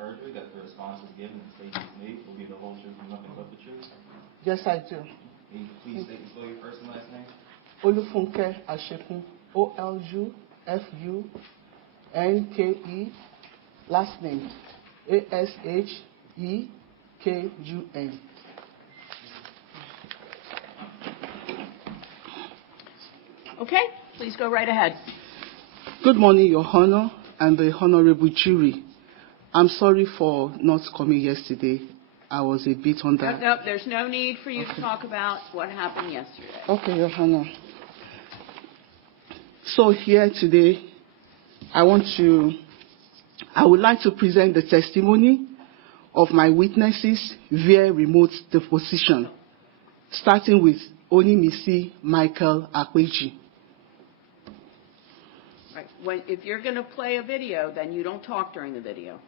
perjury that the response is given and statements made will be the whole truth and nothing but the truth? Yes, I do. May you please state and spell your first and last name? Funke Ashekun, Olufenke, last name Ashekun. Okay, please go right ahead. Good morning, Your Honor and the honorable jury. I'm sorry for not coming yesterday. I was a bit under. No, there's no need for you to talk about what happened yesterday. Okay, Your Honor. So here today, I would like to present the testimony of my witnesses via remote deposition, starting with Onimisi Michael Akweji. Right. If you're going to play a video, then you don't talk during the video.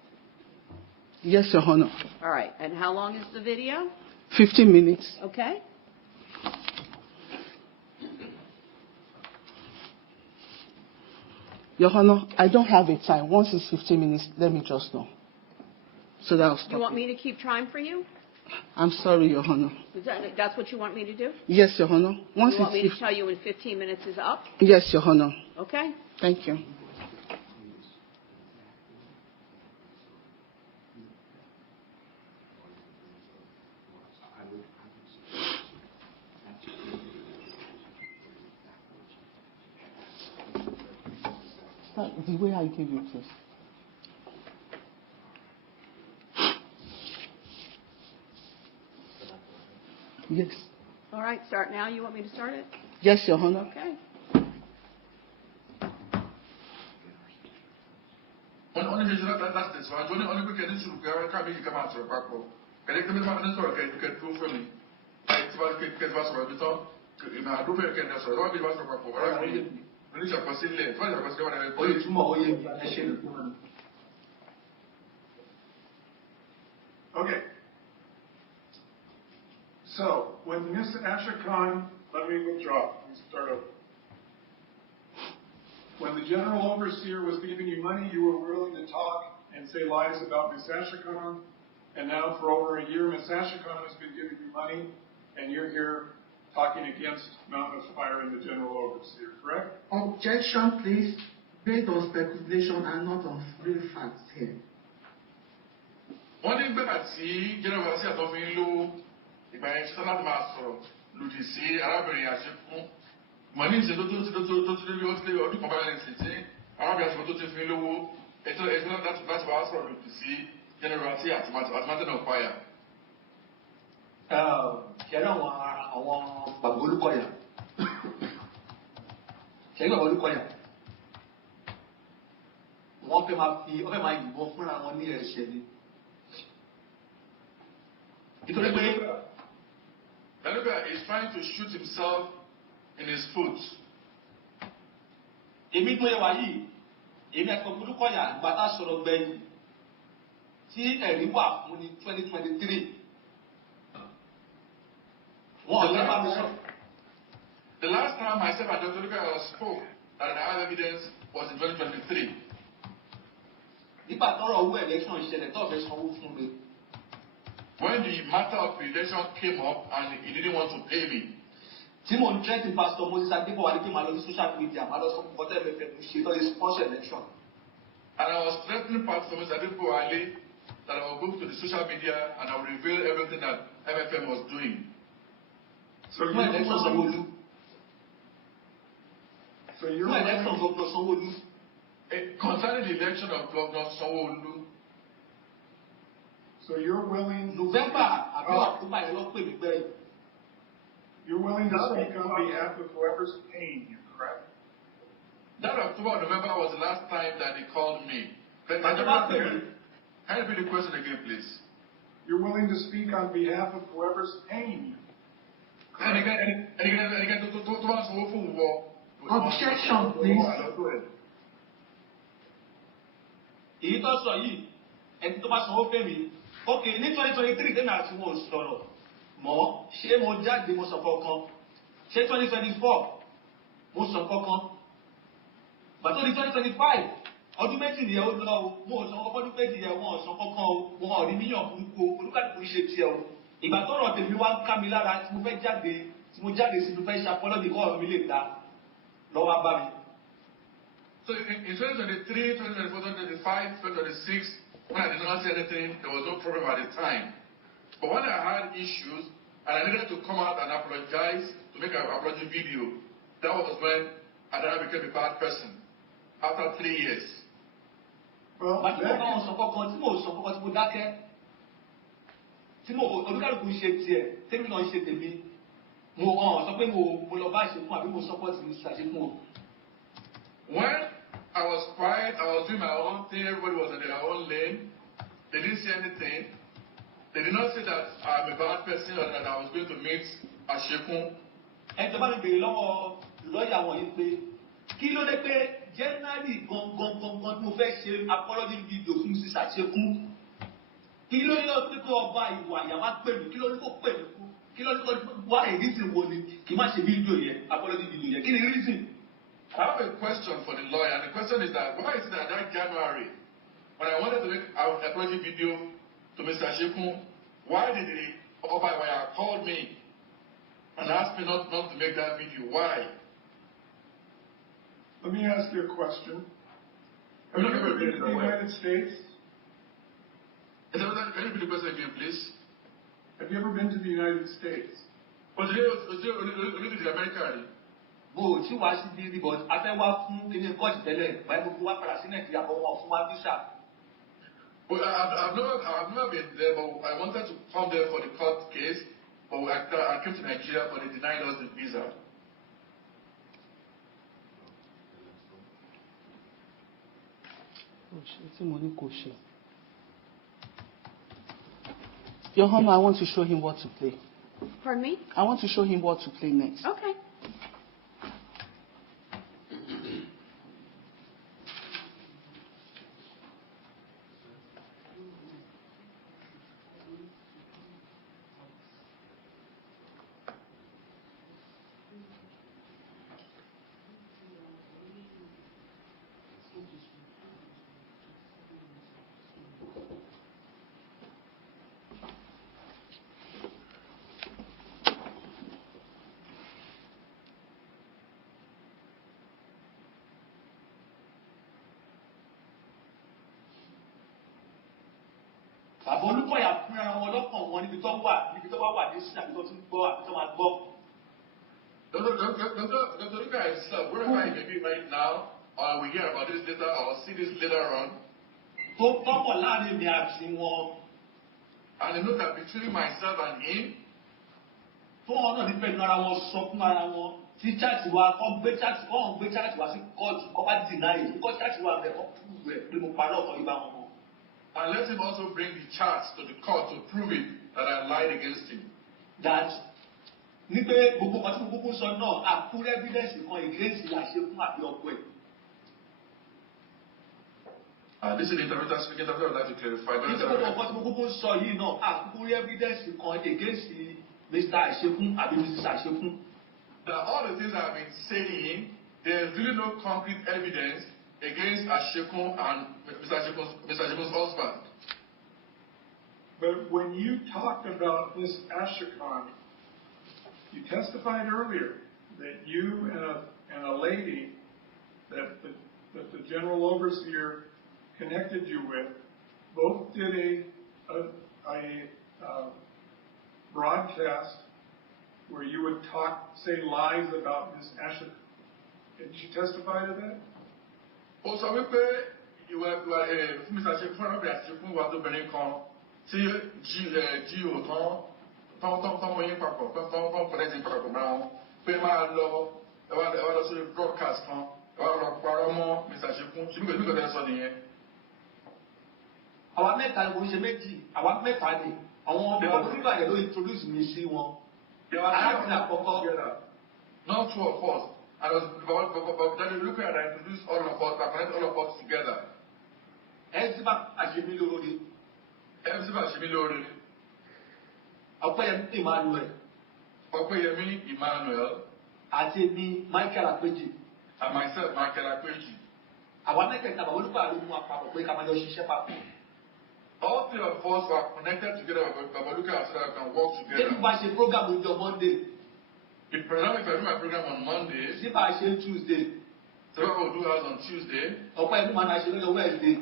Yes, Your Honor. All right. And how long is the video? 15 minutes. Okay. Your Honor, I don't have a time. Once it's 15 minutes, let me just know. So that I'll stop. You want me to keep time for you? I'm sorry, Your Honor. That's what you want me to do? Yes, Your Honor. Once you want me to tell you when 15 minutes is up? Yes, Your Honor. Okay. Thank you. The way I gave you, please. Yes. All right, start now. You want me to start it? Yes, Your Honor. Okay. Okay. So, when Ms. Ashekun, let me withdraw. Let me start over. When the general overseer was giving you money, you were willing to talk and say lies about Ms. Ashekun. And now for over a year, Ms. Ashekun has been giving you money, and you're here talking against Mountain of Fire and the general overseer, correct? Objection, please. Based on speculation and not on real facts here. Daluka is trying to shoot himself in his foot. Èmi tó yẹ wá yìí, èmi àti Olúkọ̀yà gbàtà sọ̀rọ̀ gbẹ̀yìn tí ẹ̀rí wà fún ní 2023. The last time myself and Dr. Olúkọ̀yà spoke that I have evidence was in 2023. Nígbà tọ́rọ̀ owó election ìṣẹ̀lẹ̀ tó fẹ́ sanwó fún mi. When the matter of election came up and he didn't want to pay me. Timon threatened Pastor Moses Adebo and on social media. And I was threatening Pastor Moses Adebo that I will go to the social media and I will reveal everything that MFM was doing. So you're concerning the election of Governor Sanwo-Olu. So you're willing November, you're willing to speak on behalf of whoever's paying you, correct? That October, November was the last time that they called me. Can you repeat the question again, please? You're willing to speak on behalf of whoever's paying you. Objection, please. Okay, in 2023, then I was sọ̀rọ̀. Mo ṣé mo jáde mo sọ kankan. Ṣé 2024 mo sọ kankan. But only 2025 ọdún méjì ni ẹ ó lọ mo ò sọ kọ́kọ́ ọdún méjì yẹn wọn ò sọ kọ́kọ́ o wọn ò rí mílíọ̀nù burúkú olúkàlùkù ṣe tiẹ̀ o ìgbà tọ́rọ̀ tèmi wá ń ká mi lára tí mo fẹ́ jáde tí mo jáde sí mo fẹ́ ṣàpọ́lọ́dì kọ́ ọ̀rọ̀ mi lè ta lọ́wọ́ bá mi. So in 2023, 2024, 2025, 2026, when I did not say anything, there was no problem at the time. But when I had issues and I needed to come out and apologize to make an apology video, that was when I then became a bad person. After 3 years. Well, But mo bá wọn sọ kọ́kọ́ tí mo sọ kọ́kọ́ tí mo dákẹ́ tí mo olúkàlùkù ń ṣe tiẹ̀ tèmi náà ń ṣe tèmi mo sọ pé mo lọ bá Àṣekún àbí mo support mi Àṣekún o. When I was quiet, I was doing my own thing, everybody was in their own lane. They didn't say anything. They did not say that I'm a bad person or that I was going to meet Ashekun. Ẹ jọba mi bèrè lọ́wọ́ lọ́ọ̀yà wọ̀nyí pé kí ló dé pé jẹ́nẹ́rì gangan tí mo fẹ́ ṣe apology video fún Mrs. Ashekun. Kí ló ní pé kó ọba ìwà àyàwó pè mí kí ló ní kó pè mí fún kí ló ní kó wá reason wo ni kì í má ṣe fídíò yẹn apology video yẹn kí ni reason. I have a question for the lawyer, and the question is that why is it that January, when I wanted to make an apology video to Mr. Ashekun, why did the Oba Iwaya call me and asked me not to make that video? Why? Let me ask you a question. Have you ever been to the United States? Can you repeat the question again, please? Have you ever been to the United States? Was it in America? Mo ò tí wàá sí bí but a fẹ́ wá fún kíní kọ́ọ̀tù tẹ́lẹ̀ báyìí gbogbo wá padà sí Nàìjíríà bọ́ wọn fún wa visa. Well, I've never been there, but I wanted to come there for the court case, but I came to Nigeria, but they denied us the visa. Your Honor, I want to show him what to play. Pardon me? I want to show him what to play next. Okay. Bàbá Olúkọ̀yà fúnra wọn lọ́kàn wọn níbi tó wà ní sí àbí tó tún gbọ́ àbí tó máa gbọ́. Dr. Luka himself, wherever he may be right now, or we hear about this later, or see this later on. Tó tọ́pọ̀ láàrin mi àti wọn. And they know that between myself and him, Tó wọn náà nífẹ̀ẹ́ nu ara wọn sọ fún ara wọn. Tí chaati wa kọ́ gbé chaati wa sí kóòtù kọ́ bá dìnnà yìí kọ́ chaati wa bẹ̀ kọ́ púpù ẹ̀ pé mo parọ́ ọ̀tọ̀ yìí bá wọn mọ̀. and let him also bring the charts to the court to prove it that I lied against him. That ní pé gbogbo ọtí gbogbo sọ náà àkúrẹ́ evidence kan against Àṣekún àbí ọkọ ẹ̀. This is the interpreter speaking. I would like to clarify. Ní pé gbogbo ọtí gbogbo sọ yìí náà àkúrẹ́ evidence kan against Mr. Àṣekún àbí Mrs. Àṣekún. That all the things I have been saying, there is really no concrete evidence against Ashekun and Mr. Ashekun's husband. But when you talked about Ms. Ashekun, you testified earlier that you and a lady that the general overseer connected you with both did a broadcast where you would say lies about Ms. Ashekun. Did you testify to that? Also, we pay Mr. Ashekun of the Ashekun was the Benin con. See, Gio Tom Moyin Papa, Tom Connecting Papa Brown, pay my law, I want to broadcast on, I want to Paramo, Mr. Ashekun, she look at us on the end. Àwọn mẹ́ta ni mo ṣe méjì, àwọn mẹ́ta ni àwọn ọmọ oníbàdàn ló introduce mi sí wọn. Aláàbìn àkọ́kọ́. Not two of us. I was then you look at it, I introduced all of us, I connect all of us together. Ẹ̀sìnbà àṣemí lórí. Ẹ̀sìnbà àṣemí lórí. Ọ̀pẹ́yẹmí Emmanuel. Ọ̀pẹ́yẹmí Emmanuel. Àti èmi Michael Akpeji. And myself, Michael Akpeji. Àwọn mẹ́tẹ̀ẹ̀ta bàbá olúkọ àlọ́ mú àpapọ̀ pé ká máa jọ ṣiṣẹ́ papọ̀. All three of us were connected together with Babaluka so that we can work Ṣé together. bí bá ṣe program ọjọ́ Monday? If, for example, if I do my program on Monday, Ṣé bá ṣe Tuesday? so I will do ours on Tuesday, Ọ̀pọ̀ ẹ̀mí máa ń ṣe lọ́jọ́ Wednesday.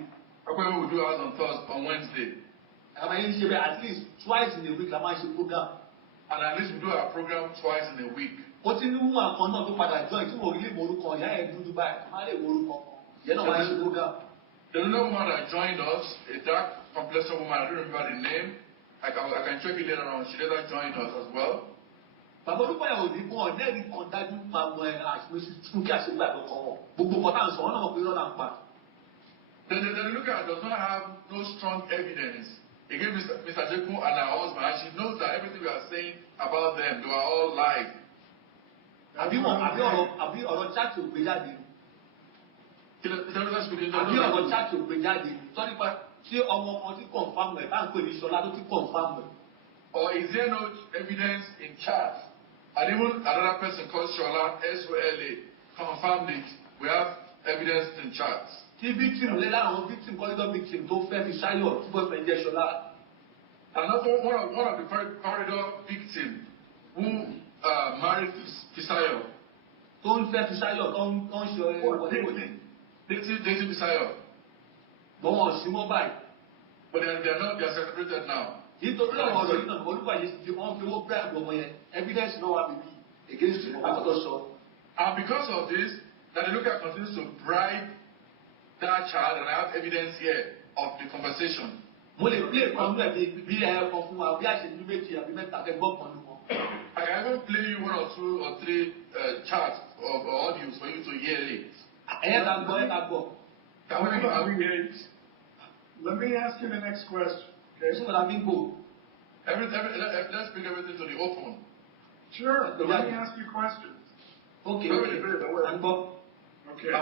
okay, we will do ours on Thursday, on Wednesday. Àwọn ẹ̀yìn ṣe bẹ́ẹ̀ at least twice in a week la máa ṣe program. And at least we do our program twice in a week. Ó ti ní mú àkàn náà tó padà join tí mo rí lè mọ orúkọ ìyá ẹ̀ dúdú báyìí, má lè mọ orúkọ kan. Ìyẹn náà máa ṣe program. There's another woman that joined us, a dark complexion woman, I don't remember the name. I can check it later on. She later joined us as well. Bàbá olúkọ yà ò ní bọ́ ọ̀nẹ́ẹ̀dì kan dájú máa mọ àṣìṣe Funke Ashekun àgbẹ̀kọ̀ wọn. Gbogbo kọ́tà ń sọ wọn náà mọ̀ pé lọ́la ń pa. The looker does not have no strong evidence against Mr. Ashekun and her husband, and she knows that everything we are saying about them, they are all lies. Àbí ọ̀rọ̀ chat ò gbé jáde. Àbí ọ̀rọ̀ chat ò gbé jáde. Sọ́ni pa ṣé ọmọ kan ti confam ẹ̀ bá ń pè ní Ṣọlá tó ti confam ẹ̀. Or is there no evidence in chat? And even another person called Shola, S-O-L-A, confirmed it. We have evidence in chat. Tí victim lé lára àwọn victim corridor victim tó fẹ́ fi ṣáyọ̀ tí boyfriend jẹ́ Ṣọlá. Another one of the corridor victims who married Fisayo. Tó ń fẹ́ fi ṣáyọ̀ tó ń ṣe wọléwọlé. Dating Fisayo. But wọ́n sí mọ́ báyìí. But they are separated now. Nítorí àwọn ọ̀rọ̀ yìí náà olúkọ yìí ti wọ́n fi owó bribe ọmọ yẹn evidence náà wà bíbí against him ọmọ tó sọ. And because of this, that the looker continues to bribe that child, and I have evidence here of the conversation. Mo lè play kan lóẹ̀ bí ẹ̀yẹ kan fún wa bí àṣejù méjì àbí mẹ́ta fẹ́ gbọ́ kan lù wọn. I can even play you 1 or 2 or 3 charts of audios for you to hear it. Ẹ̀yẹ́ ta gbọ́, ẹ̀yẹ́ ta gbọ́. Let me ask you the next question. Okay? Ṣé wọ́n fi ń gbò? Let's bring everything to the open. Sure. Let me ask you questions. Okay. À ń gbọ́. Okay.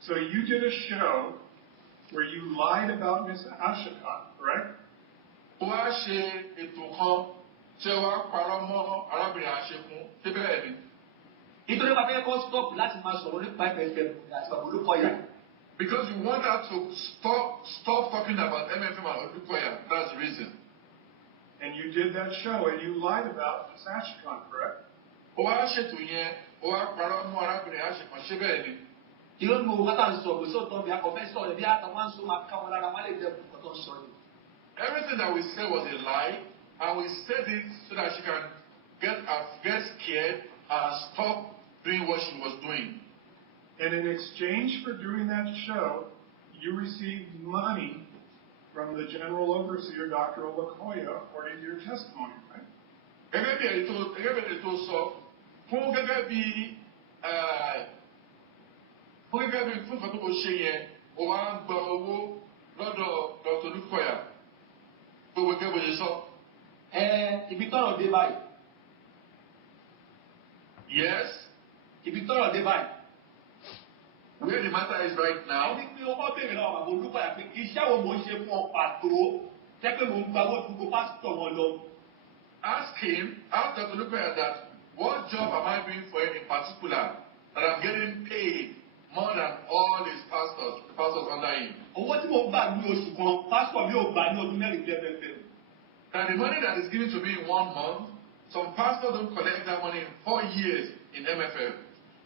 So you did a show where you lied about Ms. Ashekun, right? Wá ṣe ètò kan tí wàá parọ́ mọ́ arábìnrin Ashekun tí bẹ́ẹ̀ ni. Nítorí wàá fẹ́ kọ́ stop láti máa sọ̀rọ̀ nípa MFM àti bàbá olúkọ yà. Because you want her to stop talking about MFM and Olukoya. That's the reason. And you did that show and you lied about Ms. Ashekun, correct? Wá ṣètò yẹn, wàá parọ́ mọ́ arábìnrin Ashekun ṣé bẹ́ẹ̀ ni. Ìlú mi ò wá tà ń sọ òwe sóòtọ́ mi akọ̀fẹ́ sọ̀rọ̀ bí àtàwọn ń sọ máa ká wọn lára má lè dẹ́kun nǹkan tó ń sọ ni. Everything that we said was a lie, and we said it so that she can get scared and stop doing what she was doing. And in exchange for doing that show, you received money from the General Overseer, Dr. Olakoya, according to your testimony, right? Gẹ́gẹ́ bí ètò sọ, fún nǹkan tó ṣe yẹn, ó wá ń gba owó lọ́dọ̀ Dr. Olukoya. Gbogbo gẹ́gẹ́ bó ṣe sọ. Ibi tọ́rọ̀ dé báyìí. Yes. Ibi tọ́rọ̀ dé báyìí. Where the matter is right now. Ẹni pé ọmọ bèèrè náà bàbá olúkọ yà pé iṣẹ́ wo mo ń ṣe fún ọ pàtó jẹ́ pé mo ń gba owó gbogbo pásítọ̀ wọn lọ. Ask Dr. Olukoya that, what job am I doing for him in particular that I'm getting paid more than all his pastors, the pastors under him? Owó tí mo gbà ní oṣù kan, pásítọ̀ mi ò gbà ní ọdún mẹ́rin lẹ́fẹ̀ẹ́fẹ́. And the money that is given to me in 1 month, some pastors don't collect that money in 4 years in MFM.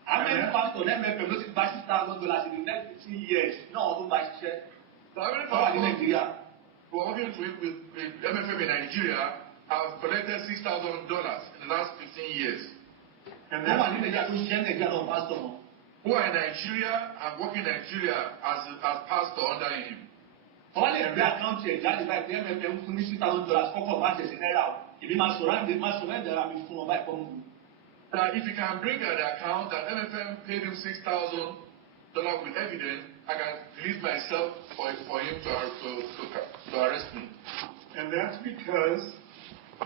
Amẹ́rin pásítọ̀ lẹ́mẹ̀fẹ̀ ló ti gba $6,000 in the next 15 years náà tó bá ṣiṣẹ́. So every Báwa ní Nàìjíríà. who are working with MFM in Nigeria have collected $6,000 in the last 15 years. And Báwa that's ní Nàìjíríà tó ṣiṣẹ́ Nàìjíríà náà pásítọ̀ wọn. Who are in Nigeria and working in Nigeria as pastor under him. Wọ́n lè gbé àkáǹtì ẹ̀ jáde báyìí pé MFM fún ní $6,000 kọ́kọ́ má ṣẹ̀ṣẹ̀ náírà o. Èmi máa sọ̀rọ̀ ẹ̀dára mi fún ọ báyìí kọ́ mu. If you can bring an account that MFM paid him $6,000 with evidence, I can release myself for him to arrest me. And that's because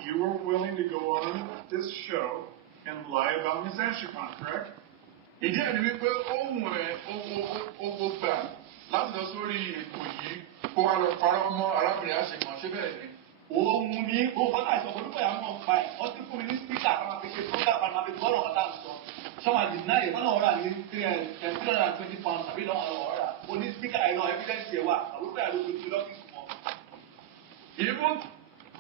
you were willing to go on this show and lie about Ms. Ashekun, correct? Ìdí ẹni wípé ohun owó gbà láti lọ sórí ètò yìí kó wá lọ parọ́ mọ́ arábìnrin Ashekun ṣé bẹ́ẹ̀ ni. Òun mi, ó kọ́ láìsọ olúkọ yà mọ̀ pa ẹ̀, ọtí fún mi ní spíkà kan máa fi ṣe program kan máa fi gbọ́rọ̀ ọ̀tá ń sọ. Someone denied one order in 320 pounds. We don't order. Only speaker I know evidence here. What? I will pay a little bit of this more. Even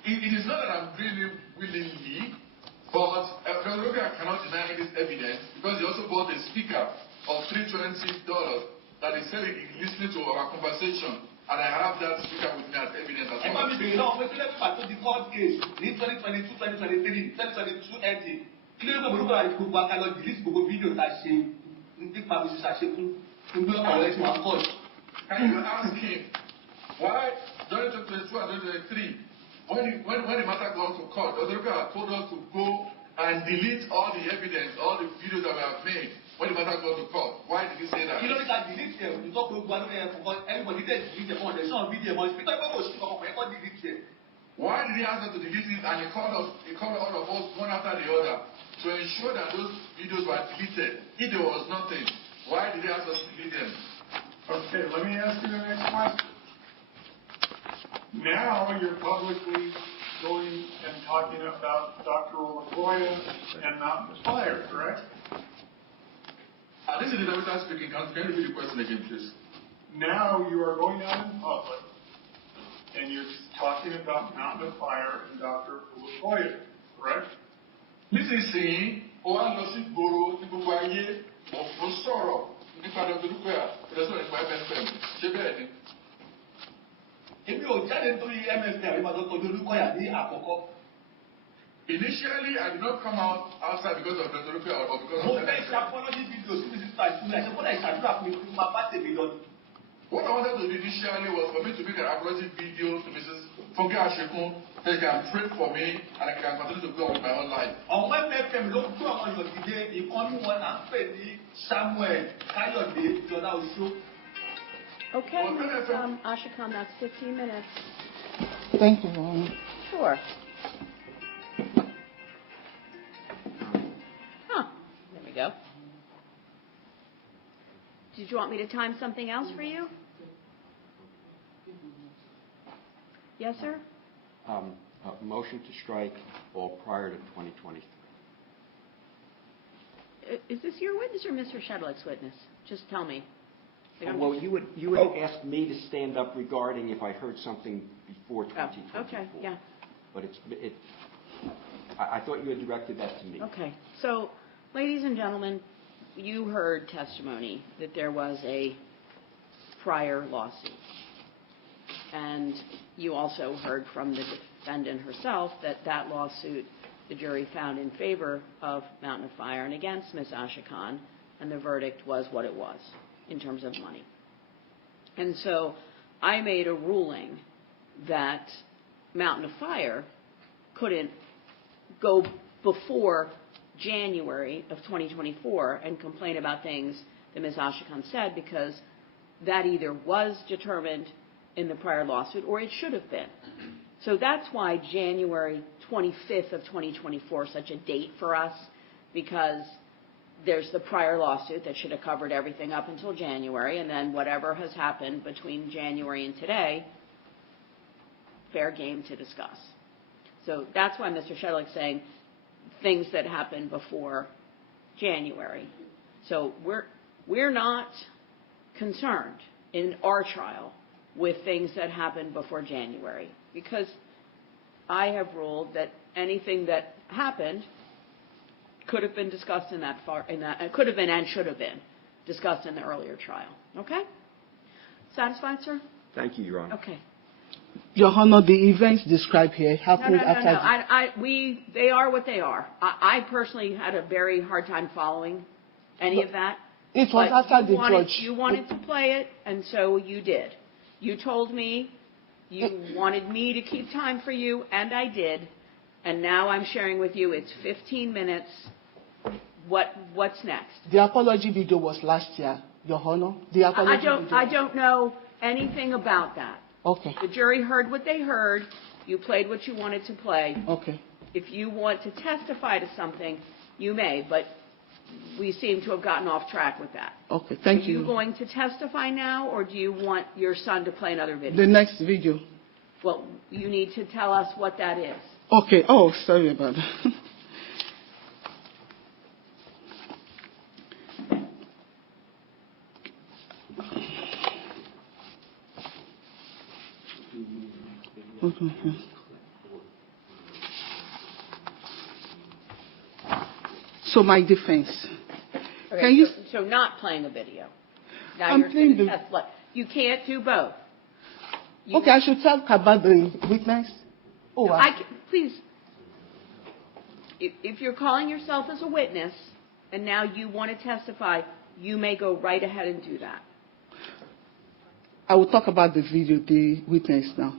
it is not that I'm doing it willingly, but I cannot deny this evidence because he also bought a speaker of $326 that he said he listening to our conversation, and I have that speaker with me as evidence as well. The court case in 2022, 2023, 2022 ending. Clearly, we look at the back and release the video that she Funke Ashekun to do a court. Can you ask him why during 2022 and 2023? When the matter goes to court, the Otorika told us to go and delete all the evidence, all the videos that we have made when the matter goes to court. Why did he say that? You know, that delete them. You talk to everybody that delete them. There's no video, but it's people who delete them. Why did he ask us to delete it and he called all of us one after the other to ensure that those videos were deleted? If there was nothing, why did he ask us to delete them? Okay, let me ask you the next question. Now you're publicly going and talking about Dr. Olakoya and Mountain Fire, correct? This is the Director speaking. Can you repeat the question again, please? Now you are going out in public and you're talking about Mountain Fire and Dr. Olakoya, correct? Nísinsìnyí, ó wá lọ sí ìgboro ní gbogbo ayé, ó sọ̀rọ̀ nípa Dr. Olakoya, ìrẹsọ̀rọ̀ nípa MFM. Ṣé bẹ́ẹ̀ ni? Initially, I did not come out outside because of Dr. Olakoya or because of MFM. What I wanted to do initially was for me to make an apology video to Mrs. Funke Ashekun so she can pray for me and I can continue to go on with my own life. Okay, Ms. Ashekun, that's 15 minutes. Thank you, Mom. Sure. There we go. Did you want me to time something else for you? Yes, sir? A motion to strike all prior to 2023. Is this your witness or Mr. Shedlick's witness? Just tell me. Well, you would ask me to stand up regarding if I heard something before 2024. Okay, yeah. But I thought you had directed that to me. Okay. So, ladies and gentlemen, you heard testimony that there was a prior lawsuit. And you also heard from the defendant herself that that lawsuit, the jury found in favor of Mountain Fire and against Ms. Ashekun, and the verdict was what it was in terms of money. And so I made a ruling that Mountain Fire couldn't go before January of 2024 and complain about things that Ms. Ashekun said because that either was determined in the prior lawsuit or it should have been. So that's why January 25th of 2024 is such a date for us, because there's the prior lawsuit that should have covered everything up until January, and then whatever has happened between January and today, fair game to discuss. So that's why Mr. Shedlick's saying things that happened before January. So we're not concerned in our trial with things that happened before January, because I have ruled that anything that happened could have been discussed could have been and should have been discussed in the earlier trial. Okay? Satisfied, sir? Thank you, Your Honor. Okay. Your Honor, the events described here happened after. No. They are what they are. I personally had a very hard time following any of that. It was after the judge. You wanted to play it, and so you did. You told me you wanted me to keep time for you, and I did. And now I'm sharing with you it's 15 minutes. What's next? The apology video was last year, Your Honor. The apology I don't know anything about that. Okay. The jury heard what they heard. You played what you wanted to play. Okay. If you want to testify to something, you may, but we seem to have gotten off track with that. Okay, thank you. Are you going to testify now, or do you want your son to play another video? The next video. Well, you need to tell us what that is. Okay. Oh, sorry about that. Okay. So my defense. Okay, Can you? so not playing a video. Now I'm you're playing going to the- test. You can't do both. You- Okay, I should talk about the witness. Oh, please. If you're calling yourself as a witness and now you want to testify, you may go right ahead and do that. I will talk about the video, the witness now.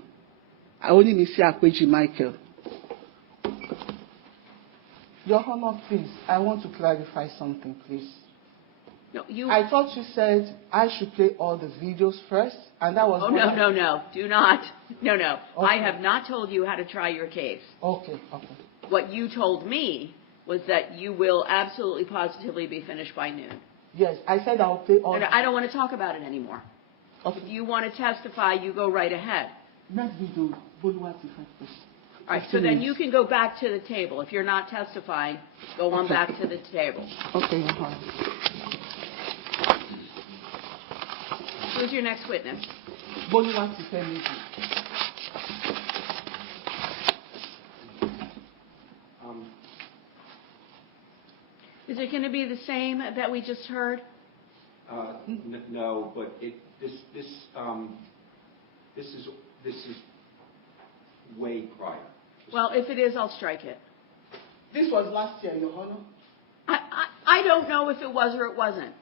I only need to see Akweji Michael. Your Honor, please, I want to clarify something, please. No, you. I thought you said I should play all the videos first, and that was. Oh, no. Do not. No. Okay. I have not told you how to try your case. Okay. What you told me was that you will absolutely positively be finished by noon. Yes, I said I'll play all. And I don't want to talk about it anymore. Okay. If you want to testify, you go right ahead. Next video, Boluwati first. All right, so then you can go back to the table. If you're not testifying, go on back to the table. Okay, Your Honor. Who's your next witness? Boluwati Femi. Is it going to be the same that we just heard? No, but this is way prior. Well, if it is, I'll strike it. This was last year, Your Honor. I don't know if it was or it wasn't.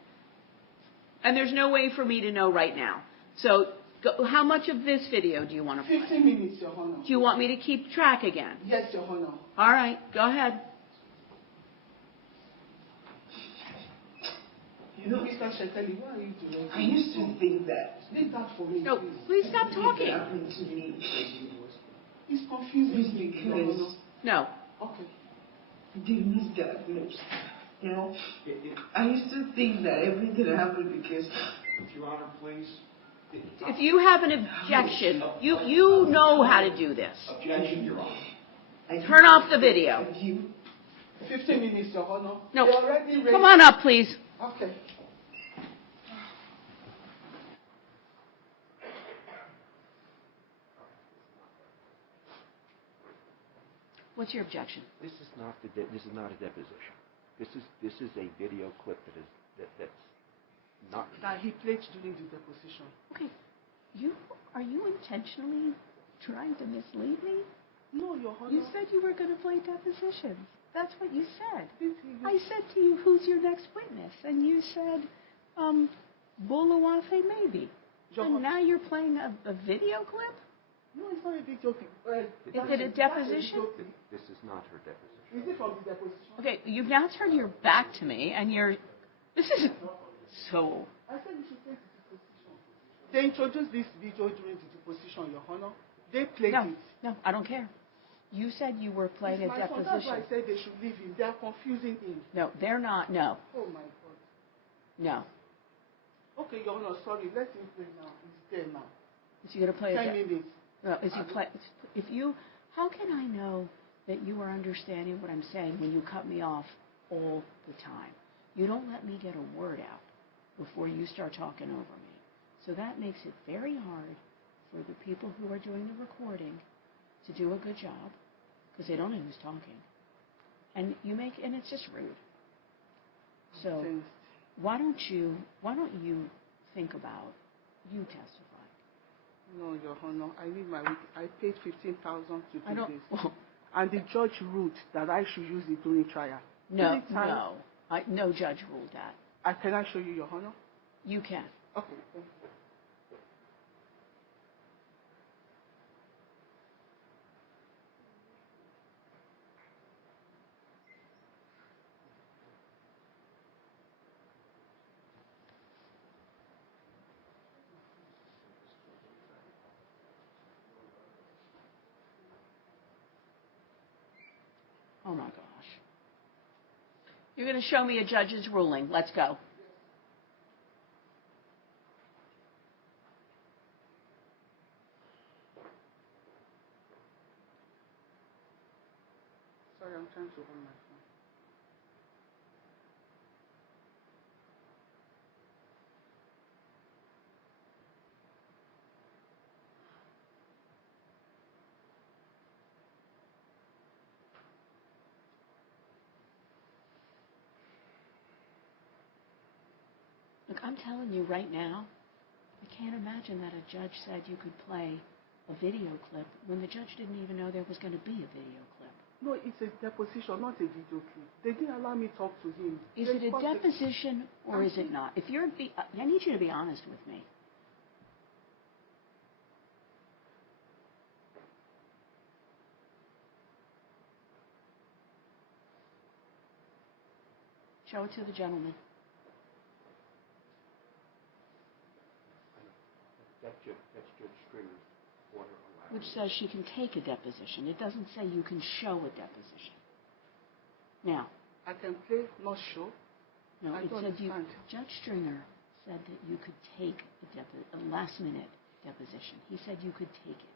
And there's no way for me to know right now. So how much of this video do you want to play? 15 minutes, Your Honor. Do you want me to keep track again? Yes, Your Honor. All right, go ahead. You know, Mr. Sheteli, what are you doing? I used to think that Leave that for me, No, please. please stop talking. happened to me It's confusing was me, Your Honor. because No. Okay. they misdiagnosed. You know, I used to think that everything happened because Your Honor, please. If you have an objection, you know how to do this. Objection, Your Honor. I Turn off the video. You 15 minutes, Your Honor. No. They're already ready. Come on up, please. Okay. What's your objection? This is not a deposition. This is a video clip that's not. That he played during the deposition. Okay, are you intentionally trying to mislead me? No, Your Honor. You said you were going to play depositions. That's what you said. You- I said to you, who's your next witness? And you said, Boluwafe maybe. Your And Honor. now you're playing a video clip? No, it's not a big joke. Is it a deposition? This is not her deposition. Is it from the deposition? Okay, you've now turned your back to me, and this is so. I said you should play the deposition. They introduced this video during the deposition, Your Honor. They played it. No, I don't care. You said you were playing It's a my fault. That's why I deposition. said they should leave him. They are confusing him. No, they're not. No, Oh, my God. no. Okay, Your Honor, sorry. Let him play now. He's there now. Is he going to play 10 a minutes. No, is he play? How can I know that you are understanding what I'm saying when you cut me off all the time? You don't let me get a word out before you start talking over me. So that makes it very hard for the people who are doing the recording to do a good job because they don't know who's talking. And it's just rude. So why don't you think about you testifying? No, Your Honor. I need my week. I paid 15,000 to I do don't. this. And the judge ruled that I should use it during trial. No, Anytime. no judge ruled that. Can I show you, Your Honor? You can. Okay, thank you. Oh my gosh. You're going to show me a judge's ruling. Let's go. Sorry, I'm trying to open my phone. I'm telling you right now, I can't imagine that a judge said you could play a video clip when the judge didn't even know there was going to be a video clip. No, it's a deposition, not a video clip. They didn't allow me to talk to him. Is it a deposition or is it not? If you're, I need you to be honest with me. Show it to the gentleman. That's Judge Stringer's order allowed. Which says she can take a deposition. It doesn't say you can show a deposition. Now, I can play, not show. no, I it don't said understand. Judge Stringer said that you could take a last-minute deposition. He said you could take it.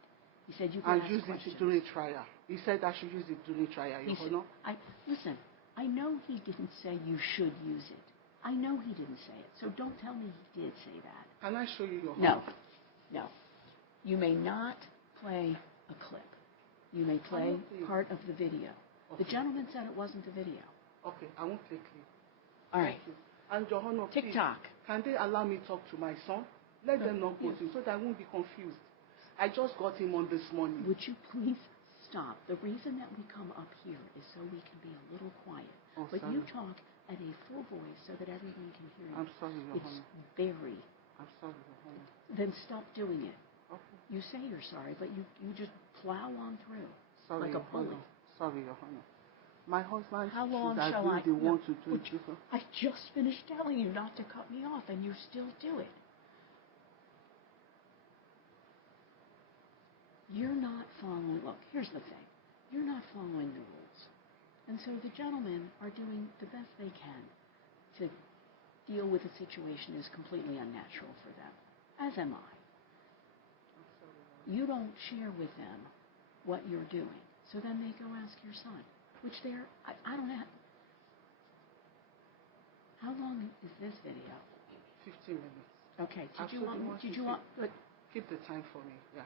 He said you could And ask use questions. it during trial. He said I should use it during trial, He Your said, Honor. listen, I know he didn't say you should use it. I know he didn't say it, so don't tell me he did say that. Can I show you, Your No, Honor? no. You may not play a clip. You may play part of the video. The Okay. gentleman said it wasn't the video. Okay, I won't play clip. All right. Thank you. And Your Honor, please, TikTok. can they allow me to talk to my son? Let them not go to him so that I won't be confused. I just got him on this morning. Would you please stop? The reason that we come up here is so we can be a little quiet. Oh, But sorry. you talk at a full voice so that everyone can hear you. I'm sorry, Your It's Honor. very. I'm sorry, Your Honor. Then stop doing it. Okay. You say you're sorry, but you just plow on through Sorry, like a Your bully. Honor. Sorry, Your Honor. My husband How long should shall agree I? they No, want to do would it you- different. I just finished telling you not to cut me off, and you still do it. You're not following. Look, here's the thing. You're not following the rules, and so the gentlemen are doing the best they can to deal with a situation that is completely unnatural for them, as am I. You don't share with them what you're doing, so then they go ask your son, which I don't have. How long is this video? 15 minutes. Okay, did you Absolutely want, but Keep the time for me, yeah.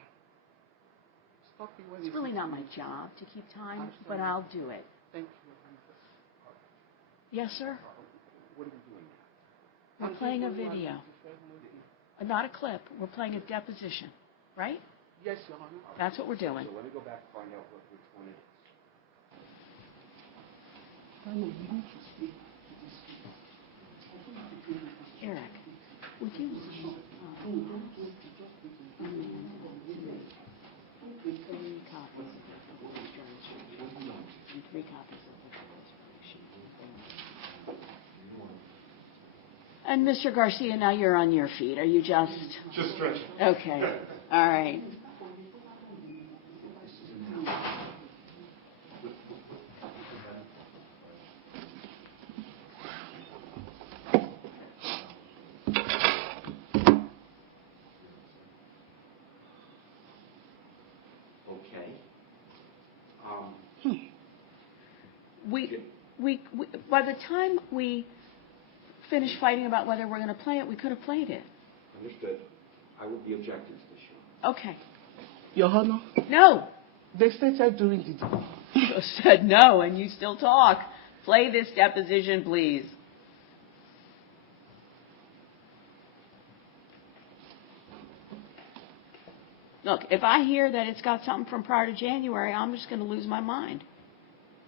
Stop it when it's really not my job to keep time, but Absolutely. I'll do it. Thank you, Your Honor. Yes, sir? What are we doing now? We're playing a video. Not a clip. We're playing a deposition, right? Yes, Your Honor. That's what we're doing. So let me go back and find out which one it is. Eric, would you three copies of the insurance and 3 copies of the declaration. And Mr. Garcia, now you're on your feet. Are you just stretching. Okay. All right. Okay. We by the time we finished fighting about whether we're going to play it, we could have played it. Understood. I will be objecting to this, Your Honor. Okay. Your Honor, No. they stated during the You just said no, and you still talk. Play this deposition, please. Look, if I hear that it's got something from prior to January, I'm just going to lose my mind.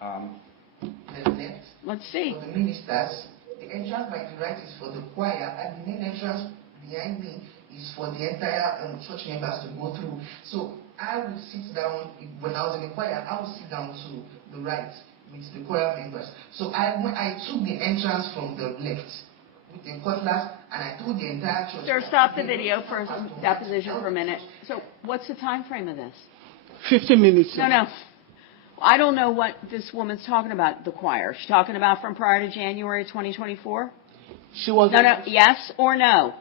Next, Let's see. for the ministers, the entrance by the right is for the choir, and the main entrance behind me is for the entire church members to go through. So I would sit down, when I was in the choir, I would sit down to the right with the choir members. So I took the entrance from the left with the cutlass, and I told the entire church. Sir, stop the video for a deposition for a minute. So what's the time frame of this? 15 minutes. No. I don't know what this woman's talking about, the choir. She's talking about from prior to January 2024? She was. No. Yes or no?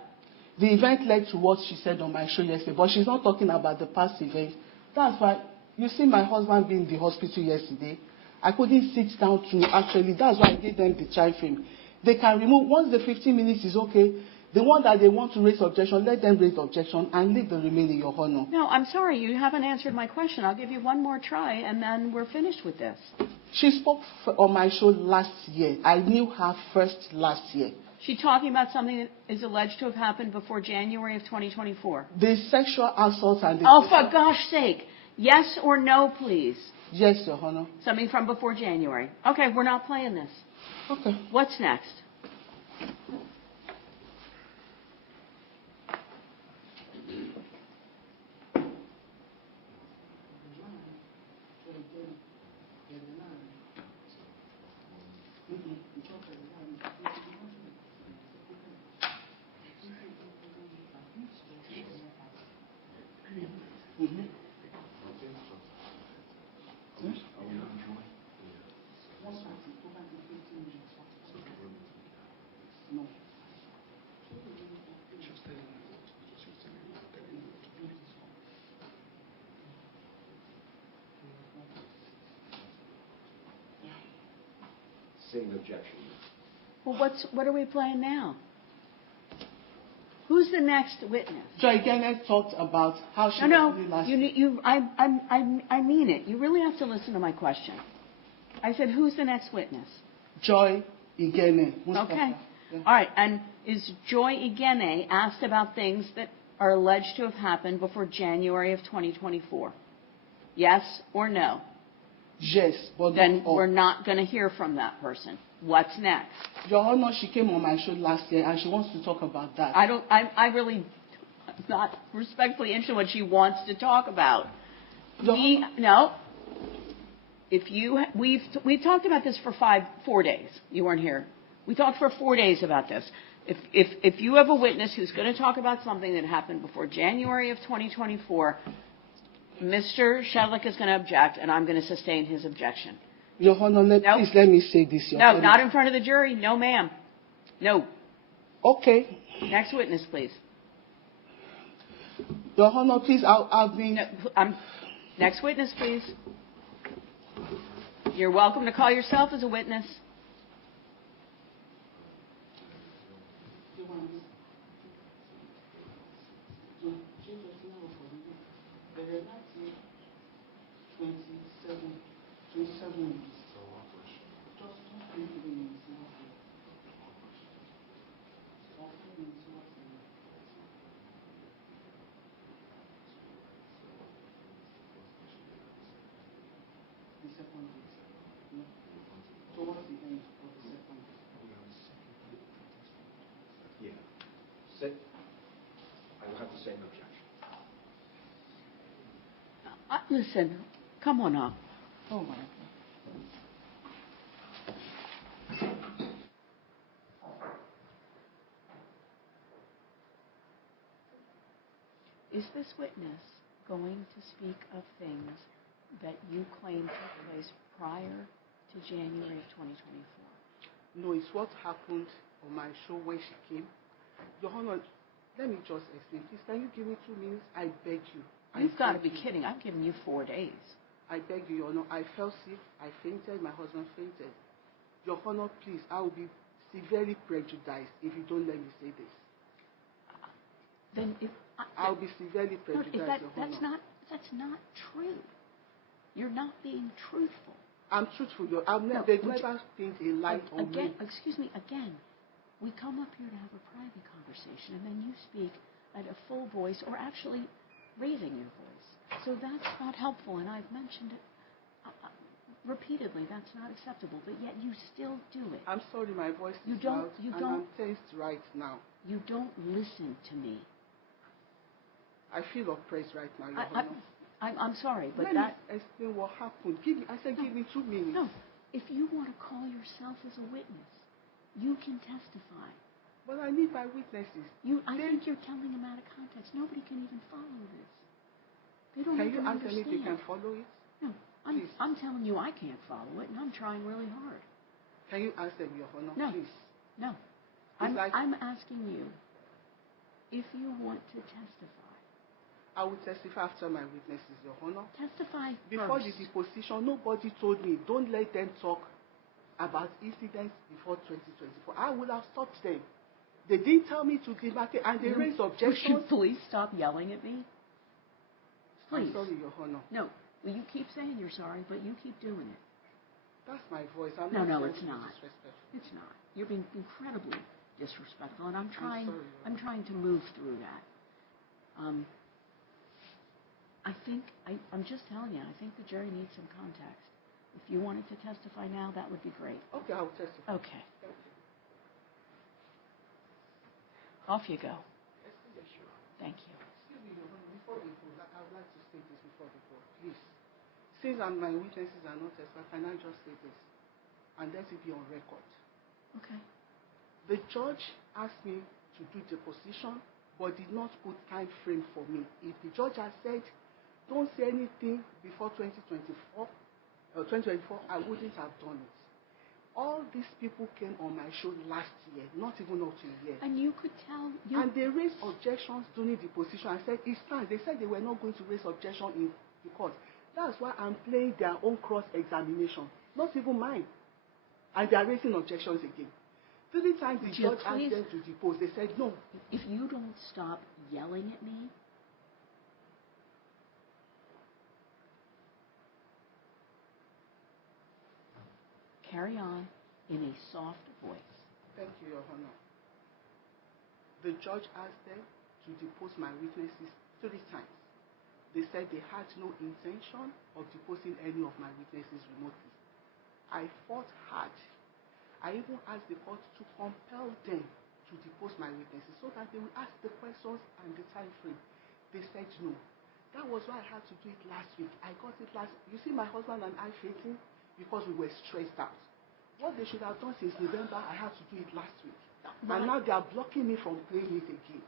The event led to what she said on my show yesterday, but she's not talking about the past event. That's why, you see my husband being in the hospital yesterday. I couldn't sit down to actually, that's why I gave them the time frame. They can remove, once the 15 minutes is okay, the one that they want to raise objection, let them raise objection and leave the remaining, Your Honor. No, I'm sorry, you haven't answered my question. I'll give you one more try, and then we're finished with this. She spoke on my show last year. I knew her first last year. She talking about something that is alleged to have happened before January of 2024? The sexual assault and the... Oh, for gosh sake. Yes or no, please? Yes, Your Honor. Something from before January. Okay, we're not playing this. Okay. What's next? Same objection. Well, what are we playing now? Who's the next witness? Joy Gennett talked about how she No, was really last... I mean it. You really have to listen to my question. I said, who's the next witness? Joy Igene. Okay. Yeah. All right. And is Joy Igene asked about things that are alleged to have happened before January of 2024? Yes or no? Yes, but then we're not going to hear from that person. What's next? Your Honor, she came on my show last year and she wants to talk about that. I really not respectfully interested in what she wants to talk about. No. We've talked about this for 4 days. You weren't here. We talked for 4 days about this. If you have a witness who's going to talk about something that happened before January of 2024, Mr. Shedlick is going to object, and I'm going to sustain his objection. Your Honor, please let me say this. Your Honor. Not in front of the jury. No, ma'am. No. Okay. Next witness, please. Your Honor, please, I'll be... Next witness, please. You're welcome to call yourself as a witness. Yeah. Sit. I will have the same objection. Listen, come on up. Oh, my God. Is this witness going to speak of things that you claim took place prior to January of 2024? No, it's what happened on my show when she came. Your Honor, let me just explain. Please, can you give me 2 minutes? I beg you. You've got to be kidding. I've given you 4 days. I beg you, Your Honor. I fell sick. I fainted. My husband fainted. Your Honor, please, I will be severely prejudiced if you don't let me say this. Then if I'll be severely prejudiced, Your Honor. That's not true. You're not being truthful. I'm truthful. They've never pinned a light on me. Excuse me, again. We come up here to have a private conversation, and then you speak at a full voice or actually raising your voice. So that's not helpful, and I've mentioned it repeatedly. That's not acceptable, but yet you still do it. I'm sorry, my voice is loud, and I'm tensed right now. You don't listen to me. I feel oppressed right now, Your Honor. I'm sorry, but Let me explain what happened. Give me 2 minutes. No, if you want to call yourself as a witness, you can testify. But I need my witnesses. I think you're telling them out of context. Nobody can even follow this. They don't Can even you ask understand. them if they can follow it? No, I'm telling you I can't follow it, and I'm trying really hard. Can you ask them, Your Honor, no. please? No. I'm asking you if you want to testify. I will testify after my witnesses, Your Honor. Testify Before first. the deposition, nobody told me, don't let them talk about incidents before 2024. I would have stopped them. They didn't tell me to demarcate, and they raised objections. Would you please stop yelling at me? Please. I'm sorry, Your Honor. No, well, you keep saying you're sorry, but you keep doing it. That's my voice. No, it's not. It's not. You're being incredibly disrespectful, and I'm trying to move through that. I'm just telling you, I think the jury needs some context. If you wanted to testify now, that would be great. Okay, I will testify. Okay. Off you go. Thank you. Excuse me, Your Honor, before we go, I would like to state this before the court, please. Since my witnesses are not testifying, can I just say this? And let it be on record. Okay. The judge asked me to do deposition, but did not put time frame for me. If the judge had said, don't say anything before 2024, I wouldn't have done it. All these people came on my show last year, not even up to a year. And you could tell. And they raised objections during deposition. I said, it's time. They said they were not going to raise objection in the court. That's why I'm playing their own cross-examination, not even mine. And they are raising objections again. 3 times the judge asked them to depose. They said no. If you don't stop yelling at me, carry on in a soft voice. Thank you, Your Honor. The judge asked them to depose my witnesses 3 times. They said they had no intention of deposing any of my witnesses remotely. I fought hard. I even asked the court to compel them to depose my witnesses so that they will ask the questions and the time frame. They said no. That was why I had to do it last week. I got it last. You see my husband and I fighting because we were stressed out. What they should have done since November, I had to do it last week. And now they are blocking me from playing it again.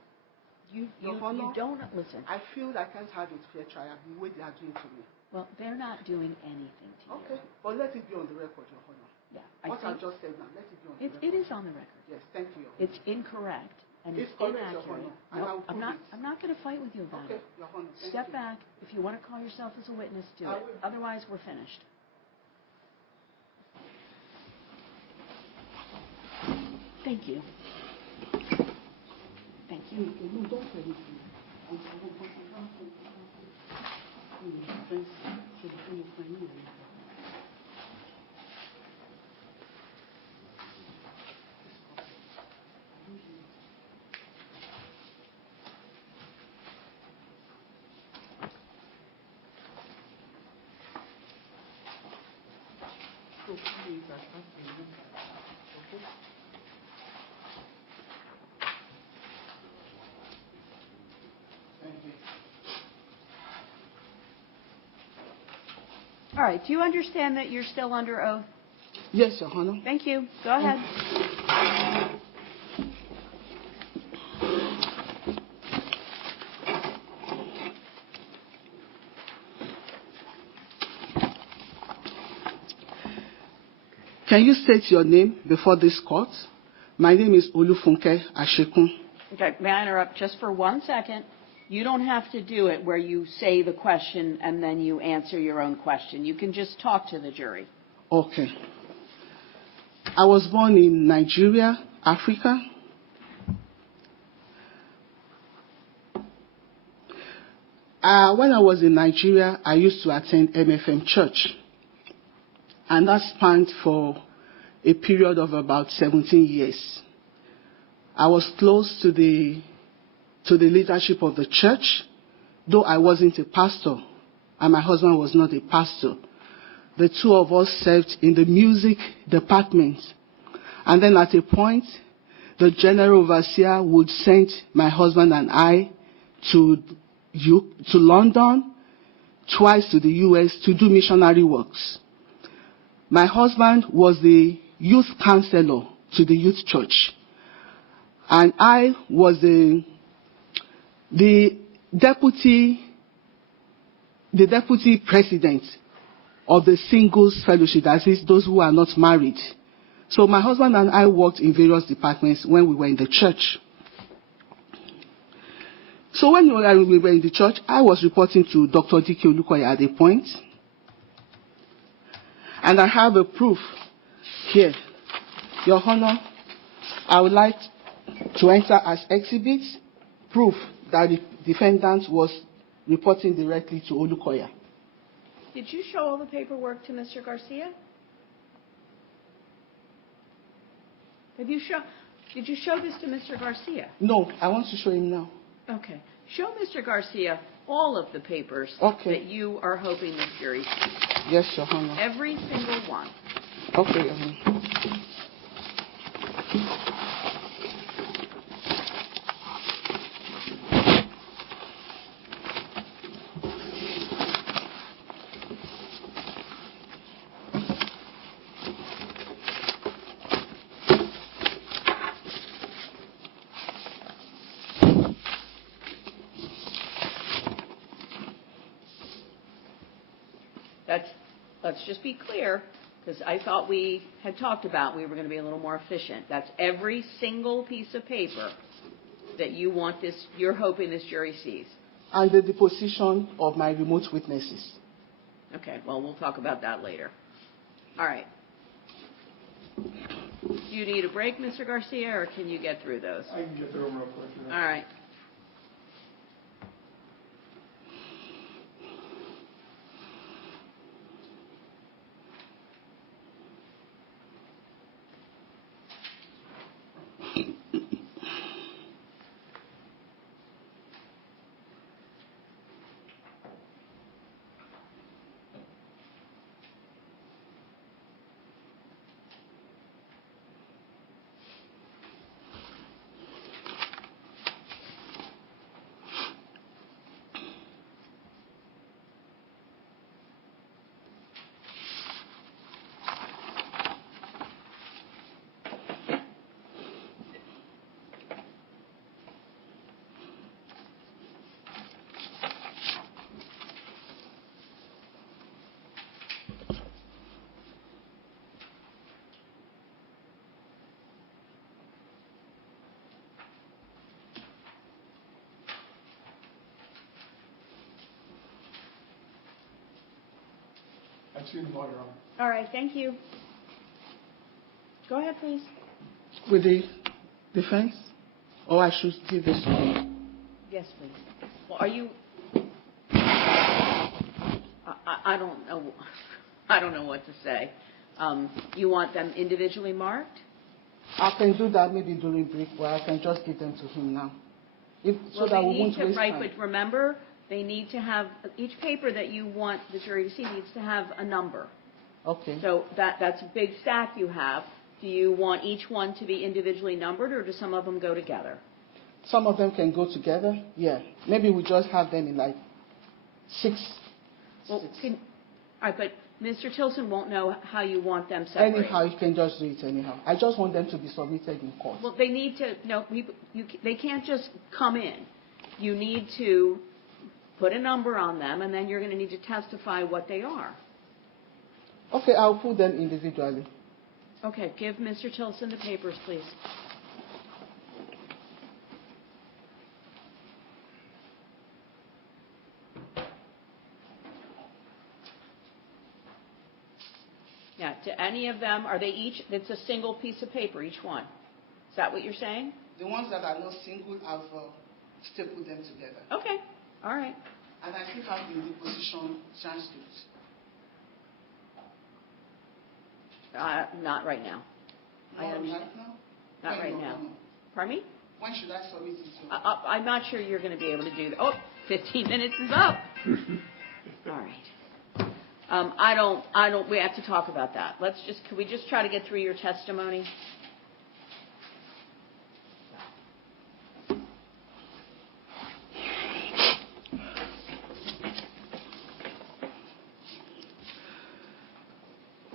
You Honor, don't listen. I feel I can't have a fair trial the way they are doing to me. Well, they're not doing anything to you. Okay, but let it be on the record, Your Honor. Yeah, What I just said now, let it be on the record. It is on the record. Yes, thank you, Your Honor. It's incorrect and it's correct, Your inaccurate. Honor. No, I'm not going to fight with you about Okay, it. Your Honor. Step back. If you want to call yourself as a witness, do it. Otherwise, we're finished. Thank you. Thank you. All right. Do you understand that you're still under oath? Yes, Your Honor. Thank you. Go ahead. Can you state your name before this court? My name is Funke Ashekun. Okay. May I interrupt just for 1 second? You don't have to do it where you say the question and then you answer your own question. You can just talk to the jury. Okay. I was born in Nigeria, Africa. When I was in Nigeria, I used to attend MFM Church. And that spanned for a period of about 17 years. I was close to the leadership of the church, though I wasn't a pastor, and my husband was not a pastor. The two of us served in the music department. And then at a point, the general overseer would send my husband and I to London, twice to the US to do missionary works. My husband was the youth counselor to the youth church. And I was the deputy president of the singles fellowship, that is those who are not married. So my husband and I worked in various departments when we were in the church. So when we were in the church, I was reporting to Dr. D.K. Olukoya at a point. And I have a proof here. Your Honor, I would like to enter as exhibits proof that the defendant was reporting directly to Olukoya. Did you show all the paperwork to Mr. Garcia? Have you shown? Did you show this to Mr. Garcia? No, I want to show him now. Okay. Show Mr. Garcia all of the papers Okay. that you are hoping the jury sees. Yes, Your Honor. Every single one. Okay, Your Honor. Let's just be clear, because I thought we had talked about we were going to be a little more efficient. That's every single piece of paper that you're hoping this jury sees. And the deposition of my remote witnesses. Okay, well, we'll talk about that later. All right. Do you need a break, Mr. Garcia, or can you get through those? I can get through them real quick. Yeah. All right. I've seen them all, Your Honor. All right, thank you. Go ahead, please. With the defense? Or I should give this to you? Yes, please. Well, are you... I don't know. I don't know what to say. You want them individually marked? I can do that maybe during break, but I can just give them to him now. So that we won't waste time. Right, but remember, they need to have, each paper that you want the jury to see needs to have a number. Okay. So that's a big stack you have. Do you want each one to be individually numbered, or do some of them go together? Some of them can go together, yeah. Maybe we just have them in like six. Well, all right, but Mr. Tilson won't know how you want them separated. Anyhow, you can just do it anyhow. I just want them to be submitted in court. Well, they need to, they can't just come in. You need to put a number on them, and then you're going to need to testify what they are. Okay, I'll put them individually. Okay, give Mr. Tilson the papers, please. Now, to any of them, are they each, it's a single piece of paper, each one? Is that what you're saying? The ones that are not single, I've stapled them together. Okay, all right. And I still have the deposition transcripts. Not right now. Not right now? Not right now. Pardon me? When should I submit it to? I'm not sure you're going to be able to do that. Oh, 15 minutes is up. All right. We have to talk about that. Can we just try to get through your testimony?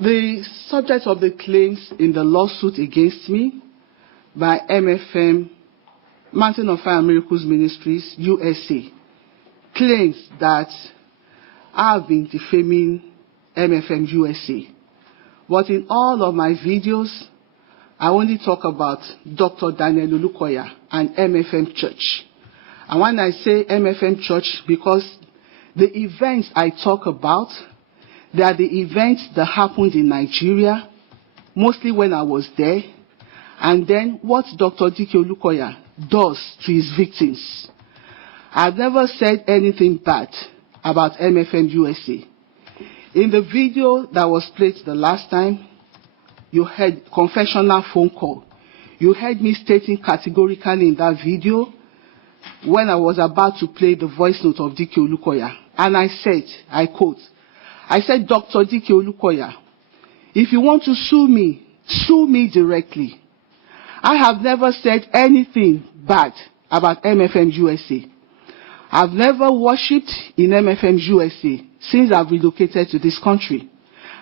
The subject of the claims in the lawsuit against me by MFM, Mountain of Fire and Miracles Ministries, USA, claims that I have been defaming MFM USA. But in all of my videos, I only talk about Dr. Daniel Olukoya and MFM Church. And when I say MFM Church, because the events I talk about, they are the events that happened in Nigeria, mostly when I was there, and then what Dr. Dike Olukoya does to his victims. I've never said anything bad about MFM USA. In the video that was played the last time, you heard confessional phone call. You heard me stating categorically in that video when I was about to play the voice note of Dike Olukoya. And I said, I quote, I said, Dr. Dike Olukoya, if you want to sue me directly. I have never said anything bad about MFM USA. I've never worshipped in MFM USA since I've relocated to this country.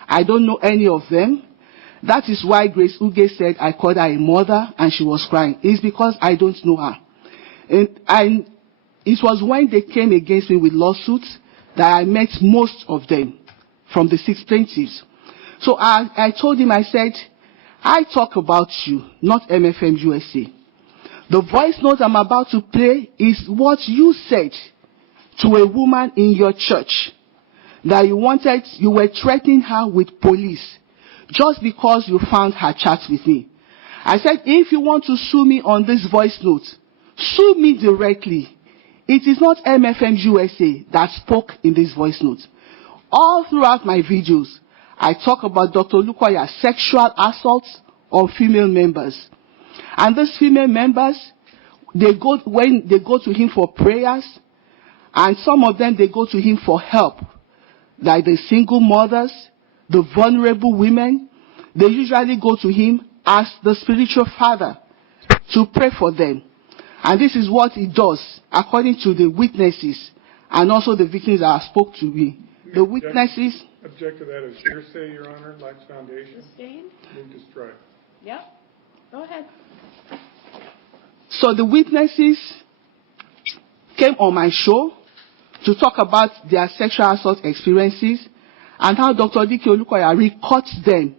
I don't know any of them. That is why Grace Uge said I called her a mother and she was crying. It's because I don't know her. And it was when they came against me with lawsuits that I met most of them from the 6 plaintiffs. So I told him, I said, I talk about you, not MFM USA. The voice note I'm about to play is what you said to a woman in your church, that you were threatening her with police just because you found her chat with me. I said, if you want to sue me on this voice note, sue me directly. It is not MFM USA that spoke in this voice note. All throughout my videos, I talk about Dr. Olukoya's sexual assaults on female members. And these female members, when they go to him for prayers, and some of them, they go to him for help, like the single mothers, the vulnerable women, they usually go to him as the spiritual father to pray for them. And this is what he does, according to the witnesses and also the victims that have spoke to me. The witnesses... Object to that as hearsay, Your Honor, lacks foundation. Sustained? Move to strike. Yep. Go ahead. So the witnesses came on my show to talk about their sexual assault experiences and how Dr. Dike Olukoya records them.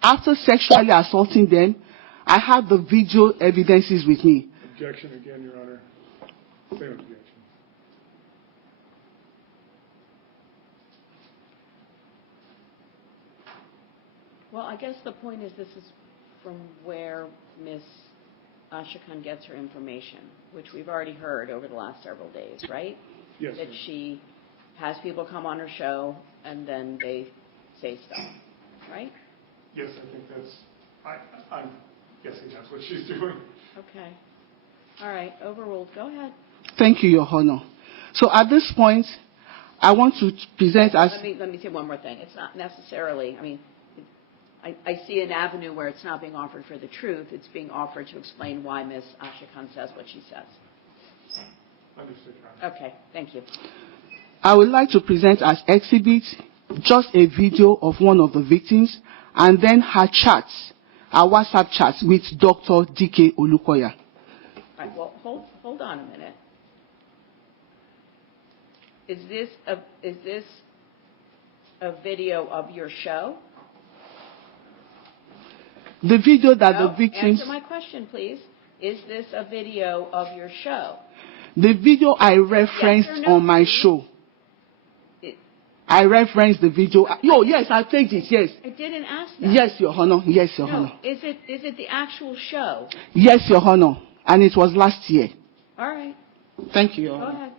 After sexually assaulting them, I have the video evidences with me. Objection again, Your Honor. Same objection. Well, I guess the point is this is from where Ms. Ashekun gets her information, which we've already heard over the last several days, right? Yes. That she has people come on her show and then they say stuff, right? Yes, I think that's, I'm guessing that's what she's doing. Okay. All right. Overruled. Go ahead. Thank you, Your Honor. So at this point, I want to present as... Let me say one more thing. It's not necessarily, I see an avenue where it's not being offered for the truth. It's being offered to explain why Ms. Ashekun says what she says. Understood, Your Honor. Okay. Thank you. I would like to present as exhibit just a video of one of the victims and then her chats, her WhatsApp chats with Dr. Dike Olukoya. All right. Well, hold on a minute. Is this a video of your show? The video that the victims... Answer my question, please. Is this a video of your show? The video I referenced on my show. I referenced the video. Oh, yes, I played it, yes. I didn't ask that. Yes, Your Honor. Yes, Your Honor. Is it the actual show? Yes, Your Honor. And it was last year. All right. Thank you, Your Go Honor. ahead.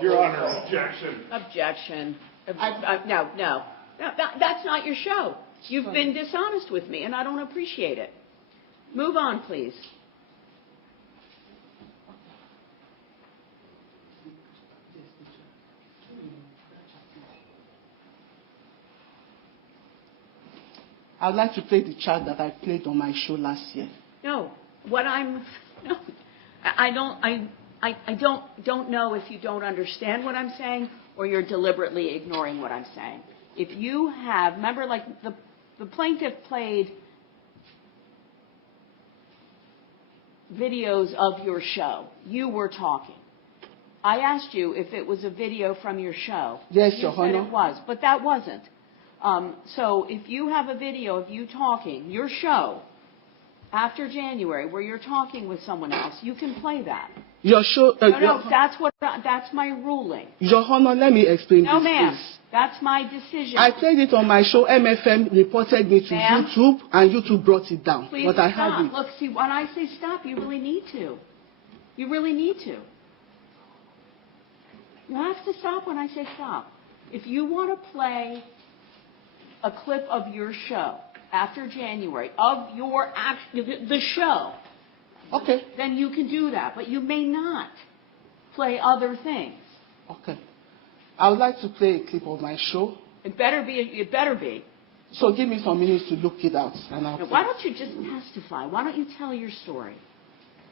Your Honor, objection. Objection. No. That's not your show. You've been dishonest with me, and I don't appreciate it. Move on, please. I'd like to play the chat that I played on my show last year. I don't know if you don't understand what I'm saying or you're deliberately ignoring what I'm saying. If you have, remember, like the plaintiff played videos of your show. You were talking. I asked you if it was a video from your show. Yes, you Your said Honor. it was, but that wasn't. So if you have a video of you talking, your show, after January, where you're talking with someone else, you can play that. Your show. No, that's my ruling. Your Honor, let me explain No, this, ma'am. please. That's my decision. I played it on my show. MFM reported me to Ma'am? YouTube, and YouTube brought it down. Please But I stop. had it. Look, see, when I say stop, you really need to. You really need to. You have to stop when I say stop. If you want to play a clip of your show after January, of your the show, Okay. then you can do that. But you may not play other things. Okay. I would like to play a clip of my show. It better be. So give me some minutes to look it out. And I'll Now, why don't you just testify? Why don't you tell your story?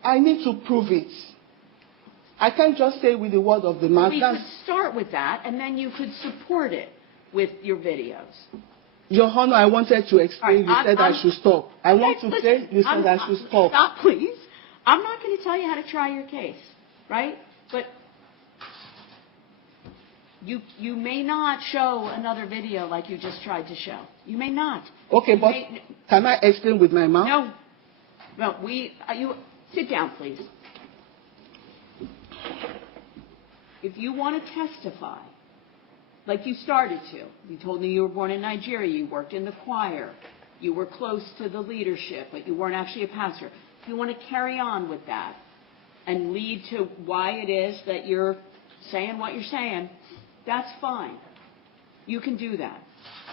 I need to prove it. I can't just say with the word of the man. We could start with that, and then you could support it with your videos. Your Honor, I wanted to explain. All right, You said I should stop. I want to listen, play. You said I should stop. Stop, please. I'm not going to tell you how to try your case, right? But you may not show another video like you just tried to show. You may not. Okay, but can I explain with my mouth? No. You sit down, please. If you want to testify, like you started to, you told me you were born in Nigeria, you worked in the choir, you were close to the leadership, but you weren't actually a pastor. If you want to carry on with that and lead to why it is that you're saying what you're saying, that's fine. You can do that.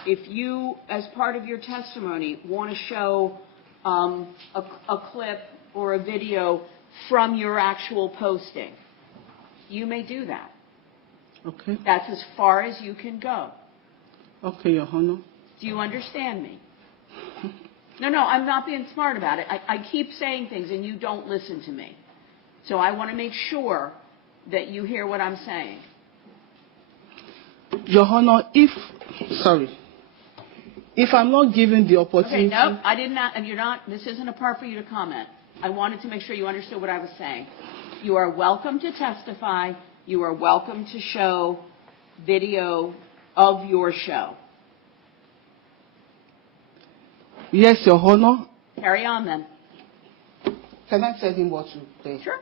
If you, as part of your testimony, want to show a clip or a video from your actual posting, you may do that. Okay. That's as far as you can go. Okay, Your Honor. Do you understand me? No, I'm not being smart about it. I keep saying things and you don't listen to me. So I want to make sure that you hear what I'm saying. Your Honor, if I'm not given the opportunity... Okay, no, I did not, and you're not, this isn't a part for you to comment. I wanted to make sure you understood what I was saying. You are welcome to testify. You are welcome to show video of your show. Yes, Your Honor. Carry on then. Can I tell him what to play? Sure.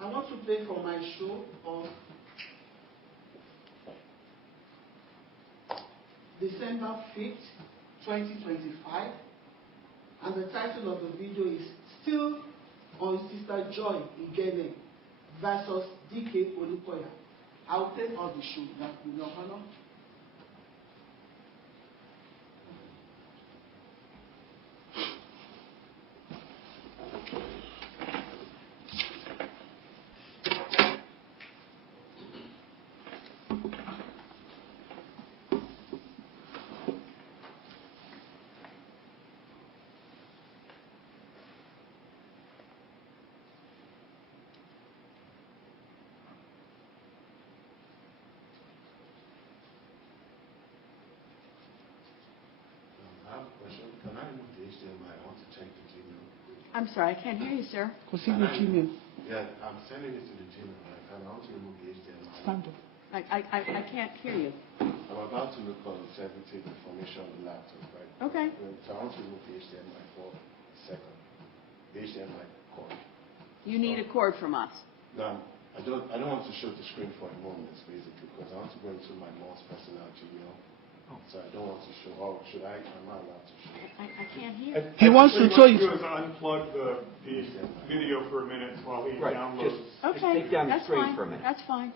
I want to play for my show of December 5th, 2025. And the title of the video is Still on Sister Joy Igene versus DK Olukoya. I'll play all the show, that will Your Honor. Can I remove the HDMI? I want to check the Gmail. I'm sorry, I can't hear you, sir. Gmail. Yeah, I'm sending it to the Gmail. I want to remove the HDMI. Stand up. I can't hear you. I'm about to look on sensitive information on the laptop, right? Okay. So I want to remove the HDMI for a second. The HDMI cord. You need a cord from us. No, I don't want to show the screen for a moment, basically, because I want to go into my mom's personal Gmail. So I don't want to show. Oh, should I? Am I allowed to show? I can't hear. He wants to show you. do is unplug the video for a minute while he Right, downloads. just Okay, take down the that's screen fine. for a minute. That's fine.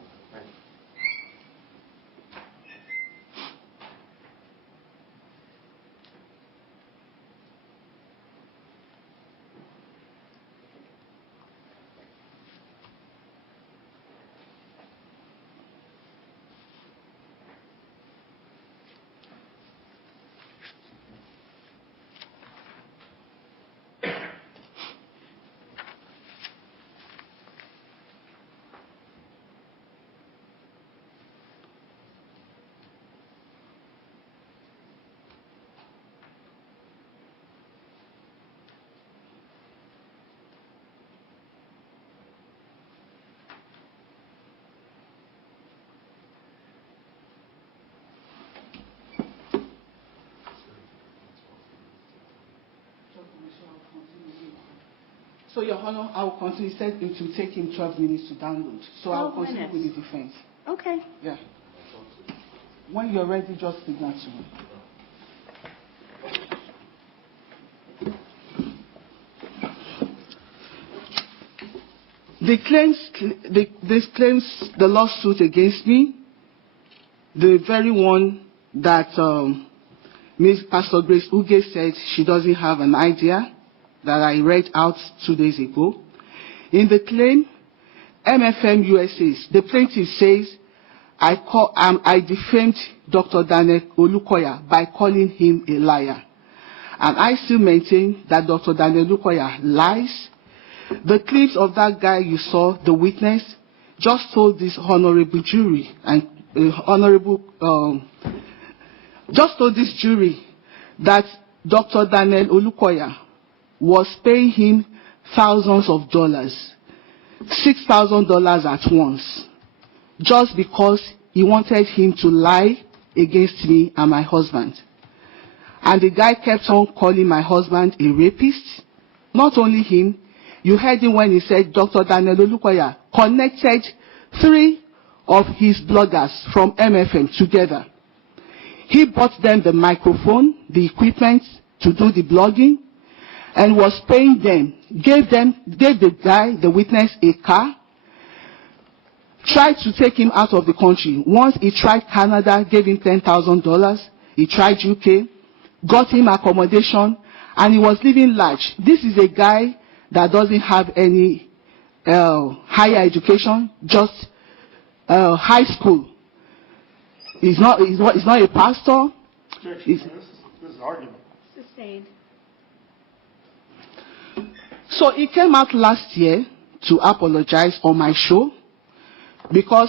So, Your Honor, I will continue. He said it will take him 12 minutes to download. So I will 12 continue minutes. with the defense. Okay. Yeah. When you're ready, just signal to me. This claims the lawsuit against me, the very one that Ms. Pastor Grace Uge said she doesn't have an idea, that I read out 2 days ago. In the claim, MFM USA, the plaintiff says, I defamed Dr. Daniel Olukoya by calling him a liar. And I still maintain that Dr. Daniel Olukoya lies. The clips of that guy you saw, the witness, just told this honorable jury and just told this jury that Dr. Daniel Olukoya was paying him thousands of dollars, $6,000 at once, just because he wanted him to lie against me and my husband. And the guy kept on calling my husband a rapist. Not only him, you heard him when he said Dr. Daniel Olukoya connected 3 of his bloggers from MFM together. He bought them the microphone, the equipment to do the blogging, and was paying them, gave the guy, the witness, a car, tried to take him out of the country. Once he tried Canada, gave him $10,000. He tried UK, got him accommodation, and he was living large. This is a guy that doesn't have any higher education, just high school. He's not a pastor. This is argument. Sustained. So he came out last year to apologize on my show, because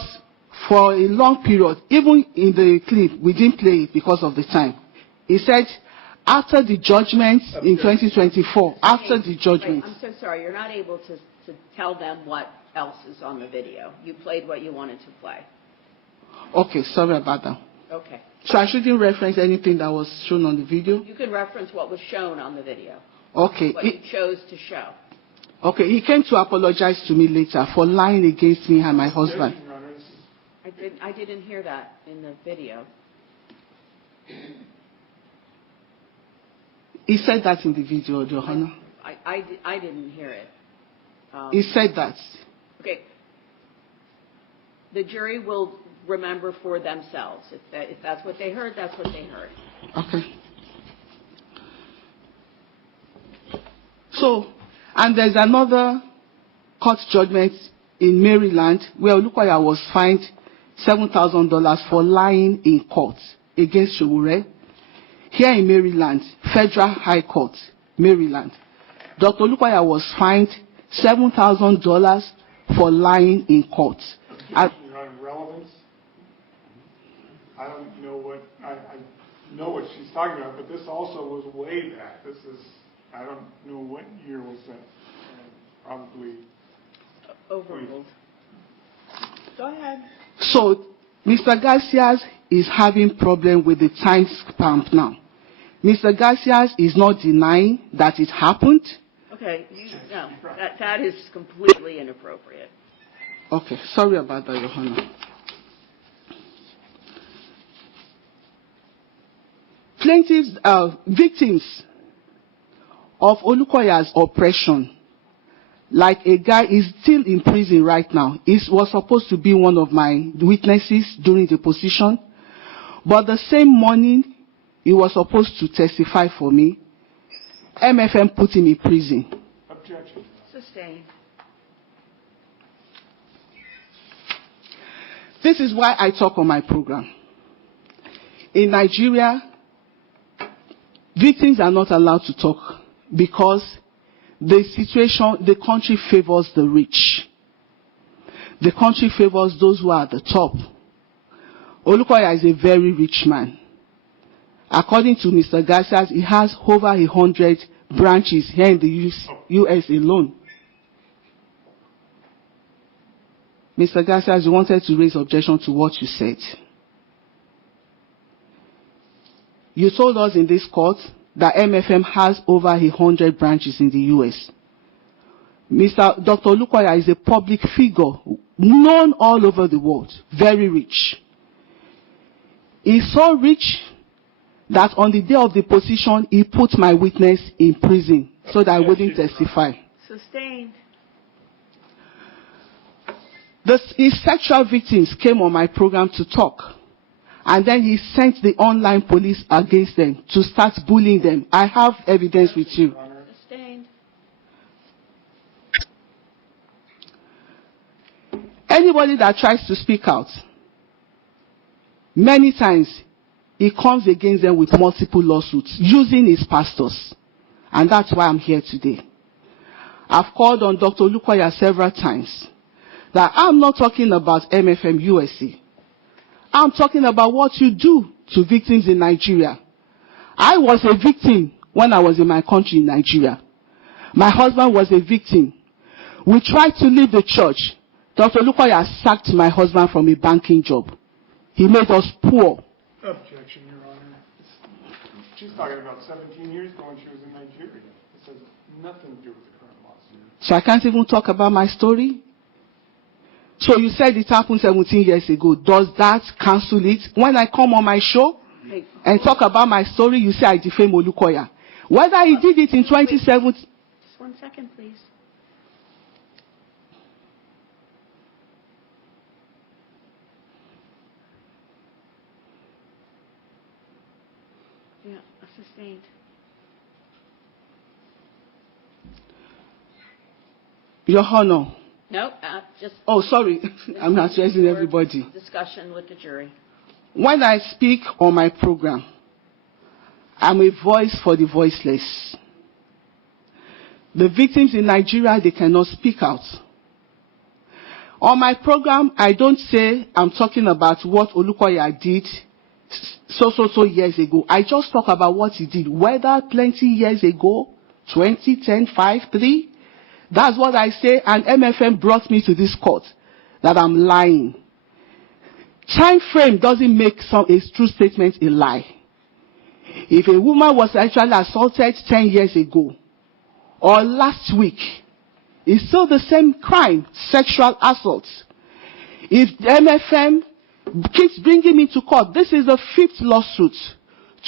for a long period, even in the clip, we didn't play it because of the time. He said, after the judgment in 2024, after the judgment. Wait, I'm so sorry. You're not able to tell them what else is on the video. You played what you wanted to play. Okay, sorry about that. Okay. So I shouldn't reference anything that was shown on the video? You can reference what was shown on the video. Okay. What you chose to show. Okay, he came to apologize to me later for lying against me and my husband. I didn't hear that in the video. He said that in the video, Your Honor. I didn't hear it. He said that. Okay. The jury will remember for themselves. If that's what they heard, that's what they heard. Okay. So, and there's another court judgment in Maryland where Olukoya was fined $7,000 for lying in court against Showore. Here in Maryland, Federal High Court, Maryland, Dr. Olukoya was fined $7,000 for lying in court. Relevance. I don't know what I know what she's talking about, but this also was way back. This is, I don't know what year was that. Probably overruled. Go ahead. So Mr. Garcia is having problem with the time stamp now. Mr. Garcia is not denying that it happened. Okay, no, that is completely inappropriate. Okay, sorry about that, Your Honor. Plaintiffs, victims of Olukoya's oppression, like a guy is still in prison right now. He was supposed to be one of my witnesses during the deposition, but the same morning he was supposed to testify for me. MFM put him in prison. Objection. Sustained. This is why I talk on my program. In Nigeria, victims are not allowed to talk because the situation, the country favors the rich. The country favors those who are at the top. Olukoya is a very rich man. According to Mr. Garcia, he has over 100 branches here in the US alone. Mr. Garcia, you wanted to raise objection to what you said. You told us in this court that MFM has over 100 branches in the US. Dr. Olukoya is a public figure, known all over the world, very rich. He's so rich that on the day of the deposition, he put my witness in prison so that I wouldn't testify. Sustained. His sexual victims came on my program to talk. And then he sent the online police against them to start bullying them. I have evidence with you. Sustained. Anybody that tries to speak out, many times, he comes against them with multiple lawsuits using his pastors. And that's why I'm here today. I've called on Dr. Olukoya several times that I'm not talking about MFM USA. I'm talking about what you do to victims in Nigeria. I was a victim when I was in my country in Nigeria. My husband was a victim. We tried to leave the church. Dr. Olukoya sacked my husband from a banking job. He made us poor. Objection, Your Honor. She's talking about 17 years ago when she was in Nigeria. This has nothing to do with the current lawsuit. So I can't even talk about my story? So you said it happened 17 years ago. Does that cancel it? When I come on my show and talk about my story, you say I defame Olukoya. Whether he did it in 2017... Just 1 second, please. Yeah, sustained. Your Honor. No, just... Oh, sorry. I'm not addressing everybody. Discussion with the jury. When I speak on my program, I'm a voice for the voiceless. The victims in Nigeria, they cannot speak out. On my program, I don't say I'm talking about what Olukoya did so years ago. I just talk about what he did, whether plenty years ago, 2010, 5, 3. That's what I say, and MFM brought me to this court that I'm lying. Time frame doesn't make a true statement a lie. If a woman was actually assaulted 10 years ago or last week, it's still the same crime, sexual assault. If the MFM keeps bringing me to court, this is the 5th lawsuit.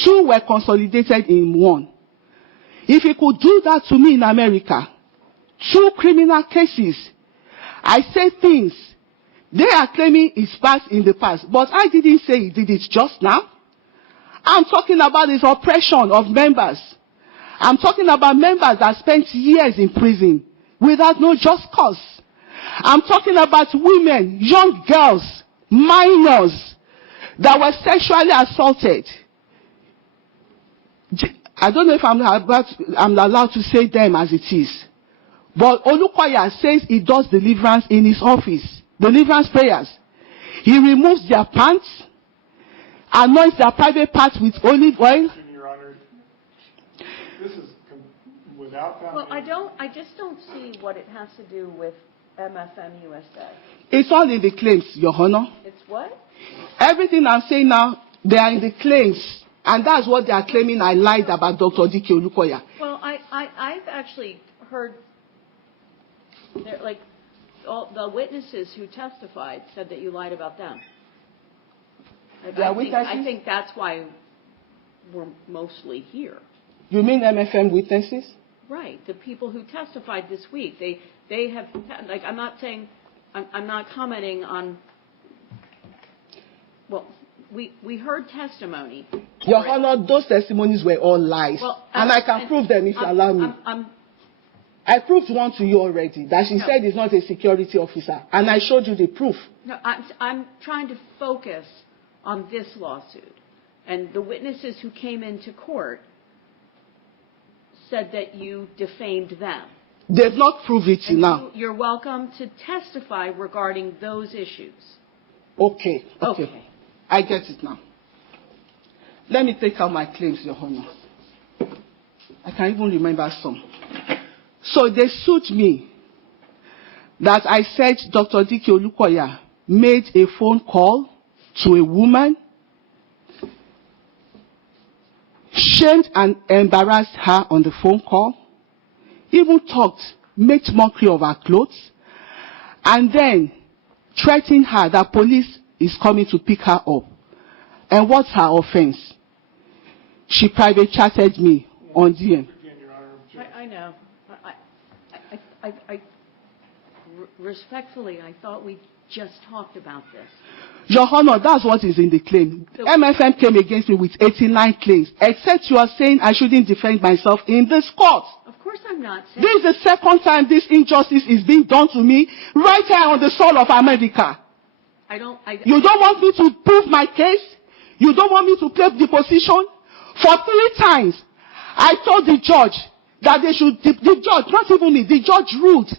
2 were consolidated in 1. If he could do that to me in America, 2 criminal cases, I say things. They are claiming it's past in the past, but I didn't say he did it just now. I'm talking about his oppression of members. I'm talking about members that spent years in prison without no just cause. I'm talking about women, young girls, minors that were sexually assaulted. I don't know if I'm allowed to say them as it is. But Olukoya says he does deliverance in his office. Deliverance prayers. He removes their pants, anoints their private parts with olive oil. Your Honor, this is without foundation. Well, I just don't see what it has to do with MFM USA? It's all in the claims, Your Honor. It's what? Everything I'm saying now, they are in the claims. And that's what they are claiming I lied about Dr. Dike Olukoya. Well, I've actually heard, like, all the witnesses who testified said that you lied about them. I think that's why we're mostly here. You mean MFM witnesses? Right. The people who testified this week, they have, like, I'm not saying, I'm not commenting on, well, we heard testimony. Your Honor, those testimonies were all lies. Well, and I can prove them if you allow me. I proved one to you already, that she said is not a security officer. And I showed you the proof. No, I'm trying to focus on this lawsuit. And the witnesses who came into court said that you defamed them. They've not proved it till now. You're welcome to testify regarding those issues. Okay. I get it now. Let me take out my claims, Your Honor. I can even remember some. So they sued me that I said Dr. Dike Olukoya made a phone call to a woman, shamed and embarrassed her on the phone call, even made mockery of her clothes, and then threatened her that police is coming to pick her up. And what's her offense? She private chatted me on DM. I know. Respectfully, I thought we just talked about this. Your Honor, that's what is in the claim. So, MFM came against me with 89 claims, except you are saying I shouldn't defend myself in this court. Of course I'm not saying. This is the second time this injustice is being done to me, right here on the soil of America. You don't want me to prove my case? You don't want me to play deposition? For 3 times, I told the judge that they should, the judge, not even me, the judge ruled.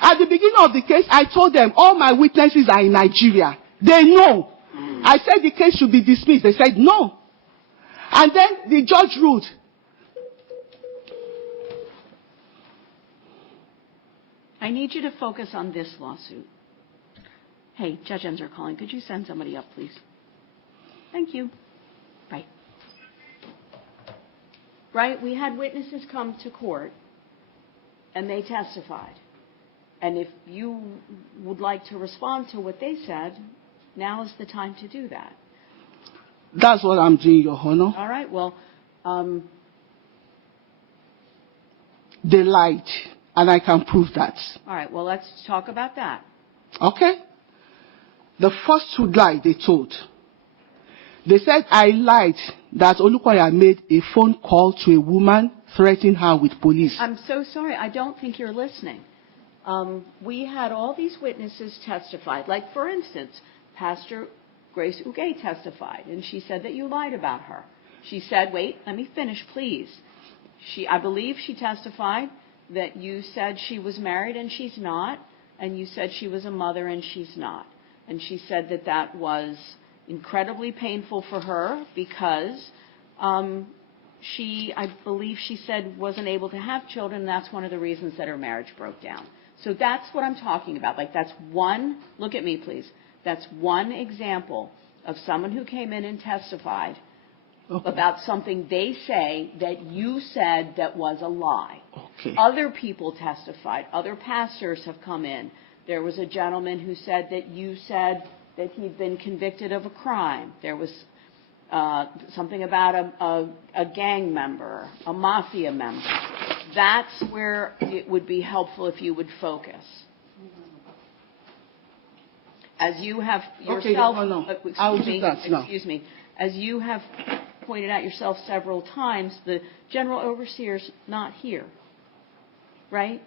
At the beginning of the case, I told them all my witnesses are in Nigeria. They know. I said the case should be dismissed. They said no. And then the judge ruled. I need you to focus on this lawsuit. Hey, Judge Enzer calling. Could you send somebody up, please? Thank you. Right? We had witnesses come to court, and they testified. And if you would like to respond to what they said, now is the time to do that. That's what I'm doing, Your Honor. All right, well, they lied, and I can prove that. All right, well, let's talk about that. Okay? The first 2 lies they told. They said I lied that Olukoya made a phone call to a woman threatening her with police. I'm so sorry. I don't think you're listening. We had all these witnesses testified. Like, for instance, Pastor Grace Uge testified, and she said that you lied about her. She said, wait, let me finish, please. I believe she testified that you said she was married and she's not, and you said she was a mother and she's not. And she said that that was incredibly painful for her because I believe she said, wasn't able to have children, and that's one of the reasons that her marriage broke down. So that's what I'm talking about. Like, that's one, look at me, please. That's one example of someone who came in and testified about something they say that you said that was a lie. Okay. Other people testified. Other pastors have come in. There was a gentleman who said that you said that he'd been convicted of a crime. There was something about a gang member, a mafia member. That's where it would be helpful if you would focus. As you have yourself, excuse me, as you have pointed out yourself several times, the general overseer's not here, right?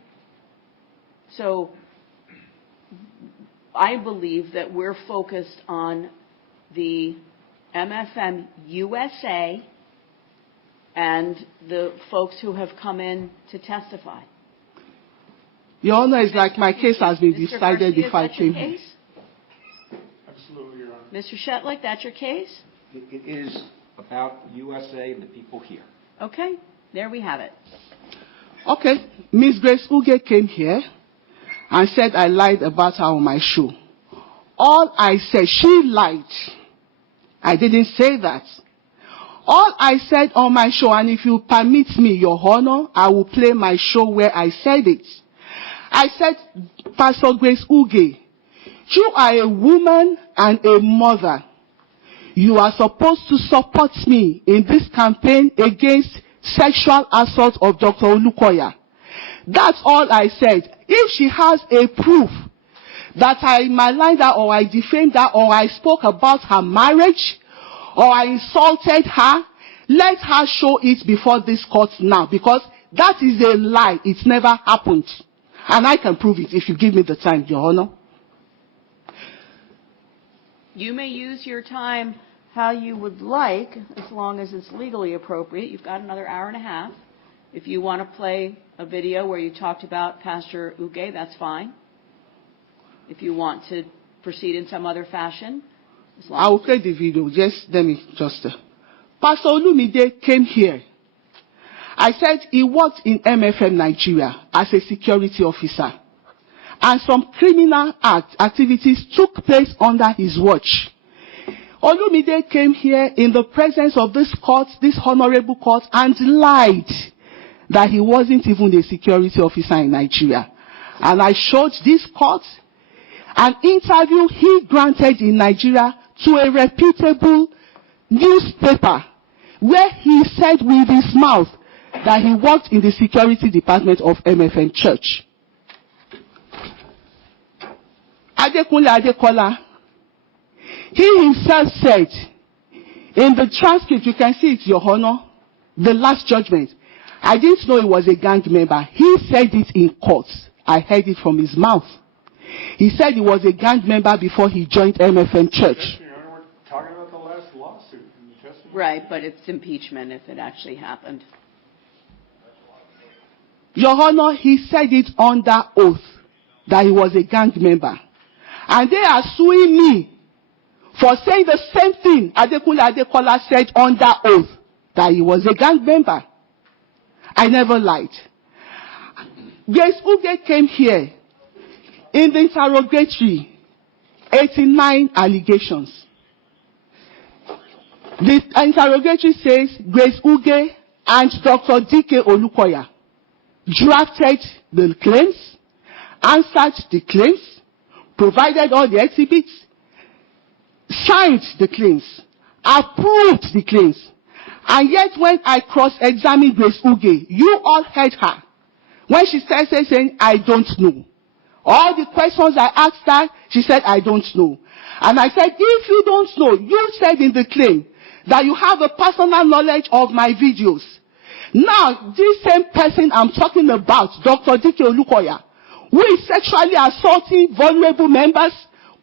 So I believe that we're focused on the MFM USA and the folks who have come in to testify. Your Honor, it's like my case has been decided before I came here. Absolutely, Your Honor. Mr. Shetlick, that's your case? It is about USA and the people here. Okay, there we have it. Okay, Ms. Grace Uge came here, and said I lied about her on my show. All I said, she lied. I didn't say that. All I said on my show, and if you permit me, Your Honor, I will play my show where I said it. I said, Pastor Grace Uge, you are a woman and a mother. You are supposed to support me in this campaign against sexual assault of Dr. Olukoya. That's all I said. If she has a proof that I maligned her or I defamed her or I spoke about her marriage or I insulted her, let her show it before this court now, because that is a lie. It never happened. And I can prove it if you give me the time, Your Honor. You may use your time how you would like, as long as it's legally appropriate. You've got another hour and a half. If you want to play a video where you talked about Pastor Uge, that's fine. If you want to proceed in some other fashion. I will play the video. Just let me just... Pastor Olumide came here. I said he worked in MFM Nigeria as a security officer. And some criminal activities took place under his watch. Olumide came here in the presence of this court, this honorable court, and lied that he wasn't even a security officer in Nigeria. And I showed this court an interview he granted in Nigeria to a reputable newspaper where he said with his mouth that he worked in the security department of MFM Church. Adekunle Adekola, he himself said, in the transcript, you can see it, Your Honor, the last judgment, I didn't know he was a gang member. He said it in court. I heard it from his mouth. He said he was a gang member before he joined MFM Church. We're talking about the last lawsuit in the testimony. Right, but it's impeachment if it actually happened. Your Honor, he said it under oath that he was a gang member. And they are suing me for saying the same thing Adekunle Adekola said under oath, that he was a gang member. I never lied. Grace Uge came here in the interrogatory, 89 allegations. The interrogatory says Grace Uge and Dr. D.K. Olukoya drafted the claims, answered the claims, provided all the exhibits, signed the claims, approved the claims. And yet when I cross-examined Grace Uge, you all heard her. When she started saying, I don't know. All the questions I asked her, she said, I don't know. And I said, if you don't know, you said in the claim that you have a personal knowledge of my videos. Now, this same person I'm talking about, Dr. D.K. Olukoya, who is sexually assaulting vulnerable members,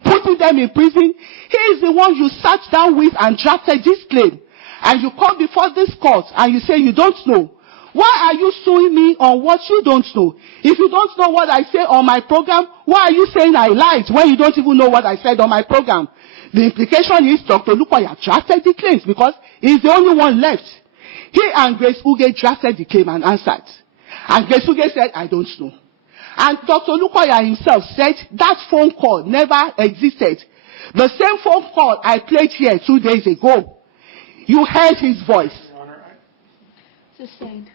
putting them in prison, he is the one you sat down with and drafted this claim. And you come before this court and you say you don't know. Why are you suing me on what you don't know? If you don't know what I say on my program, why are you saying I lied when you don't even know what I said on my program? The implication is Dr. Olukoya drafted the claims because he's the only one left. He and Grace Uge drafted the claim and answered. And Grace Uge said, I don't know. And Dr. Olukoya himself said that phone call never existed. The same phone call I played here 2 days ago. You heard his voice. Sustained.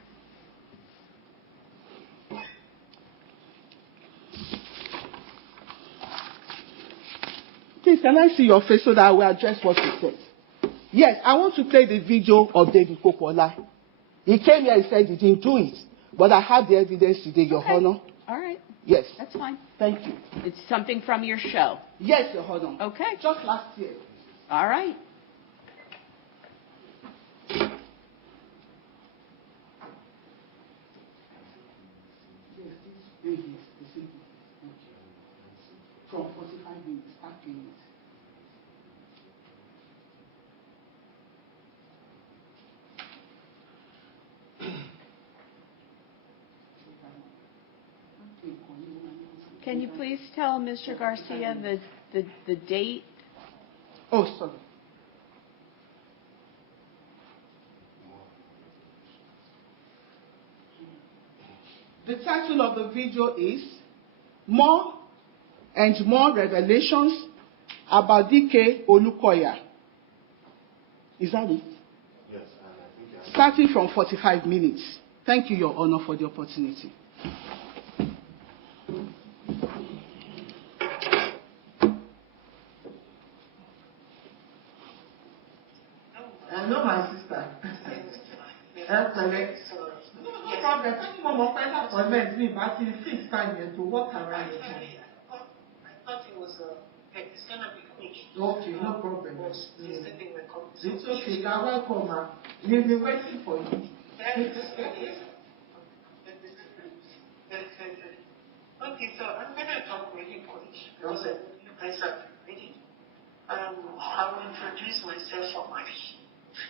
Please, can I see your face so that I will address what you said? Yes, I want to play the video of David Kokola. He came here and said he didn't do it. But I have the evidence today, Your Honor. All right. Yes. That's fine. Thank you. It's something from your show. Yes, Your Honor. Okay. Just last year. All right. From 45 minutes, 30 minutes. Can you please tell Mr. Garcia the date? Oh, sorry. The title of the video is more and more revelations about DK Olukoya. Is that it? Yes, and I think Starting from 45 minutes. Thank you, Your Honor, for the opportunity. Hello, my sister. No problem. Thank you for my final appointment. Me, but in 6 time to walk around. I thought it was it's gonna be quick. Okay, no problem. It's okay. You're welcome. We've been waiting for you. Okay, so I'm gonna talk really quick because you guys are ready. I will introduce myself formally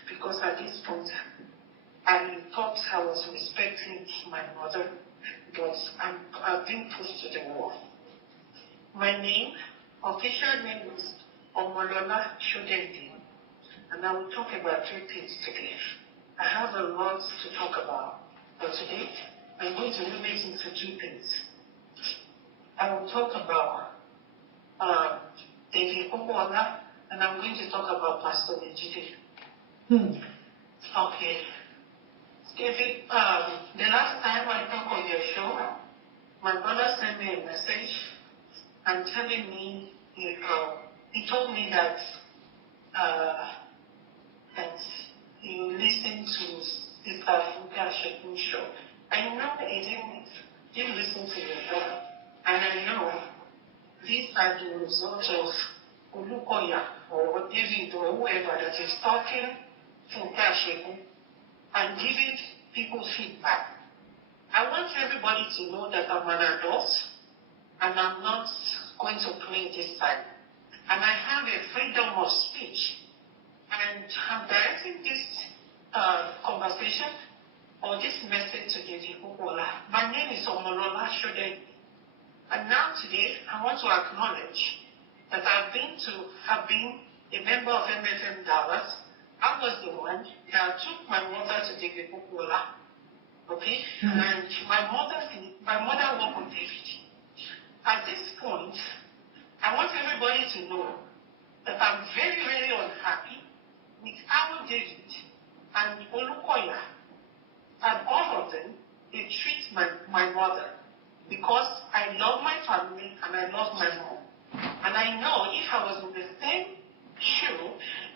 because at this point I thought I was respecting my mother, but I've been pushed to the wall. My name, official name is Omolola Shodendi, and I will talk about 3 things today. I have a lot to talk about, but today I'm going to limit it into 2 things. I will talk about David Omola, and I'm going to talk about Pastor Ejide. Okay. David, the last time I talked on your show, my brother sent me a message and telling me, he told me that you listened to Sister Funke Ashekun show. I know he didn't listen to your brother, and I know these are the results of Olukoya or David or whoever that is talking Funke Ashekun and giving people feedback. I want everybody to know that I'm an adult and I'm not going to play this side. And I have a freedom of speech. And I'm directing this conversation or this message to David Okola. My name is Omolola Shode. And now today, I want to acknowledge that I've been a member of MFM Dallas. I was the one that took my mother to David Okola. Okay? And my mother worked with David. At this point, I want everybody to know that I'm very, very unhappy with how David and Olukoya and all of them, they treat my mother, because I love my family and I love my mom. And I know if I was in the same shoe,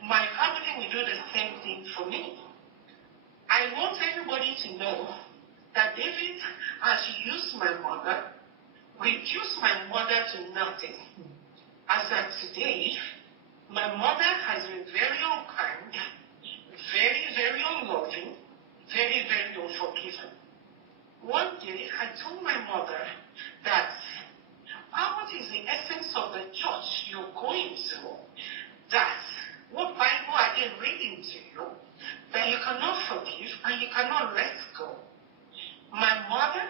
my family will do the same thing for me. I want everybody to know that David has used my mother, reduced my mother to nothing. As of today, my mother has been very unkind, very, very unloving, very, very unforgiving. One day, I told my mother that what is the essence of the church you're going to? That what Bible are they reading to you that you cannot forgive and you cannot let go? My mother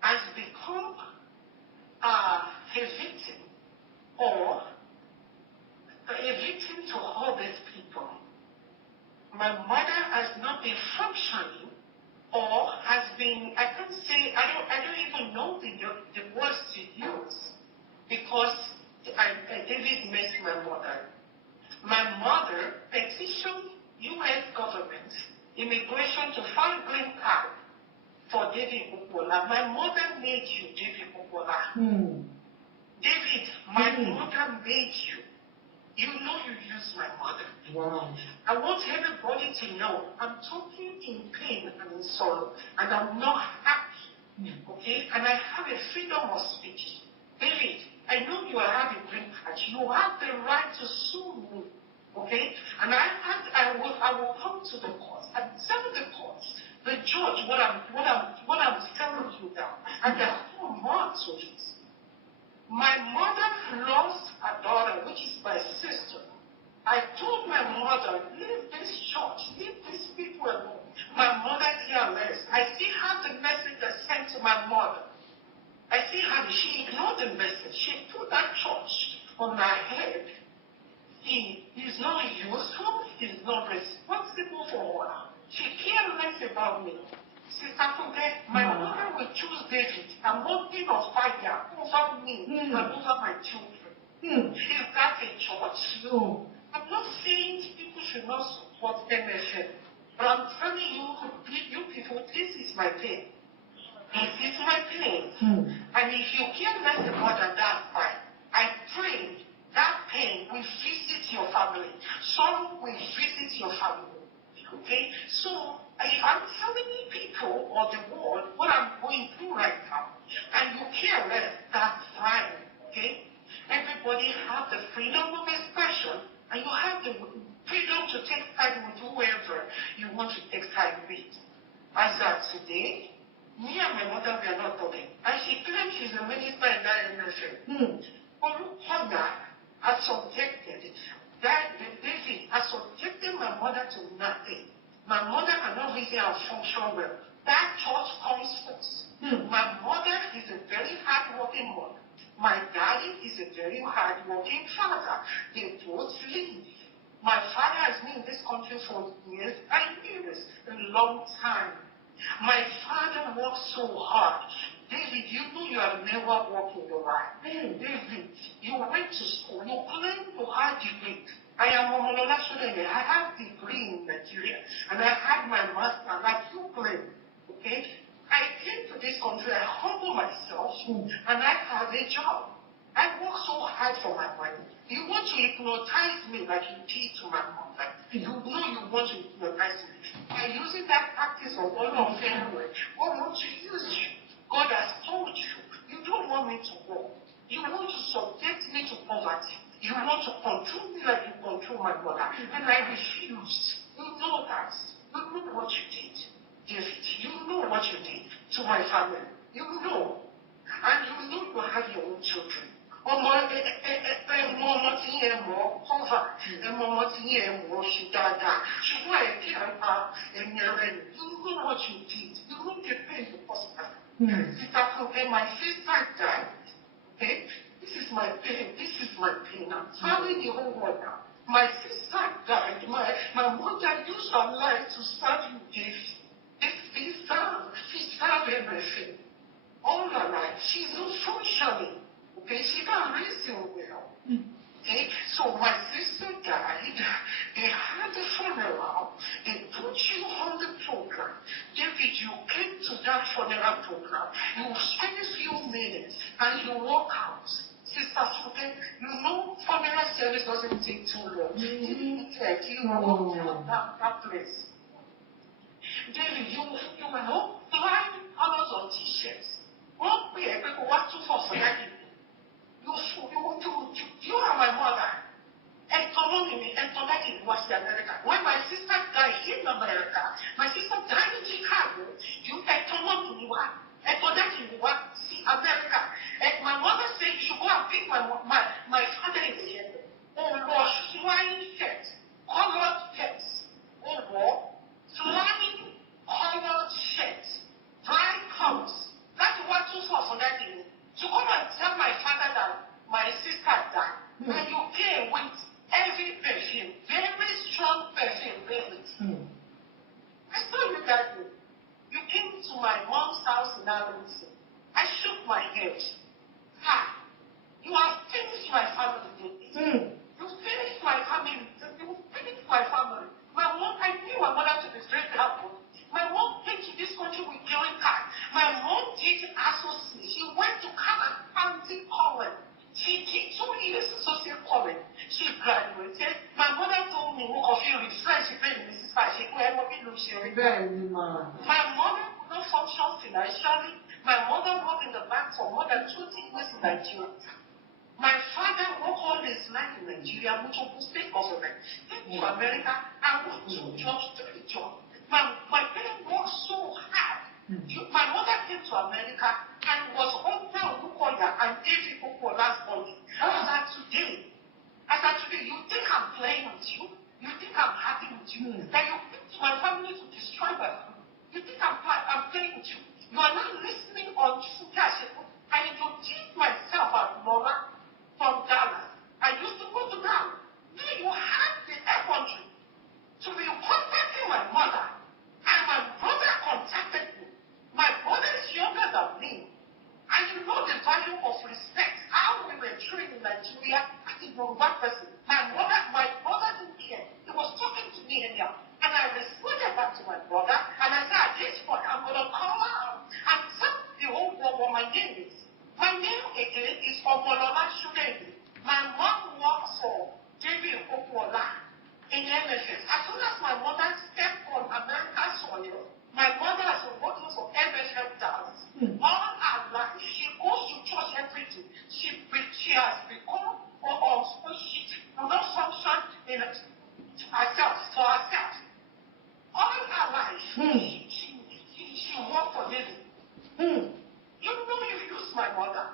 has become a victim or a victim to all these people. My mother has not been functioning or has been, I can't say, I don't even know the words to use because David met my mother. My mother petitioned U.S. government immigration to file green card for David Okola. My mother made you, David Okola. David, my mother made you. You know you used my mother. Wow. I want everybody to know I'm talking in pain and in sorrow, and I'm not happy. Okay? And I have a freedom of speech. David, I know you are having green card. You have the right to sue me. Okay? And I will come to the court and tell the court, the judge, what I'm telling you now. And there are 4 months with it. My mother lost a daughter, which is my sister. I told my mother, leave this church, leave these people alone. My mother careless. I still have the message I sent to my mother. I still have it. She ignored the message. She put that church on my head. He is not useful. He is not responsible for her. She cared less about me. Sister Funke, my mother will choose David and mountain of fire over me and over my children. Is that a church? No. I'm not saying people should not support MFM, but I'm telling you, you people, this is my pain. This is my pain. And if you care less about that fight, I pray that pain will visit your family. Sorrow will visit your family. Okay? So, I'm telling people or the world what I'm going through right now. And you care less, that's fine. Okay? Everybody has the freedom of expression, and you have the freedom to take time with whoever you want to take time with. As of today, me and my mother, we are not talking. And she claims she's a minister in that nation. But look how that has subjected, David has subjected my mother to nothing. My mother cannot reason and function well. That church comes first. My mother is a very hard-working mother. My daddy is a very hard-working father. They both live. My father has been in this country for years and years, a long time. My father worked so hard. David, you know you have never worked in your life. David, you went to school. You claim to have degree. I am a Molola student. I have degree in Nigeria. And I had my master like you claim. Okay? I came to this country, I humble myself, and I have a job. I work so hard for my money. You want to hypnotize me like you did to my mother. You know you want to hypnotize me. By using that practice of all of anyway, God wants to use you. God has told you. You don't want me to work. You want to subject me to poverty. You want to control me like you control my mother. And I refuse. You know that. You know what you did. David, you know what you did to my family. You know. And you know you have your own children. You know what you did. You know the pain you caused. Sister Funke, my sister died. Okay? This is my pain. This is my pain. I'm telling the whole world now. My sister died. My mother used her life to serve you, David. She served everything. All her life. She's not functioning. Okay? She can't reason well. Okay? So my sister died. They had the funeral. They put you on the program. David, you came to that funeral program. You spend a few minutes and you walk out. Sister Funke, you know funeral service doesn't take too long. You walk out that place. David, you know, flying colors on t-shirts. What way people want to for that? You are my mother. And was America. When my sister died in America, my sister died in Chicago. You see America. And my mother said you should go and pick my father in the end. Flying shirts, colored shirts. Flying colored shirts, bright colors. That's what you saw for that day. To come and tell my father that my sister died, and you came with heavy perfume, very strong perfume, I saw you that day. You came to my mom's house in Arlington. I shook my head. You have finished my family. You finished my family. You finished my family. My mom, I knew my mother to be straight happy. My mom came to this country with green card. My mom did associate. She went to County College. She did 2 years associate college. She graduated. My mother told me, what of you refresh, she paid Mrs. Ashekun, my mother could not function financially. My mother worked in the bank for more than 20 years in Nigeria. My father worked all his life in Nigeria, which was the state government. Came to America and worked 2 jobs, 3 jobs. My parents worked so hard. My mother came to America and was under Lukoya and 8 people for last month. As of today, you think I'm playing with you? You think I'm happy with you? That you came to my family to destroy my family? You think I'm playing with you? You are not listening on Funke Ashekun. I introduced myself as Laura from Ghana. I used to go to Ghana. Now you have the air country to be contacting my mother. And my brother contacted me. my name is. My name again is Omolola Shugedi. My mom works for David Opola in MFS. As soon as my mother stepped on America's soil, my mother has been working for MFF dollars. All her life, she goes to church every day. She has become she will not function in herself, for herself. All her life, she worked for living. You know you use my mother.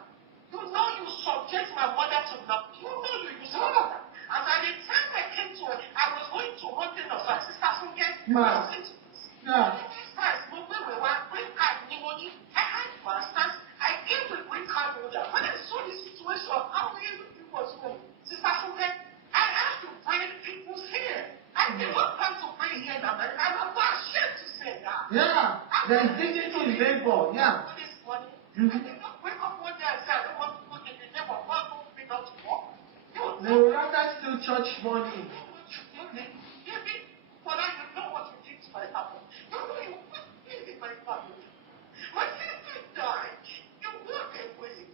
You know you subject my mother to block. You know you use my mother. And by the time I came to her, I was going to one thing of her sister Funke. I had masters. I came with green card holder. When I saw the situation of how everything was going, Sister Funke, I have to bring people here. I did not come to bring here in America. I'm not ashamed to say that. Yeah, there's dignity in labor. Yeah. I did not wake up one day and say, I don't want to go in the name of God, who will not to work. They would rather steal church money. Well, I don't know what you did to my family. You know you did in my family. My sister died. You walk away.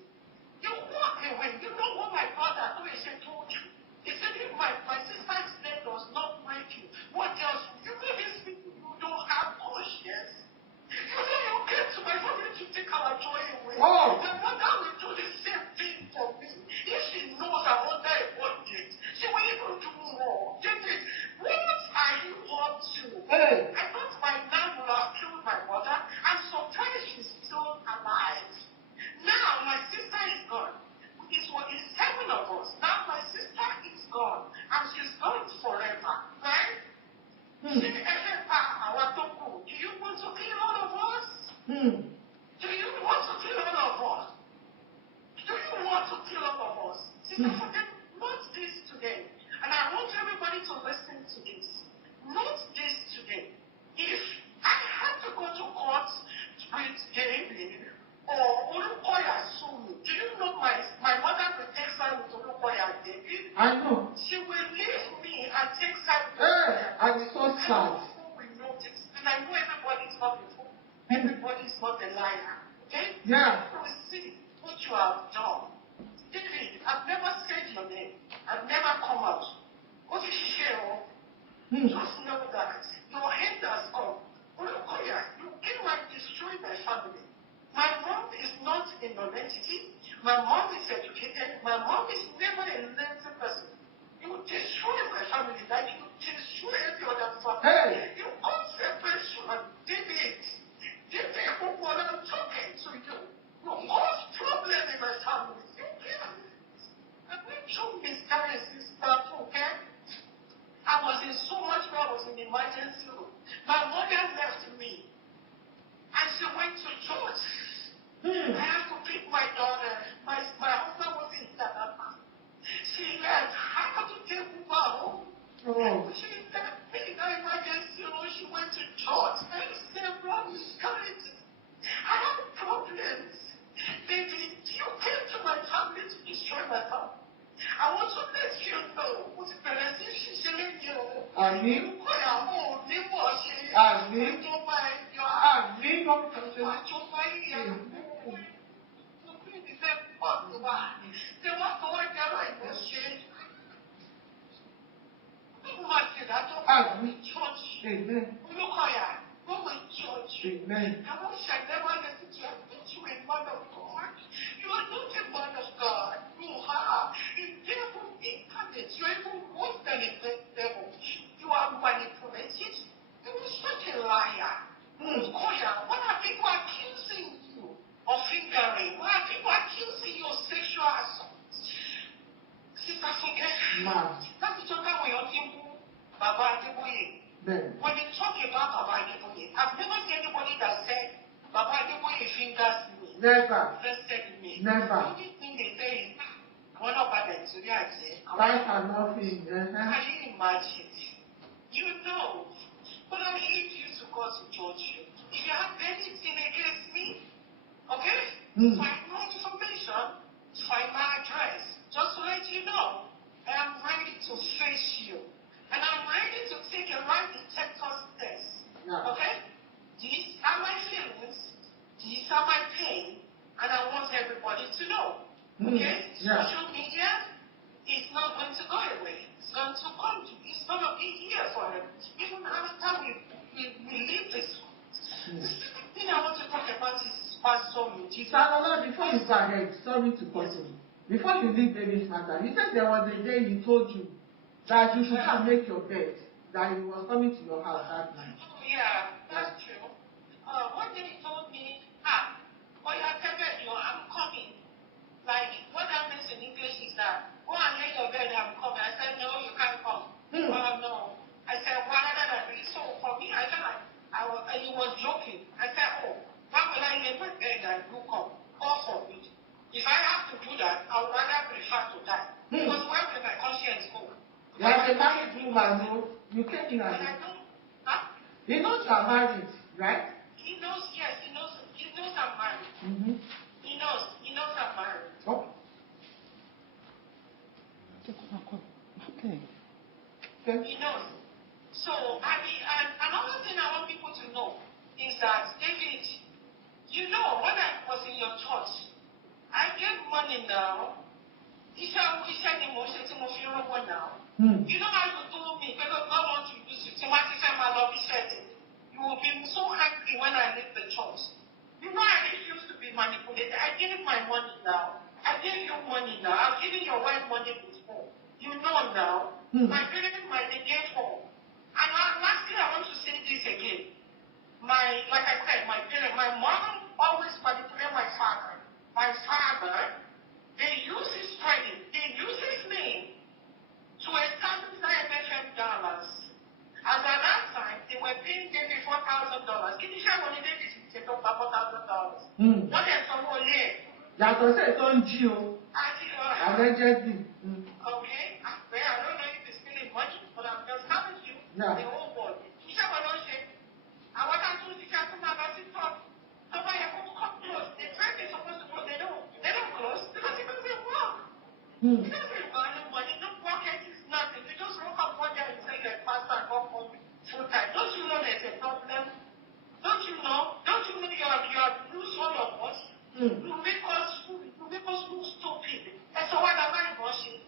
You walk away. You know what my brother told you? He said, if my sister's death does not break you, what else? You know these people who don't have conscience. You know you came to my family to take our joy away. Oh. My mother will do the same thing for me. If she knows I'm under a bondage, she will even do more. David, what are you up to? Hey. I thought by now would have killed my mother. I'm surprised she's still alive. Now my sister is gone. It's 7 of us. Now my sister is gone. And she's gone forever. Right? Do you want to kill all of us? Do you want to kill all of us? Do you want to kill all of us? Sister, note this today. And I want everybody to listen to this. Note this today. If I have to go to court with David or Olukoya Sumi, do you know my mother will take side with Olukoya David? I know. She will leave me and take side with Hey, I'm so sad. we know this. And I know everybody's not a fool. Everybody's not a liar. Okay? Yeah. We see what you have done. David, I've never said your name. I've never come out. What did she share? Just know that your hand has come. Olukoya, you came and destroyed my family. My mom is not a non-entity. My mom is educated. My mom is never a lazy person. You destroy my family like you destroy every other family. Hey. You cause separation. David, what I'm talking to you. You cause problem in my family. You can't. I went through miscarriages, okay? I was in so much pain. I was in emergency room. My mother left me. And she went to church. I had to pick my daughter. My husband was in Canada. She left. I had to take Uber home. She left me in the emergency room. She went to church. I several miscarriages. I had problems. Baby, you came to my family to destroy my family. I want to let you know what the parents is telling you. Amen. You could have all neighbor say, Amen. don't mind your Amen. Amen. I wish I never listened to you. I thought you were a man of God. You are not a man of God. You are a devil incarnate. You are even worse than a devil. You are manipulated. You are such a liar. Koya, why are people accusing you of fingering? Why are people accusing you of sexual assault? Sister Funke, that's the talk when you're thinking, Baba Adeboye. When you talk about Baba Adeboye, I've never seen anybody that said, Baba Adeboye fingers me. Never. Tested me. Never. The only thing they say is, one of them is to Life and nothing. Can you imagine? You know. But I need you to go to judge you. If you have anything against me, okay? Find my information, find my address. Just to let you know, I am ready to face you. And I'm ready to take a lie detector test. Okay? These are my feelings. These are my pain. And I Okay? Yeah. Social media is not going to go away. It's going to come. It's going to be here for them. Even after we leave this. The second thing I want to talk about is Pastor Mujiba. Salala, before you go ahead, sorry to cut you. Before you leave baby's matter, you said there was a day he told you that you should not make your bed, that he was coming to your house that night. Oh, yeah, that's true. One day he told me, I'm coming. Like, what that means in English is that, go and lay your bed, I'm coming. I said, no, you can't come. No. I said, why not? So for me, I thought he was joking. I said, oh, why will I lay my bed and you come? God forbid. If I have to do that, I would rather prefer to die. Because where will my conscience go? You are a married woman, no? You came in and he knows you are married, right? He knows, yes, he knows I'm married. Mm-hmm. He knows I'm married. Oh. Okay. He knows. So, another thing I want people to know is that, David, you know, when I was in your church, I gave money now. You know how you told me, because God wants to use you. You will be so angry when I leave the church. You know I refuse to be manipulated. I gave my money now. I gave you money now. I've given your wife money before. You know now. My parents might be gave for. And lastly, I want to say this again. Like I said, my mom always manipulated my father. My father, they use his credit, they use his name to establish IMFM dollars. As at that time, they were paying David $4,000. Can you share money David to take up $4,000? What is some more here? That was it on Geo. Allegedly. Okay. I don't know if it's stealing money, but I'm just telling you the whole world. You share what I'm saying? I want to do the case to my best talk. Somebody come close. The time they're supposed to close, they don't close because it doesn't work. It doesn't work. No money, no pocket, it's nothing. You just woke up one day and say you're a pastor and go home full time. Don't you know there's a problem? Don't you know you are lose all of us? You make us look stupid. And so why am I rushing?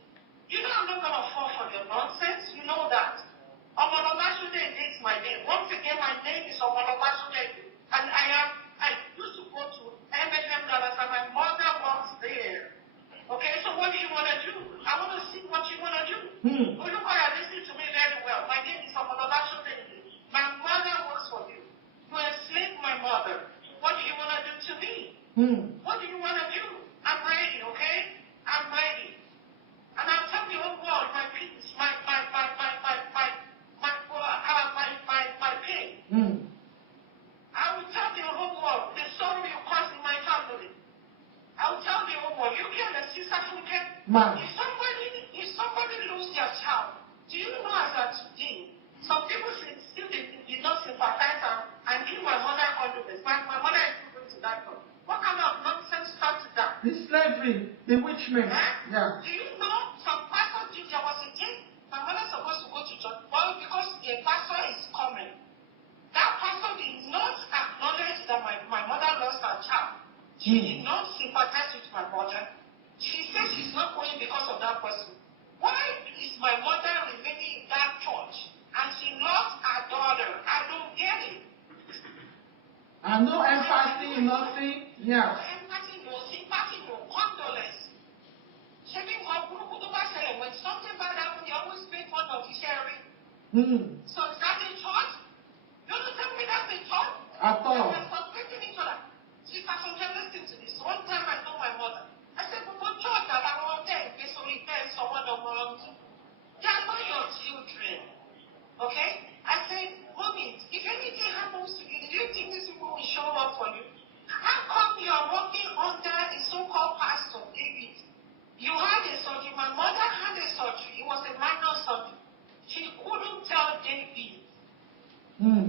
You know I'm not gonna fall for your nonsense. You know that. Omololashude is my name. Once again, my name is Omololashude. And I used to go to MFM Dallas and my mother works there. Okay, so what do you want to do? I want to see what you want to do. Oh, look, you're listening to me very well. My name is Omololashude. My mother works for you. You enslaved my mother. What do you want to do to me? What do you want to do? I'm ready, okay? I'm ready. And I'll tell the whole world my peace, my pain. I will tell the whole world the sorrow you caused in my family. I will tell the whole world, you can assist Funke. If somebody lose their child, do you know as at today, some people still did not sympathize and give my mother condolence. My mother is still going to die from. What kind of nonsense started that? The slavery, bewitchment. Yeah. Do you know some pastors did there was a day my mother's supposed to go to church, well, because a pastor is coming. That pastor did not acknowledge that my mother lost her child. She did not sympathize with my mother. She says she's not going because of that person. Why is my mother remaining in that church and she lost her daughter? I don't get it. And no empathy, nothing. Yeah. No empathy, no sympathy, no condolence. When something bad happens, you always make fun of judiciary. So is that a church? You don't tell me that's a church? At all. They were suspecting each other. Sister Funke, listen to this. One time I told my mother, I said, but what church that I want there? They someone of they are not your children. Okay? I said, Mommy, if anything happens to you, do you think these people will show up for you? How come you are working under a so-called pastor, David? You had a surgery. My mother had a surgery. It was a minor surgery. She couldn't tell David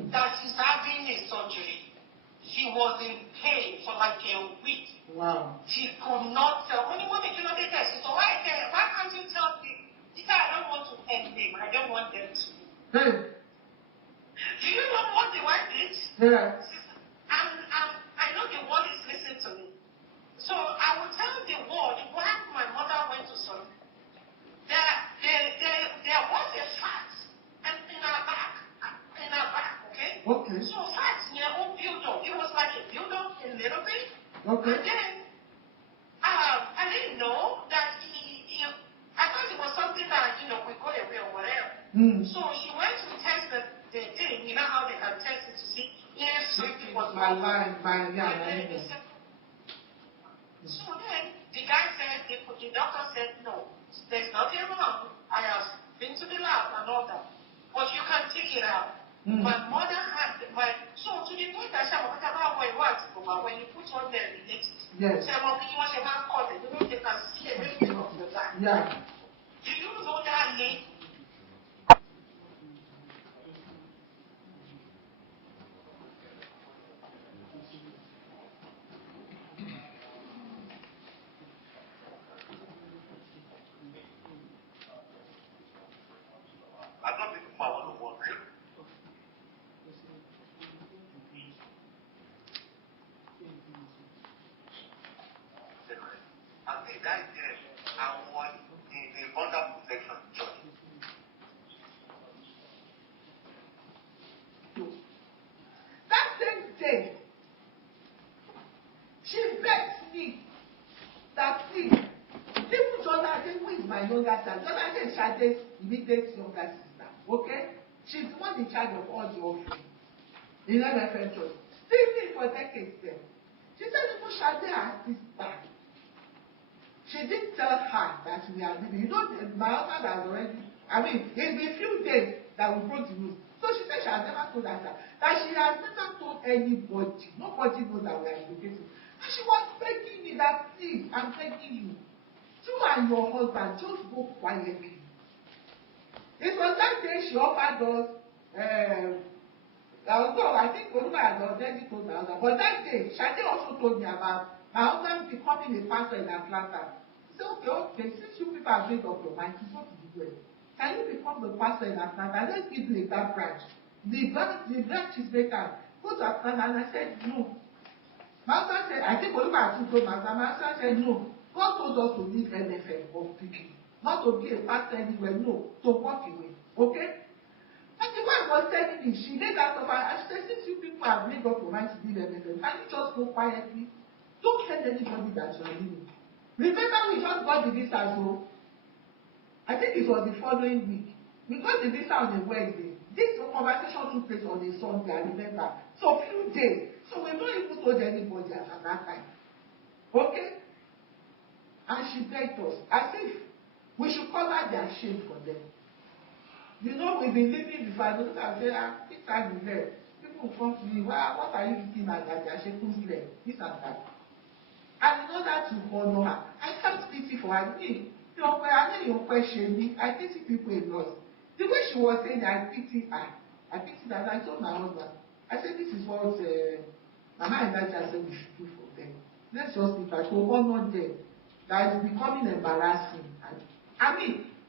that she's having a surgery. She was in pain for like a week. Wow. She could not tell. Only one you know they test. So why can't you tell me? She said, I don't want to end them. I don't want them to. Hey. Do you know what the wife did? Yeah. I know the world is listening to me. So I will tell the world why aligned by the alignment. So then the guy said, the doctor said, no, there's nothing wrong. I have been to the lab and all that. But you can take it out. My mother had so to the point that I said, when you put on the related, Yes. say, well, you want to have caught it, they can see everything of the guy. Yeah. Do you know that lady? I don't think I want to work. And the guy there, I want the under protection church. That same day, she begged me that please, even Jonathan, who is my younger sister, Jonathan is Shade's immediate younger sister, okay? She's the one in charge of all the offerings in MFM church. Still me for decades then. She said, even Shade has this back. She didn't tell her that we are leaving. You know, my husband has already, it's been a few days that we broke the news. So she said she has never told her that she has never told anybody. Nobody knows that we are relocating. And she was begging me that, please, I'm begging you. You and your husband just go quietly. It was that day she offered us, although I think Oluma had already told her, but that day, Shade also told me about my husband becoming a pastor in Atlanta. So, okay, since you people have made up your mind, it's not to be doing. Can you become the pastor in Atlanta? Let's give you that branch. The branch is better. Go to Atlanta. And I said, no. My husband said, I think Oluma had told my husband said, no. God told us to leave MFM or PK. Not to be a pastor anywhere, no. To walk away. Okay? And the wife was telling me, she made that offer, and she said, since you people have made up your mind to leave MFM, can you just go quietly? Don't tell anybody that you are leaving. Remember, we just got the visa, so I think it was the following week. We got the visa on a Wednesday. This conversation took place on a Sunday, I remember. So, few days. So, we've not even told anybody at that time. Okay? And she begged us, as if we should cover their shame for them. You know, we've been living before. I don't say, this time we left. People come to me, well, what are you looking at Ashekun's leg? This and that. And in order to honor her, I felt pity for her. Me, you know, when I know your question me, I pity people a lot. The way she was saying, I pity her. I pity that. I told my husband, I said, this is what Mama and Dad said we should do for them. Let's just be back to honor them. That is becoming embarrassing. And,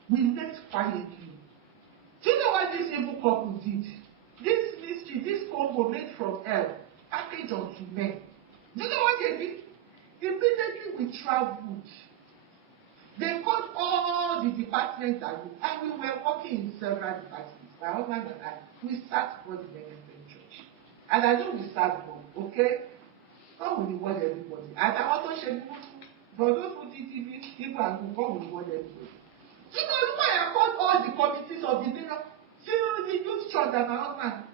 we left quietly. Do you know what this evil couple did? This mystery, this combo made from hell, packaged unto men. Do you know what they did? Immediately we traveled. They called all the departments and we were working in several departments. My husband and I, we sat for the Defendant church. And I know we sat for, okay? God will reward everybody. And I also said, for those who did TV, people and who God will reward everybody. You know, look why I called all the committees of the nation. See, the youth church and my husband.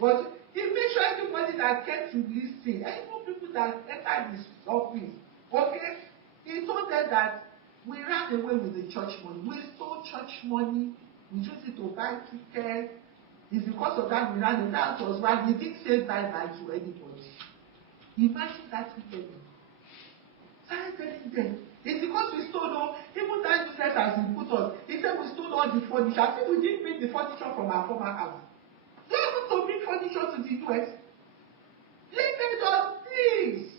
But he made sure everybody that came to listen, even people that entered his office, okay, he told them that we ran away with the church money. We stole church money. We used it to buy tickets. It's because of that we ran away. That was why we didn't say bye-bye to anybody. Imagine that weekend. Started telling them. It's because we stole all, even that business has been put on. He said we stole all the furniture. I think we didn't bring the furniture from our former house. You have to bring furniture to the US. Let us, please.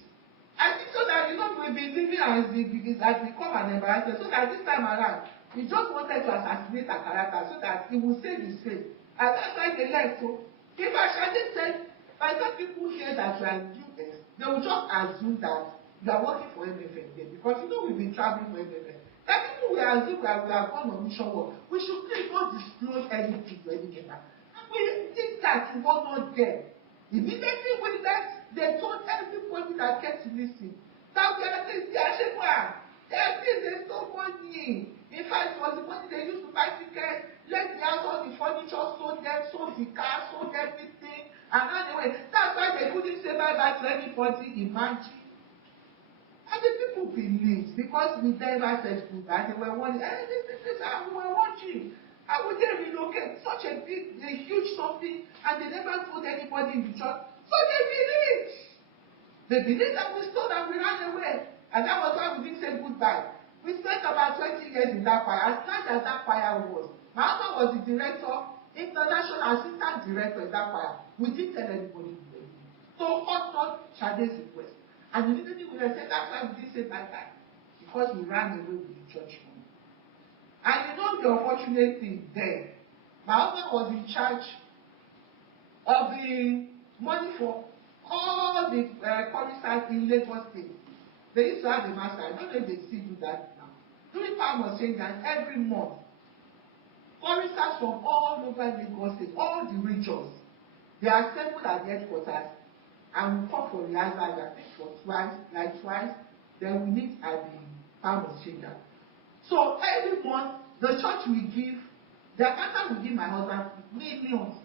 I think so that, we've been living as become an embarrassment. So that this time around, we just wanted to assassinate our character so that he will say the same. And that's why they left. So, if I said, by the time people hear that you are in US, they will just assume that you are working for MFM there. Because we've been traveling for MFM. That people will assume that we have gone on mission work. We should please not disclose anything to any member. We did that to honor them. Immediately we left, they told everybody that came to listen that we are saying, they stole money. In fact, it was the money they used to buy tickets, let the house, all the furniture, sold them, sold the car, sold everything, and ran away. That's why they couldn't say bye-bye to anybody. Imagine. And the people believed because we never said goodbye. They were warning, this, and we were watching. How would they relocate such a big, a huge something, and they never told anybody in the church? So they believed. They believed that we stole and we ran away. And that was why we didn't say goodbye. We spent about 20 years in that choir. As large as that choir was, my husband was the director, international assistant director in that choir. We didn't tell anybody. So honored Shade's request. And immediately we said, that's why we didn't say bye-bye. Because we ran away with the church money. And you know the unfortunate thing there. My husband was in charge of the money for all the commissars in Lagos State. They used to have a master. I don't know if they still do that now. During time of change, and every month, commissars from all over Lagos State, all the regions, they are assembled at the headquarters and we come for rehearsal, I think for twice, then we meet at the farm of changer. So every month, the church will give, the accountant will give my husband millions.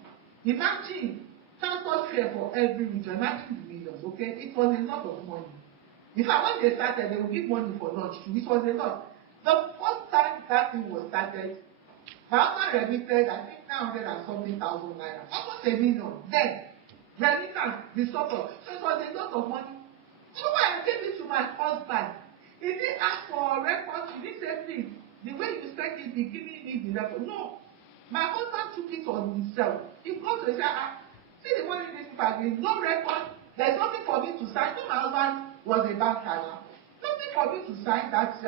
Imagine transport fare for every region, imagine the millions, okay? It was a lot of money. In fact, when they started, they would give money for lunch too. It was a lot. The first time that thing was started, my husband remitted, I think 900 and something thousand naira, almost $1 million. Then, remittance, the support. So it was a lot of money. So when I gave it to my husband, he didn't ask for records. He didn't say, please, the way you spent it, be giving me the record. No. My husband took it on himself. He goes to say, see the money this people are giving, no record. There's nothing for me to sign. So my husband was a banker now. Nothing for me to sign that.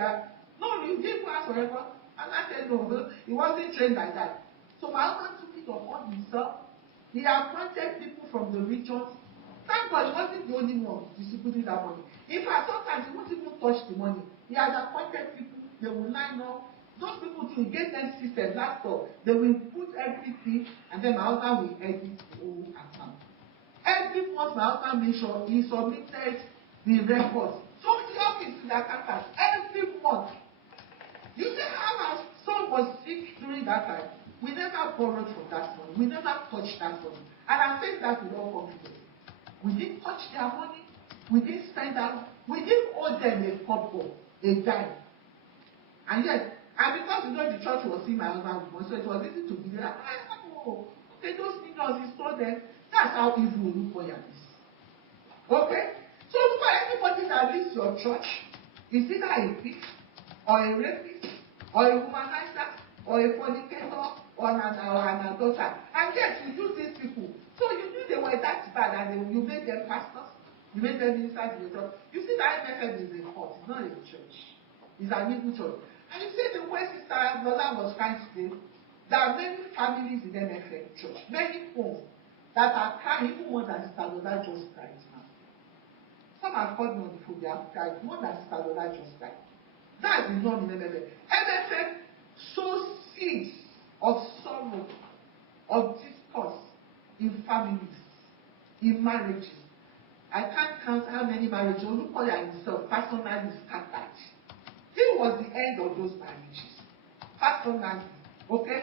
No, you didn't ask for record. And I said, no, he wasn't trained like that. So my husband took it upon himself. He appointed people from the regions. Thank God he wasn't the only one distributing that money. In fact, sometimes he won't even touch the money. He has appointed people, they will line up. Those people too, get them systems, laptop. They will put everything, and then my husband will edit the whole account. Every month my husband made sure he submitted the records. So the office to the accountant every month. You see how my son was sick during that time? We never borrowed from that money. We never touched that money. And I'm saying that with all confidence. We didn't touch their money. We didn't spend that. We didn't owe them a couple, a dime. And yet, and because you know the church was seeing my husband with money, so it was easy to be there. Okay, those millions he stole them. That's how evil Olukoya is. Okay? So look at everybody that leaves your church is either a thief, or a rapist, or a womanizer, or a fornicator, or an adulterer. And yet you use these people. So you knew they were that bad and you made them pastors, you made them ministers in the church. You see that MFM is a court, it's not a church. It's an evil church. And you see the way Sister Lola was trying to say, there are many families in MFM church, many homes that are crying, even more than Sister Lola just cried now. Some have called me on the phone, they have cried more than Sister Lola just cried. That's the norm in MFM. MFM sows seeds of sorrow, of discourse in families, in marriages. I can't count how many marriages Olukoya himself personally scattered. He was the end of those marriages. Personally, okay?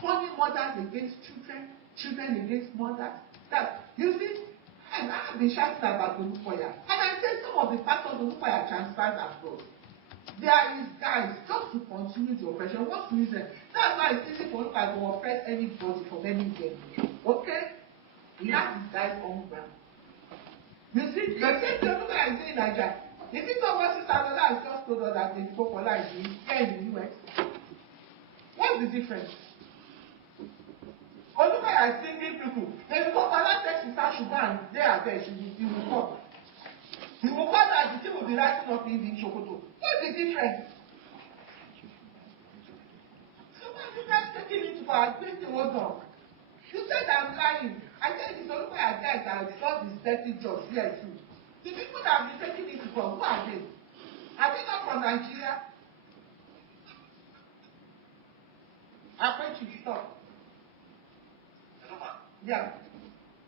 Turning mothers against children, children against mothers. That you see, and I have been shouting about Olukoya. And I said some of the pastors Olukoya transferred abroad. There is guys just to continue the oppression. What's the reason? That's why it's easy for Olukoya to oppress anybody from any game. Okay? He has his guys on ground. You see, the same thing Olukoya is doing in Nigeria. Is it not what Sister Lola has just told us that the Popola is doing here in the US? What's the difference? Olukoya is sending people. The Popola takes Sister Sugar and they are there. He will come. He will come and the thing will be writing up in Shokoto. What's the difference? So why are you guys taking it for our 20 hold on? You said I'm lying. I said it's Olukoya guys that have done these dirty jobs here too. The people that have been taking it from, who are they? Are they not from Nigeria? I'm going to stop. Hello, ma. Yeah.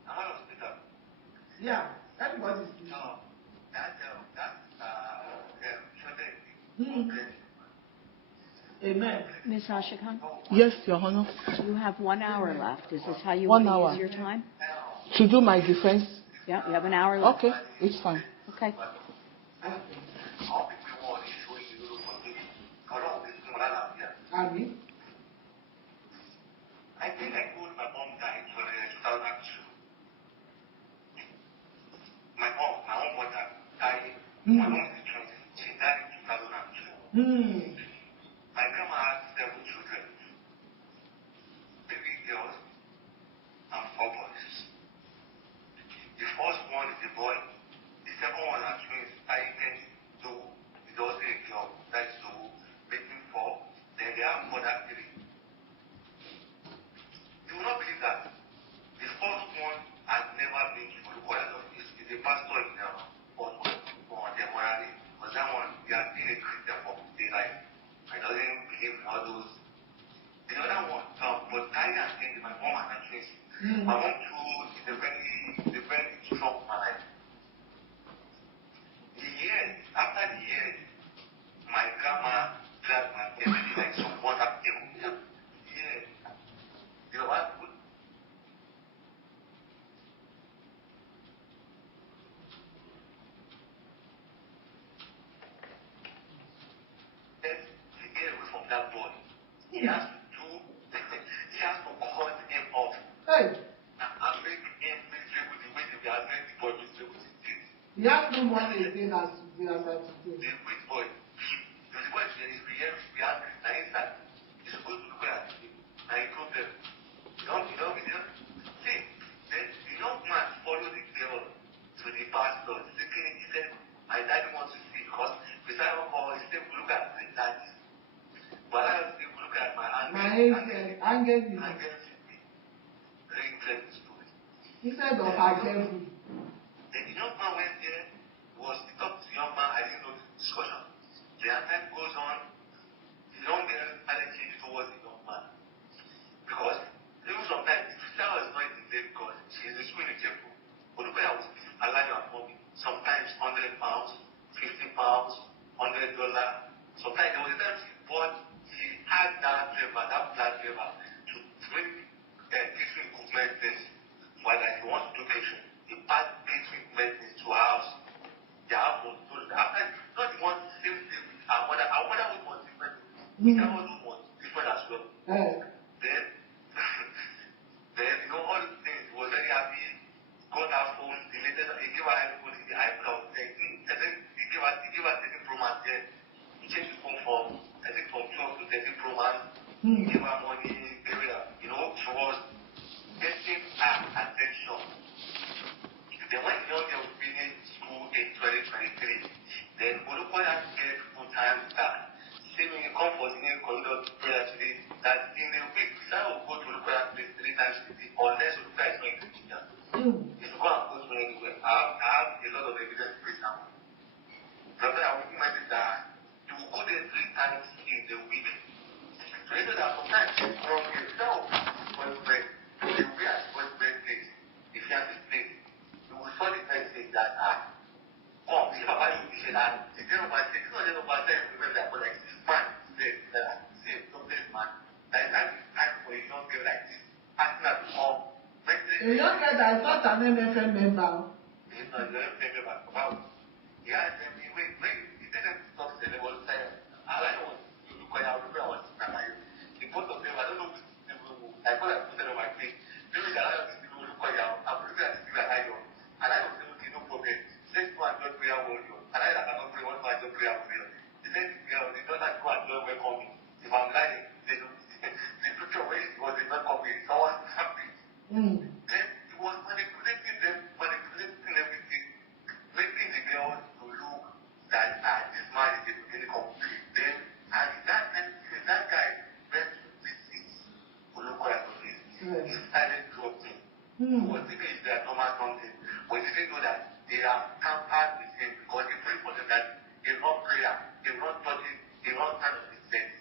I'm on speaker. Yeah. Everybody's speaking. No. Okay. Amen. Ms. Ashekun, Yes, Your Honor. you have 1 hour left. Is this how you 1 want to hour. use your time? To do my defense? Yeah, you have an hour left. Okay, it's fine. Okay. Abby? I think I told my mom died when 2002. My own mother died. My mom is 20. She died in 2002. My grandma had 7 children. 3 girls and 4 boys. The first one is a boy. The second one are twins. I intend to is also a girl. That's to making 4. Then they have mother 3. You will not believe that the first one has never been to the court office. He's a pastor in Demorali. Because that one, he has been a Christian for his life. I doesn't believe in all those. The other one, but I think my mom and my twins. My mom too is a very strong man. After the years, my grandma dragged my family like some water. Yeah. You know what? Let's get away from that boy. He has to cut him off. Hey! And make him miserable the way they have made the boy miserable with it. He has no money again as today as at today. The which boy? The question is we have the inside. He's supposed to look at it. And he told them, see, then the young man followed the girl to the pastor. He said, my daddy wants to see because beside alcohol, he said, we look at the daddy. But I was able to look at my Angel. Instead of Angel. Then the young man went there, was to talk to the young man, I didn't know the discussion. The time goes on, the young girl started changing towards the young man. Because even sometimes, the child is not in there because she is in school in Jebu. But look at how I like her mommy. Sometimes £100, £50, $100. Sometimes there was a time she had that driver, that black driver, to bring catering equipment things. While like he wants to do catering, he passed catering equipment things to our house. The house was told after not the one same thing with our mother. Our mother was different. Our mother was different as well. Then all the things was very happy. Got our phone, deleted, he gave her iPhone in the iCloud. He gave her 13 Pro Max there. He changed the phone from 12 to 13 Pro Max. He gave her money, gave her, she was getting her attention. Then when the young girl finished school in 2023, then Oluko had to get full-time staff. See me come for the corridor to prayer today, that in a week, I will go to Oluko and place 3 times a day, unless Oluko is not in the teacher. If you go and go to anywhere, I have a lot of evidence to praise now. Brother, I will remind you that you will go there 3 times in the week. So you know that sometimes from yourself, when you will be at one place, if you have to stay, you will saw the person say that, oh, if Papa you say that, the girl was saying, no, the girl said, remember that, but like this man said that, see, this man, that is time for a young girl like this, asking her to come. A young girl that is not an MFM member. He's not an MFM member. Wow. He asked them, he didn't talk to them, they was saying, I don't want to look at how the girl was saying, the both of them, I don't know which people, I thought I put it on my face. Maybe the other people look at how, I'm looking at the people that I know. And I was saying, okay, no problem. Let's go and join prayer warrior. And I cannot pray, one man join prayer warrior. He said, they don't like to go and join welcome me. If I'm lying, they don't. The picture where it was a welcome me, someone happy. Then he was manipulating them, manipulating everything, making the girls to look that this man is a beginning complete. Then, and that guy went to visit Oluko at office. He started dropping. He was thinking it's their normal something, but he didn't know that they are tampered with him because they pray for them that they run prayer, they run touching, they run kind of things.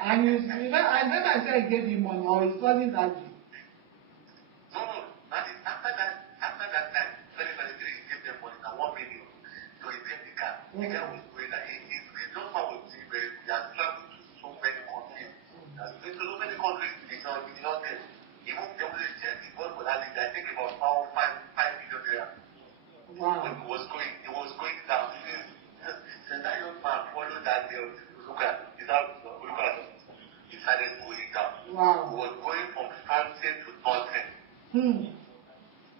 And I never said he gave him money or he studied that. No, after that time, 2023, he gave them money, and 1 million. So he gave the car. The guy was going that his young man was doing very good. He has traveled to so many countries. He has been to so many countries, he did not tell. Even WHS, he bought for that league, I think about Wow. When it was going down. So that young man followed that girl. Look at it. He started going down. Wow. He was going from something to nothing.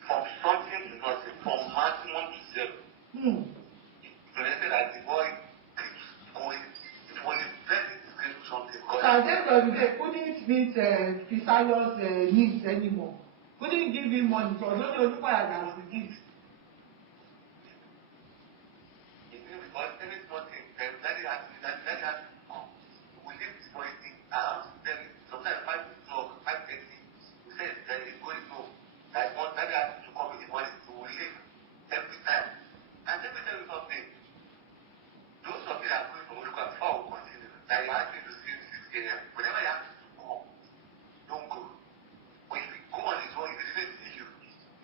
From something to nothing. From maximum to zero. So they said that the boy keeps going. It was a very disgraceful something. So at the end of the day, couldn't meet Pisano's needs anymore. Couldn't give him money. So not the only one that has to give. Because there is nothing. That has to come. We leave this boy thing. Sometimes 5:30. We say that it's going to. That one that has to come with the money. So we leave every time. And let me tell you something. Those of you that are going from Oluka before we continue, that you ask me to sleep 6 a.m. Whenever you have to come, don't go. But if you go on his own, if it didn't see you,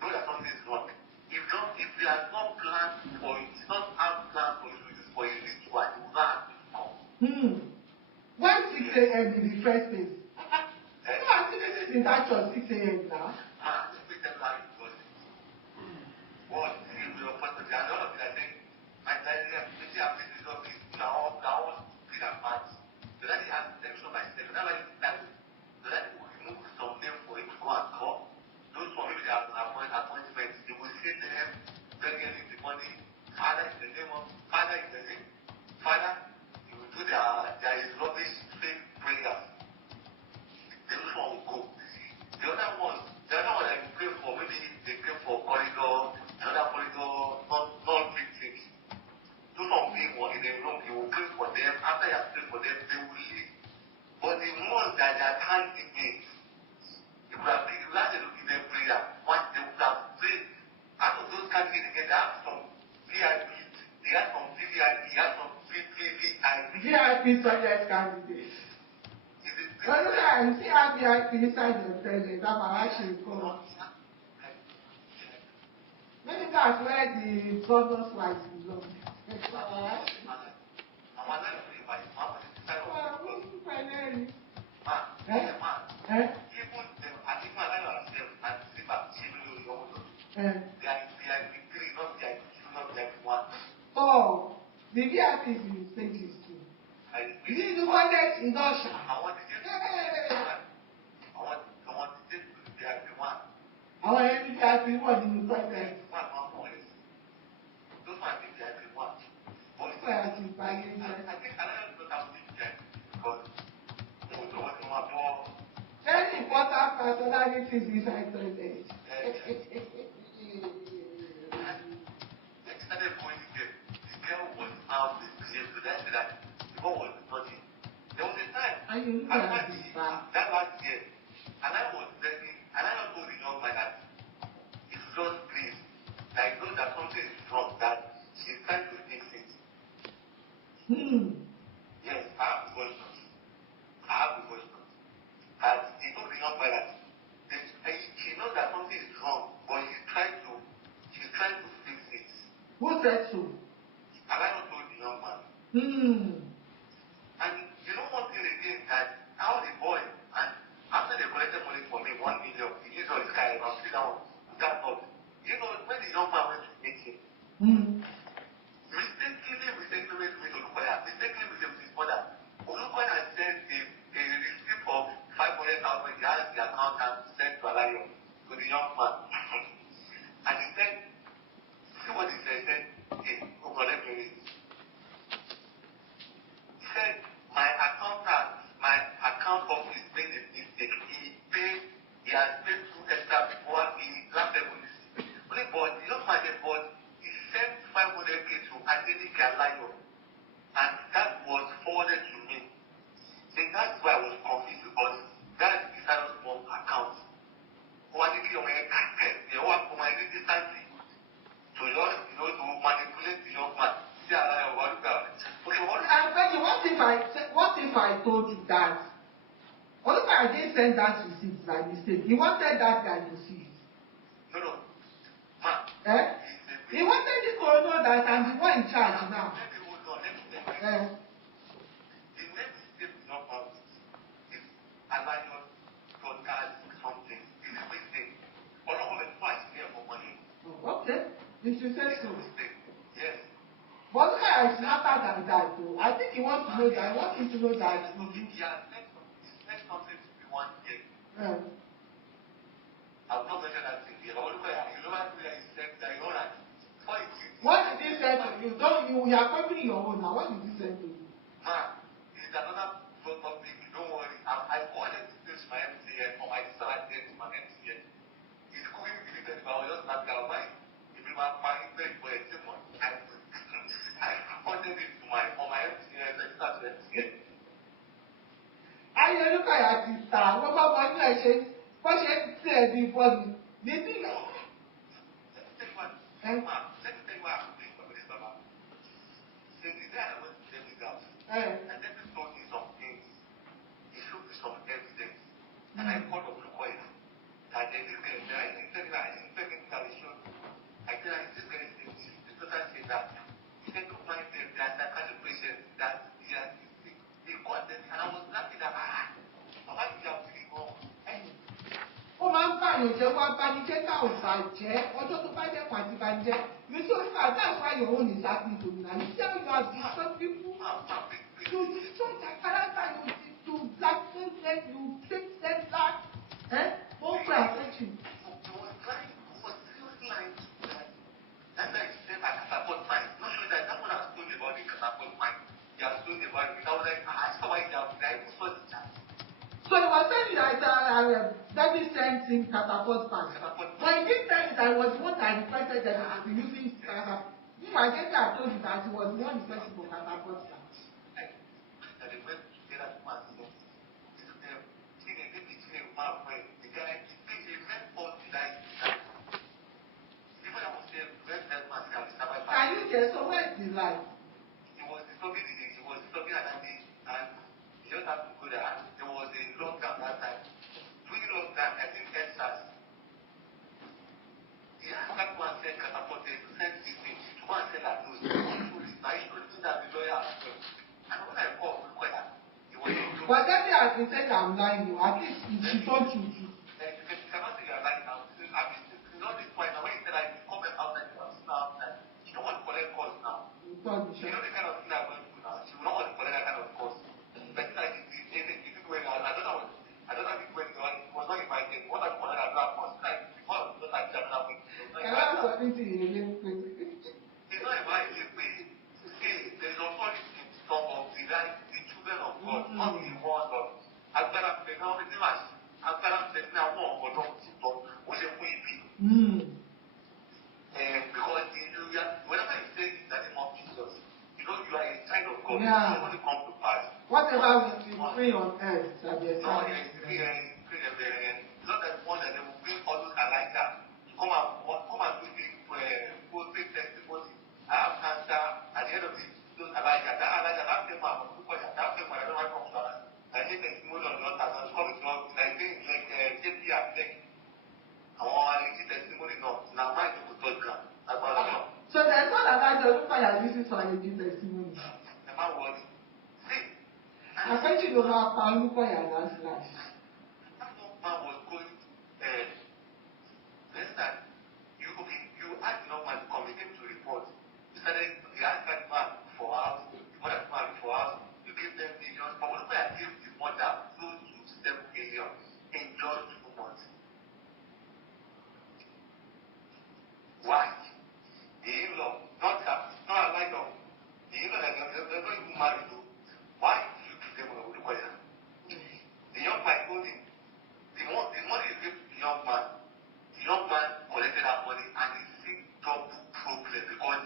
know that something is wrong. If you have not planned for it, it's not have planned for you to use for you, this one, you will not have to come. Why 6 a.m. in the first place? No activities in that church 6 a.m. now. Let me tell you how it was. What? You will first of all of it, I think, my daddy has plenty of business of this, all big and bad. So that he has protection by himself. That's why so that he will remove some name for him to go and come. Those who maybe they have an appointment, they will say to him, begging him the money, Father in the name of, Father in the name, Father, he will do their rubbish, fake prayers. Those one will go. The other one that you pray for, maybe they pray for corridor, another corridor, not big things. Those one will be in the room, you will pray for them. After you have prayed for them, they will leave. But the ones that they are candidates, you could have to give them prayer. Once they would have prayed, out of those candidates, they have some VIP, they have some VVIP, they have some VVIP. VIP subject candidates. Well, look at you see how VIP inside the president, that might actually come. Maybe that's where the governor's wife belongs. Oh, the VIP is in stages too. You need to connect in Russia. I want every VIP one in the connect. Very important personalities inside toilet. That last year, and I was begging, and I told the young man that it's just please, that I know that something is wrong, that she's trying to fix it. Yes, I have the questions. And he told the young man that she knows that something is wrong, but she's trying to fix it. Who said so? And I told the young man. And you know one thing again, that how the boy, and after they collected money for me, 1 million, he used all his car, and I'm still down, that's all. You know, when the young man went to meet him, mistakenly with me to Olukoya, mistakenly with his mother, Olukoya had sent a receipt of 500,000 he had in the account and sent to Alayo, to the young man. And he said, see what he said, hey, let me read. He said, my account office made a mistake. He has paid 2 extra before he last 7 weeks. Only but the young man said, but he sent 500K to Adenike Alayo, and that was forwarded to me. So that's why I was confused, because that is the Silas Bomb account. What did you make? They want to manipulate to manipulate the young man. See Alayo, what about it? Okay, What if I told you that? What if I didn't send that receipt by mistake? He wanted that guy to see it. No. Man. He wanted you to know that I'm the one in charge now. Let me hold on. The name is not about it. It's Alayo broadcast something. It's a mistake. All of them fight here for money. Okay. If you say say so. Yes. But look at it smarter than that, though. I think he wants to know that. I want him to know that. He has said something to me one day. Yeah. I will not mention that thing here. But look at it. You know what he said that you know that. What did he say to you? You are copying your own now. What did he say to you? Man, it's another topic. Don't worry. I wanted to finish my MCN or my salad to my MCN. It's going to be that I was just not going to mind. If you want to find it for a simple, I wanted it for my MCN and start the MCN. I look at it, what about one question? What should say before me? Did you know? Let me tell you what I'm doing for this, Baba. Since the day I went to take it out, and then he told me some things. He showed me some evidence. And I called up the court. And they didn't say, I didn't tell him that. I didn't tell him that he showed me. I said, I just got to say, the person said that. He said, don't mind them. They are that kind of patient that he got them. And I was laughing at Baba, you have to be wrong. Ó máa ń báyọ̀ jẹ́ wá bánijẹ́ ká ò bàjẹ́ ọjọ́ tó bá jẹ́ pàtí bàjẹ́. You see, that's why your own is happening to me now. You see how you have destroyed people. You destroy their character. You blackmail them. You take them back. Don't pay attention. That's why he said I support mine. Not sure that that one has told about the support mine. He has told about it. I was like, I saw why he has saw the chat. So he was saying that David sent him catapult pass. But he didn't tell me that I was the one that requested that he was using catapult. I guess I told you that he was the one requesting for catapult pass. And they went together to pass the the guy, he meant for the guy. Even I was there, can you guess? So where is the lie? He was disturbing at that day, and he just had to go there. There was a lockdown that time. During lockdown, I think NSAS. He asked that one said catapult to send this thing to go and sell that news. Now he should do that the lawyer as well. And when I called the lawyer, he was but then they have been saying I'm lying. At least she told you. You cannot say you're lying now. At least you know this point. Now when you said I come outside, you know outside. You don't want to collect calls now. You know the kind of thing I'm going to do now. You don't want to collect that kind of calls. But like it when I don't know if it was not invited. What I collect that black calls like before it was like another week. It's not about it. See, there's authority in some of the right, the children of God, not the ones of Agbára Pẹ̀lú Níwájú, Agbára Pẹ̀lú àwọn ọ̀dọ́ títọ́, ó ṣe fún ibi. Because whenever you say in the name of Jesus, you know you are a child of God. Yeah. You only come to pass. Whatever we free on earth shall be no, it's not that one that they will bring all those Elijah to come and do the testimony. I have cancer at the end of those Elijah. That came out of I don't know why from that. I think testimony on the altar and coming to us like things like JP and Tech. I want to testimony now why do we touch ground? So there's not about the look at this is for a new testimony. Am I worried? See, I bet you don't have to look at that slash. That man was going let's start. You asked the man to come, he came to report. He asked that man for house, you give them millions, but what if I give the mother close to 7 million in just 2 months? Why? The in-law, not a light of the in-law that they're not even married to. Why do you give them a require? The young man told him, the money is given to the young man. The young man collected that money and he see double problem because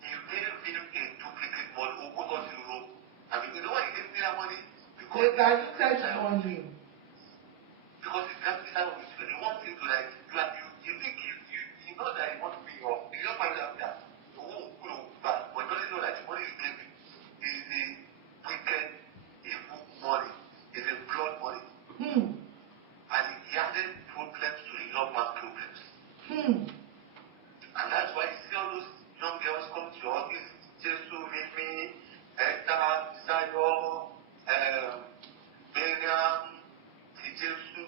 he gave him a duplicate money who put on the road. And you know why he gave me that money? Because they diluted money. Because it's just the type of issue. They want you to like, you think you know that you want to be your, you just find out that you won't go back, but don't you know that the money you gave him is the wicked, evil money, is the blood money. And he added problems to the young man's problems. And that's why you see all those young girls come to your office, just to meet me, Esther, Sayo, Miriam, Tijesu,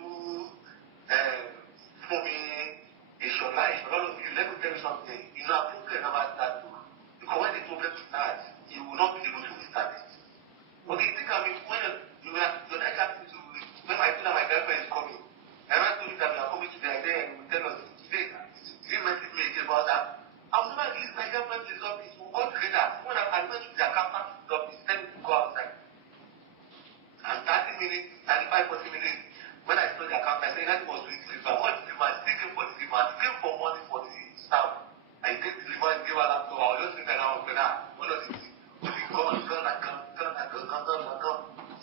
I was just thinking now, what does it see? Gone.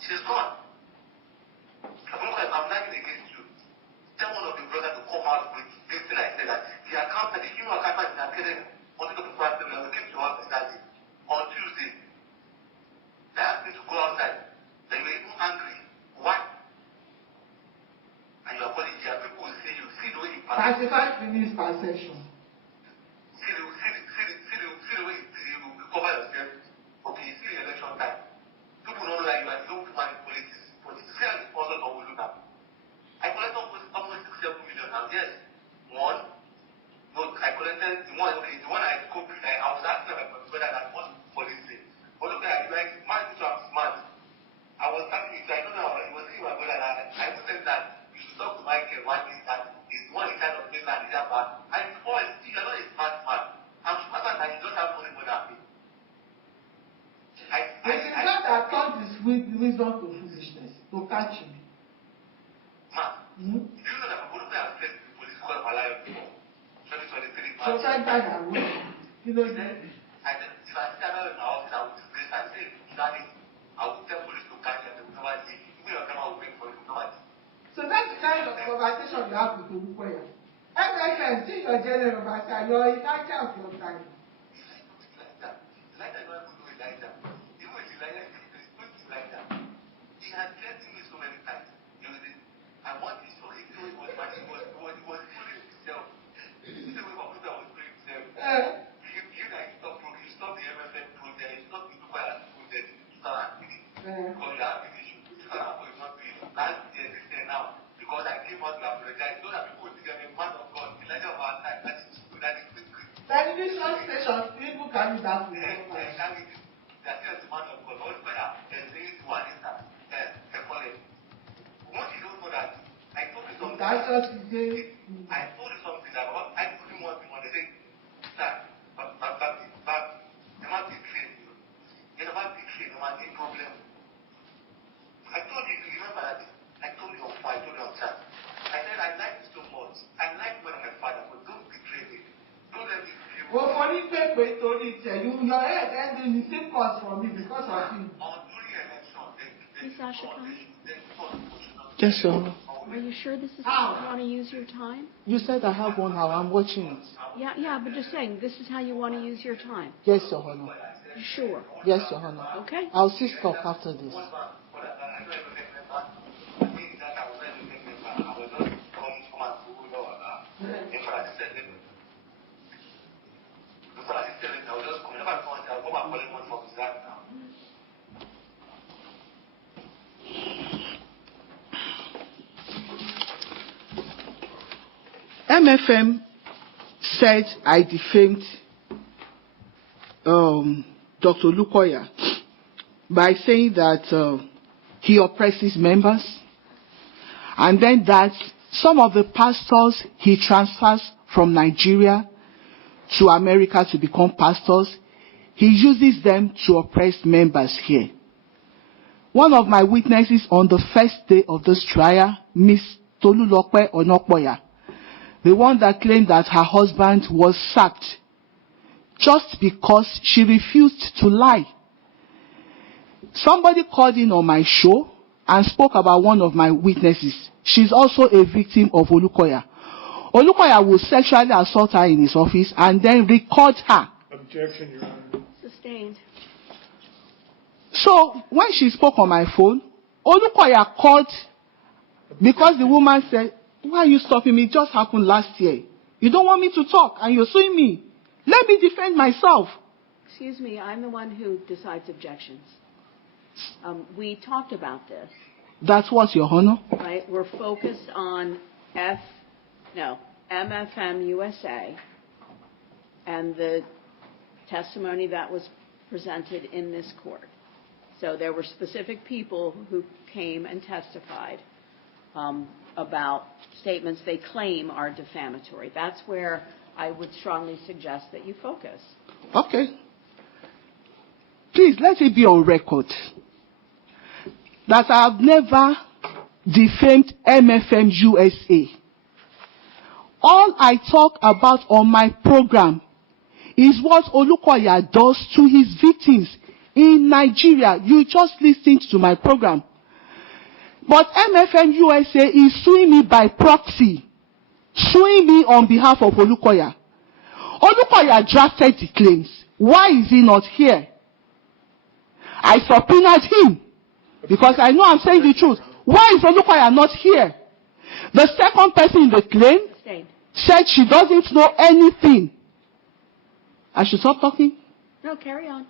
She's gone. I'm lying against you. Tell one of the brothers to come out with this thing I said that the accountant, the female accountant is getting wanted to pass them and we came to us that day. On Tuesday, they asked me to go outside. They were even angry. Why? And you are calling here, people will see you, see the way you pass. 35 minutes per session. See the way you cover yourself. Okay, you see the election time. People don't know that you are the old man in politics. Politicians is also not will look at. I collected almost 6-7 million now. Yes. One. No, I collected the one, okay, the one I spoke with, I was asking my brother that what for this thing. But okay, I like, man, so I'm smart. I was talking to you, I don't know, he was saying my brother that I said that you should talk to Michael one day that he's the one in kind of place and the other. And before I see, you're not a smart man. I'm smarter than you, don't have money more than me. It is not that taught his wisdom to foolishness, to catch him. Man, do you know that I'm going to have faced the police call of my life before? 2023. So sometimes I will. You know, I said, if I see another in my office, I will disgrace and say, I will tell police to catch you and they will never see. Even your camera will wait for you, they will never see. so that's the kind of conversation you have with Olukoya. MFM, see your general overseer, you're in charge of your time. Like that. Like that, don't do it like that. Even if you like that, it's going to be like that. He has threatened me so many times. You know, I want this for him. He was killing himself. This is the way my brother was killing himself. You guys stop the MFM project, you stop the Olukoya project, you start acting. Because you have an issue. You start acting, not doing it. Last year, this year now, because I came out to apologize, so that people will think I'm a man of God. The legend of our time, that is good. Television stations, people carry that with them. They carry this. They are still the man of God. Olukoya is saying to Anita, they call it. Once you don't know that, I told you something. That's just the day. I told you something that I couldn't want to want to say, that, but they might be trained, you know. They might be trained, they might be problem. I told you remember that? I told you on fire, I told you on chat. I said, I like you so much. I like when my father, but don't betray me. Don't let me feel. Well, for this paper, told it, your head ending the same cause for me because of him. During election, Ms. Ashekun, Yes, Your Honor. are you sure this is how you want to use your time? You said I have 1 hour. I'm watching it. Yeah, but just saying, this is how you want to use your time. Yes, Your Honor. You sure? Yes, Your Honor. Okay. I'll see stop after this. MFM said I defamed Dr. Olukoya by saying that he oppresses members, and then that some of the pastors he transfers from Nigeria to America to become pastors, he uses them to oppress members here. One of my witnesses on the first day of this trial, Miss Tolulope Onokpoya, the one that claimed that her husband was sacked just because she refused to lie. Somebody called in on my show and spoke about one of my witnesses. She's also a victim of Olukoya. Olukoya will sexually assault her in his office and then record her. Objection, Your Honor. Sustained. So when she spoke on my phone, Olukoya called because the woman said, "Why are you stopping me? It just happened last year. You don't want me to talk and you're suing me. Let me defend myself." Excuse me, I'm the one who decides objections. We talked about this. That's what, Your Honor. Right? We're focused on MFM USA and the testimony that was presented in this court. So there were specific people who came and testified about statements they claim are defamatory. That's where I would strongly suggest that you focus. Okay. Please, let it be on record that I have never defamed MFM USA. All I talk about on my program is what Olukoya does to his victims in Nigeria. You just listened to my program. But MFM USA is suing me by proxy, suing me on behalf of Olukoya. Olukoya drafted the claims. Why is he not here? I subpoenaed him because I know I'm saying the truth. Why is Olukoya not here? The second person in the claim said she doesn't know anything. I should stop talking? No, carry on.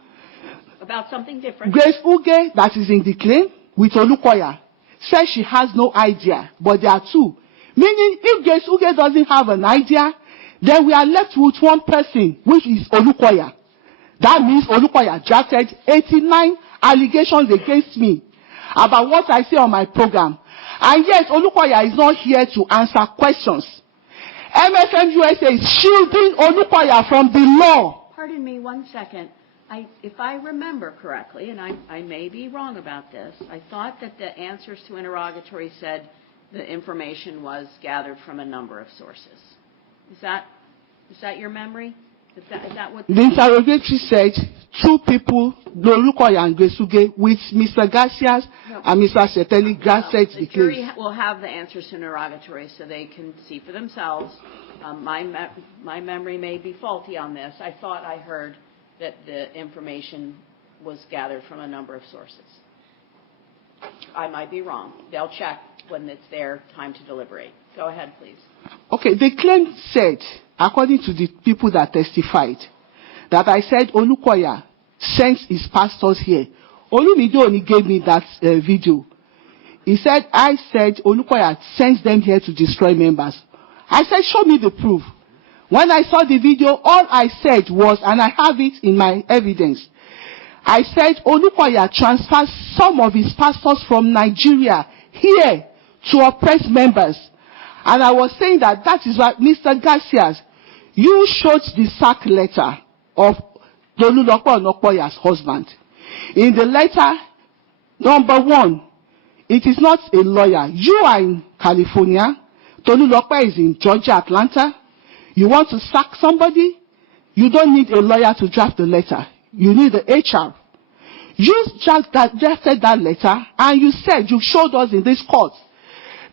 About something different. Grace Uge, that is in the claim with Olukoya, says she has no idea, but there are two. Meaning, if Grace Uge doesn't have an idea, then we are left with one person, which is Olukoya. That means Olukoya drafted 89 allegations against me about what I say on my program. And yes, Olukoya is not here to answer questions. MFM USA is shielding Olukoya from the law. Pardon me 1 second. If I remember correctly, and I may be wrong about this, I thought that the answers to interrogatory said the information was gathered from a number of sources. Is that your memory? Is that what? The interrogatory said two people, Olukoya and Grace Uge, with Mr. Garcias and Mr. Seteli, drafted the claims. The jury will have the answers to interrogatory so they can see for themselves. My memory may be faulty on this. I thought I heard that the information was gathered from a number of sources. I might be wrong. They'll check when it's their time to deliberate. Go ahead, please. Okay, the claim said, according to the people that testified, that I said Olukoya sent his pastors here. Olumide only gave me that video. He said, I said Olukoya sends them here to destroy members. I said, show me the proof. When I saw the video, all I said was, and I have it in my evidence, I said Olukoya transfers some of his pastors from Nigeria here to oppress members. And I was saying that is why, Mr. Garcias, you showed the sack letter of Tolulope Onopoya's husband. In the letter, number 1, it is not a lawyer. You are in California. Tolulope is in Georgia, Atlanta. You want to sack somebody? You don't need a lawyer to draft the letter. You need the HR. You just drafted that letter, and you said, you showed us in this court,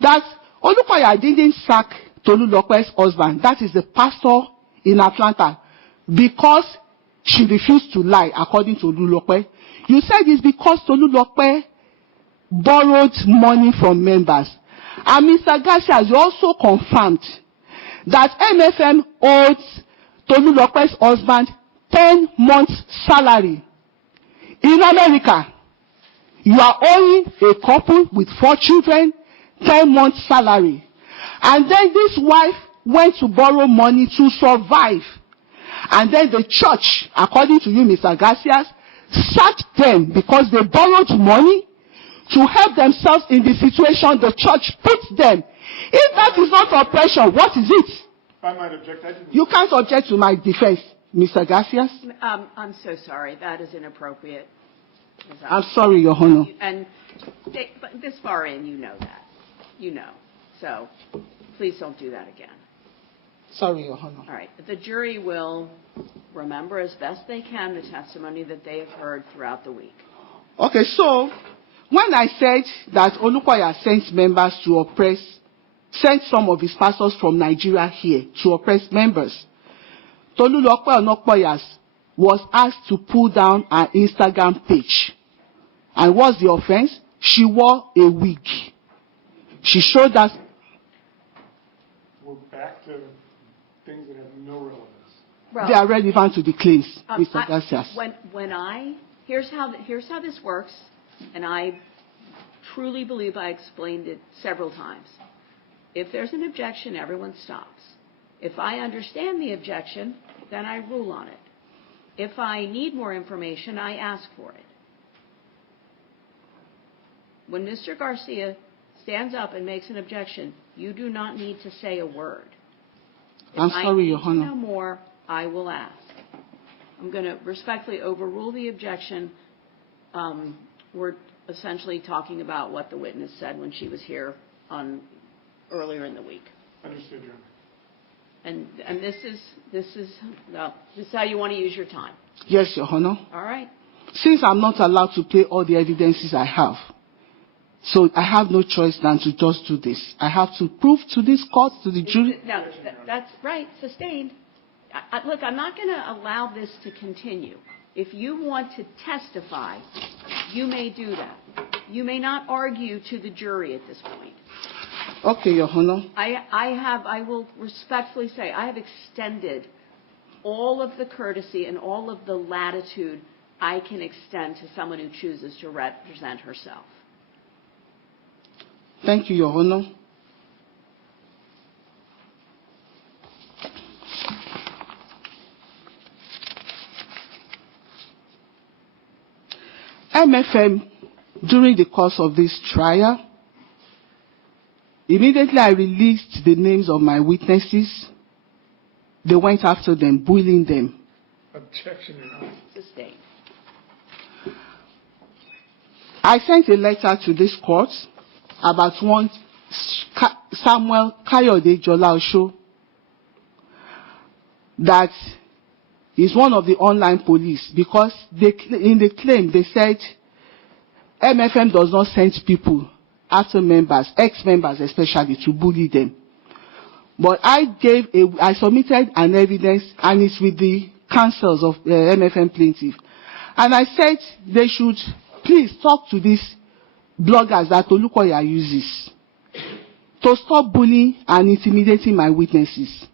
that Olukoya didn't sack Tolulope's husband. That is the pastor in Atlanta, because she refused to lie, according to Tolulope. You said it's because Tolulope borrowed money from members. And Mr. Garcia, you also confirmed that MFM owes Tolulope's husband 10 months' salary. In America, you are owing a couple with 4 children 10 months' salary. And then this wife went to borrow money to survive. And then the church, according to you, Mr. Garcia, sacked them because they borrowed money to help themselves in the situation the church put them. If that is not oppression, what is it? If I might object, You can't object to my defense, Mr. Garcia. I'm so sorry. That is inappropriate. I'm sorry, Your Honor. But this far in, you know that. You know. So please don't do that again. Sorry, Your Honor. All right. The jury will remember as best they can the testimony that they have heard throughout the week. Okay, so when I said that Olukoya sent some of his pastors from Nigeria here to oppress members, Tolulope Onopoya was asked to pull down an Instagram page. And what's the offense? She wore a wig. She showed us. We're back to things that have no relevance. Well, they are relevant to the claims, Mr. Garcia. Here's how this works, and I truly believe I explained it several times. If there's an objection, everyone stops. If I understand the objection, then I rule on it. If I need more information, I ask for it. When Mr. Garcia stands up and makes an objection, you do not need to say a word. I'm sorry, Your Honor. If I need to know more, I will ask. I'm going to respectfully overrule the objection. We're essentially talking about what the witness said when she was here earlier in the week. Understood, Your Honor. And this is how you want to use your time. Yes, Your Honor. All right. Since I'm not allowed to play all the evidences I have, so I have no choice than to just do this. I have to prove to this court, to the jury. No, that's right. Sustained. Look, I'm not going to allow this to continue. If you want to testify, you may do that. You may not argue to the jury at this point. Okay, Your Honor. I will respectfully say, I have extended all of the courtesy and all of the latitude I can extend to someone who chooses to represent herself. Thank you, Your Honor. MFM, during the course of this trial, immediately I released the names of my witnesses. They went after them, bullying them. Objection, Your Honor. Sustained. I sent a letter to this court about one Samuel Kayode Jola-Osho that is one of the online police, because in the claim they said MFM does not send people after members, ex-members especially, to bully them. But I submitted an evidence, and it's with the counsels of the MFM plaintiff. And I said they should please talk to these bloggers that Olukoya uses to stop bullying and intimidating my witnesses.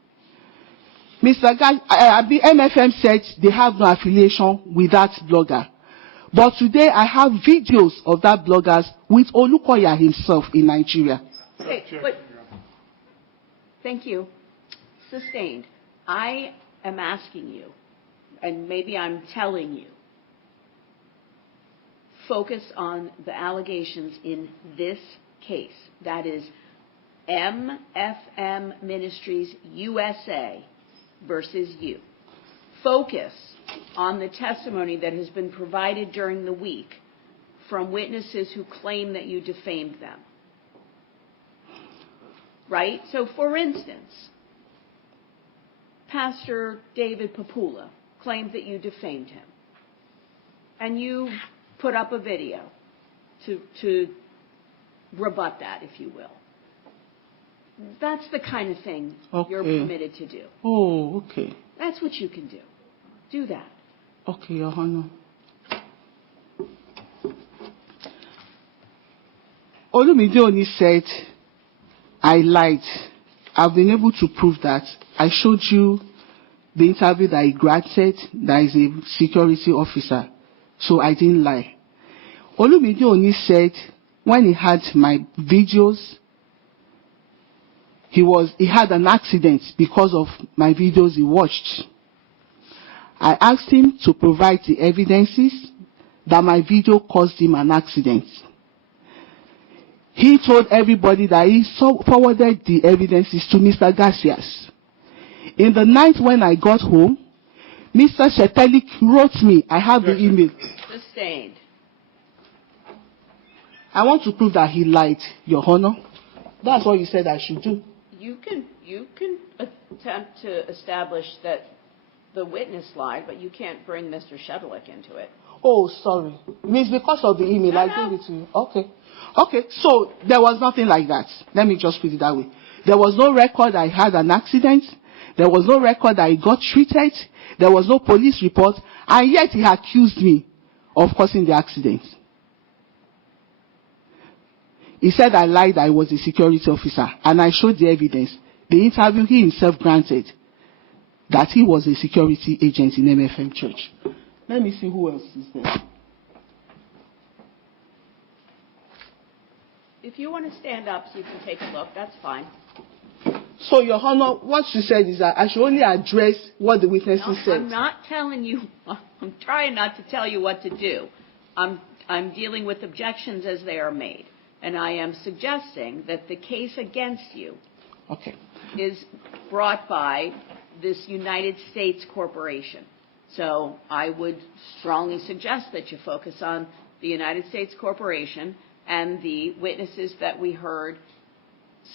Mr. MFM said they have no affiliation with that blogger. But today I have videos of that bloggers with Olukoya himself in Nigeria. Thank you. Sustained. I am asking you, and maybe I'm telling you, focus on the allegations in this case. That is MFM Ministries USA versus you. Focus on the testimony that has been provided during the week from witnesses who claim that you defamed them. Right? So, for instance, Pastor David Papula claimed that you defamed him. And you put up a video to rebut that, if you will. That's the kind of thing you're permitted to do. Oh, okay. That's what you can do. Do that. Okay, Your Honor. Olumide only said, I lied. I've been able to prove that. I showed you the interview that he granted, that is a security officer. So I didn't lie. Olumide only said, when he had my videos, he had an accident because of my videos he watched. I asked him to provide the evidences that my video caused him an accident. He told everybody that he forwarded the evidences to Mr. Garcias. In the night when I got home, Mr. Shetelik wrote me. I have the email. Sustained. I want to prove that he lied, Your Honor. That's what you said I should do. You can attempt to establish that the witness lied, but you can't bring Mr. Shetelik into it. Oh, sorry. Means because of the email, No, I gave it to you. Okay. Okay, so there was nothing like that. Let me just put it that way. There was no record I had an accident. There was no record I got treated. There was no police report. And yet he accused me of causing the accident. He said I lied, I was a security officer. And I showed the evidence. The interview he himself granted that he was a security agent in MFM Church. Let me see who else is there. If you want to stand up so you can take a look, that's fine. So, Your Honor, what you said is that I should only address what the witnesses said. I'm not telling you. I'm trying not to tell you what to do. I'm dealing with objections as they are made, and I am suggesting that the case against you is brought by this United States corporation. So I would strongly suggest that you focus on the United States corporation and the witnesses that we heard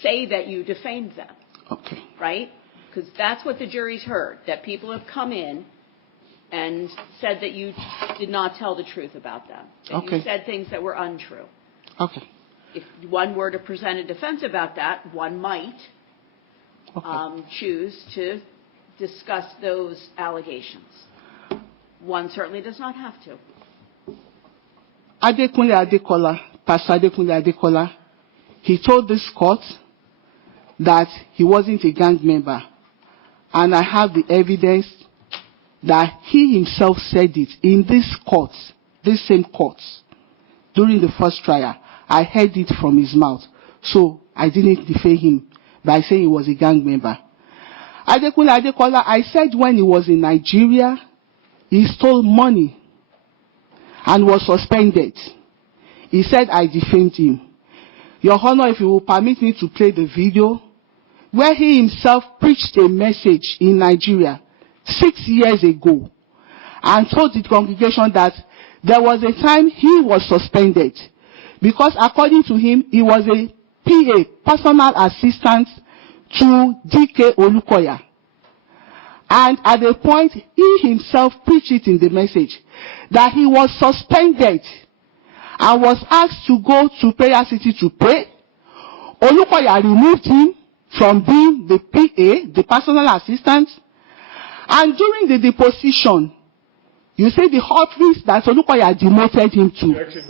say that you defamed them. Okay. Right? because that's what the jury's heard, that people have come in and said that you did not tell the truth about them, that you said things that were untrue. Okay. If one were to present a defense about that, one might choose to discuss those allegations. One certainly does not have to. Adekunle Adekola, Pastor Adekunle Adekola, he told this court that he wasn't a gang member. And I have the evidence that he himself said it in this court, this same court, during the first trial. I heard it from his mouth. So I didn't defame him by saying he was a gang member. Adekunle Adekola, I said when he was in Nigeria, he stole money and was suspended. He said I defamed him. Your Honor, if you will permit me to play the video, where he himself preached a message in Nigeria 6 years ago and told the congregation that there was a time he was suspended because according to him, he was a PA, personal assistant to DK Olukoya. And at a point, he himself preached it in the message that he was suspended and was asked to go to Prayer City to pray. Olukoya removed him from being the PA, the personal assistant. And during the deposition, you say the office that Olukoya demoted him to.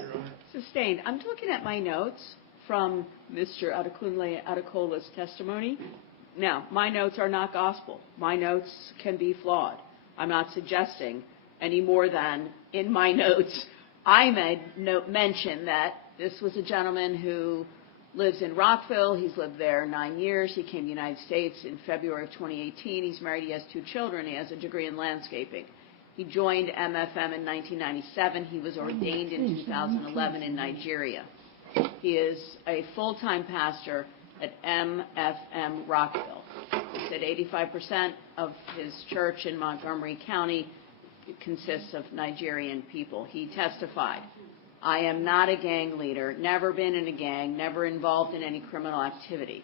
Sustained. I'm looking at my notes from Mr. Adekunle Adekola's testimony. Now, my notes are not gospel. My notes can be flawed. I'm not suggesting any more than in my notes I made mention that this was a gentleman who lives in Rockville. He's lived there 9 years. He came to the United States in February of 2018. He's married. He has 2 children. He has a degree in landscaping. He joined MFM in 1997. He was ordained in 2011 in Nigeria. He is a full-time pastor at MFM Rockville. He said 85% of his church in Montgomery County consists of Nigerian people. He testified, I am not a gang leader, never been in a gang, never involved in any criminal activity.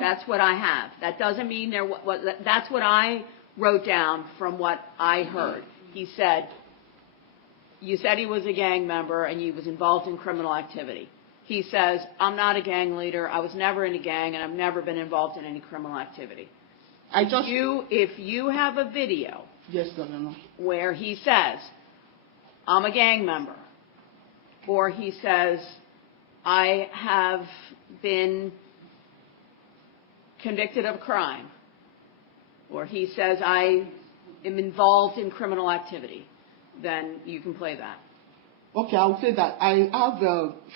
That's what I have. That doesn't mean that's what I wrote down from what I heard. He said, you said he was a gang member and he was involved in criminal activity. He says, I'm not a gang leader, I was never in a gang, and I've never been involved in any criminal activity. If you have a video where he says, I'm a gang member, or he says, I have been convicted of a crime, or he says, I am involved in criminal activity, then you can play that. Okay, I will say that I have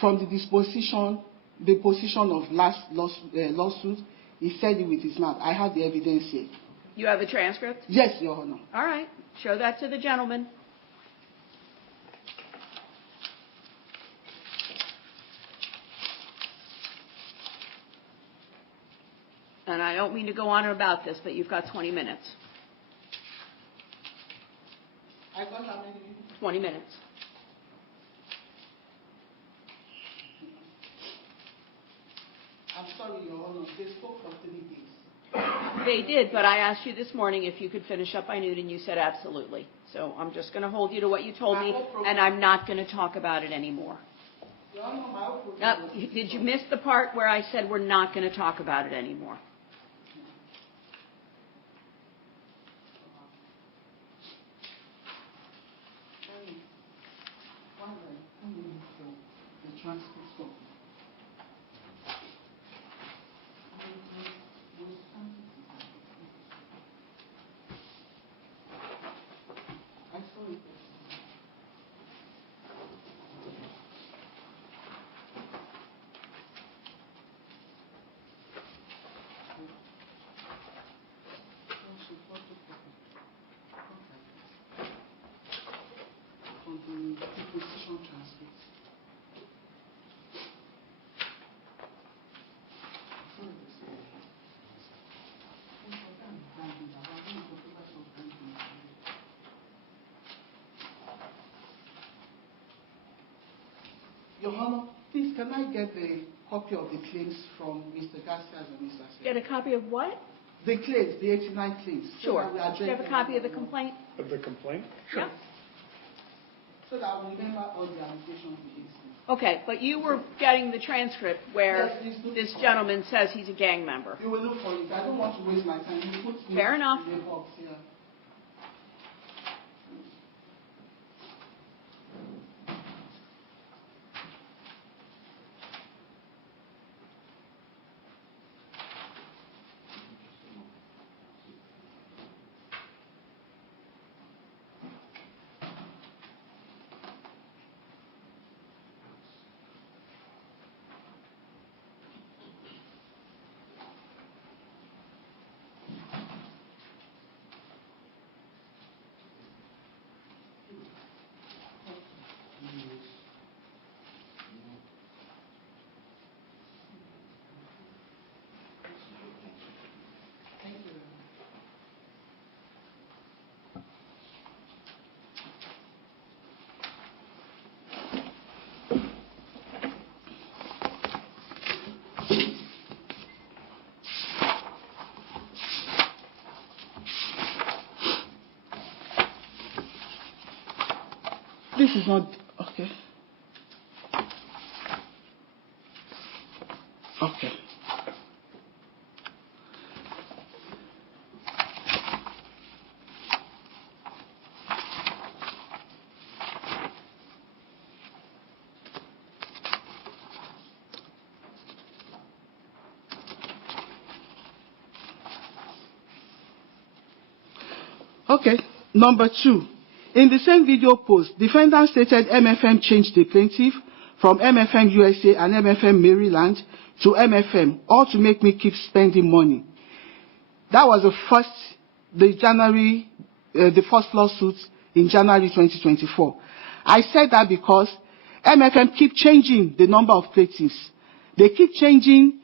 from the position of last lawsuit, he said it with his mouth. I have the evidence here. You have the transcript? Yes, Your Honor. All right. Show that to the gentleman. And I don't mean to go on about this, but you've got 20 minutes. I got how many minutes? 20 minutes. I'm sorry, Your Honor. They spoke for 3 days. They did, but I asked you this morning if you could finish up by noon, and you said absolutely. So I'm just going to hold you to what you told me, and I'm not going to talk about it anymore. Your Honor, Now, did you miss the part where I said we're not going to talk about it anymore? Your Honor, please, can I get the copy of the claims from Mr. Garcia and Mr. Seth. Get a copy of what? The claims, the 89 claims. Sure. So that we Do you have a copy of the complaint? Of the complaint? Yeah. So that we remember all the allegations against me. Okay, but you were getting the transcript where Yes, please look this for it. gentleman says he's a gang member. You will look for it. I don't want to waste my time. You put me Fair enough. in the box here. This is not okay. Okay. Okay. Number 2. In the same video post, defendant stated MFM changed the plaintiff from MFM USA and MFM Maryland to MFM, all to make me keep spending money. That was the first lawsuit in January 2024. I said that because MFM keep changing the number of plaintiffs. They keep changing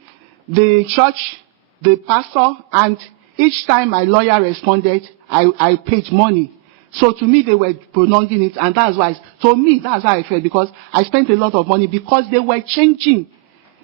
the church, the pastor, and each time my lawyer responded, I paid money. So to me, they were prolonging it, and that's why, to me, that's how I felt, because I spent a lot of money because they were changing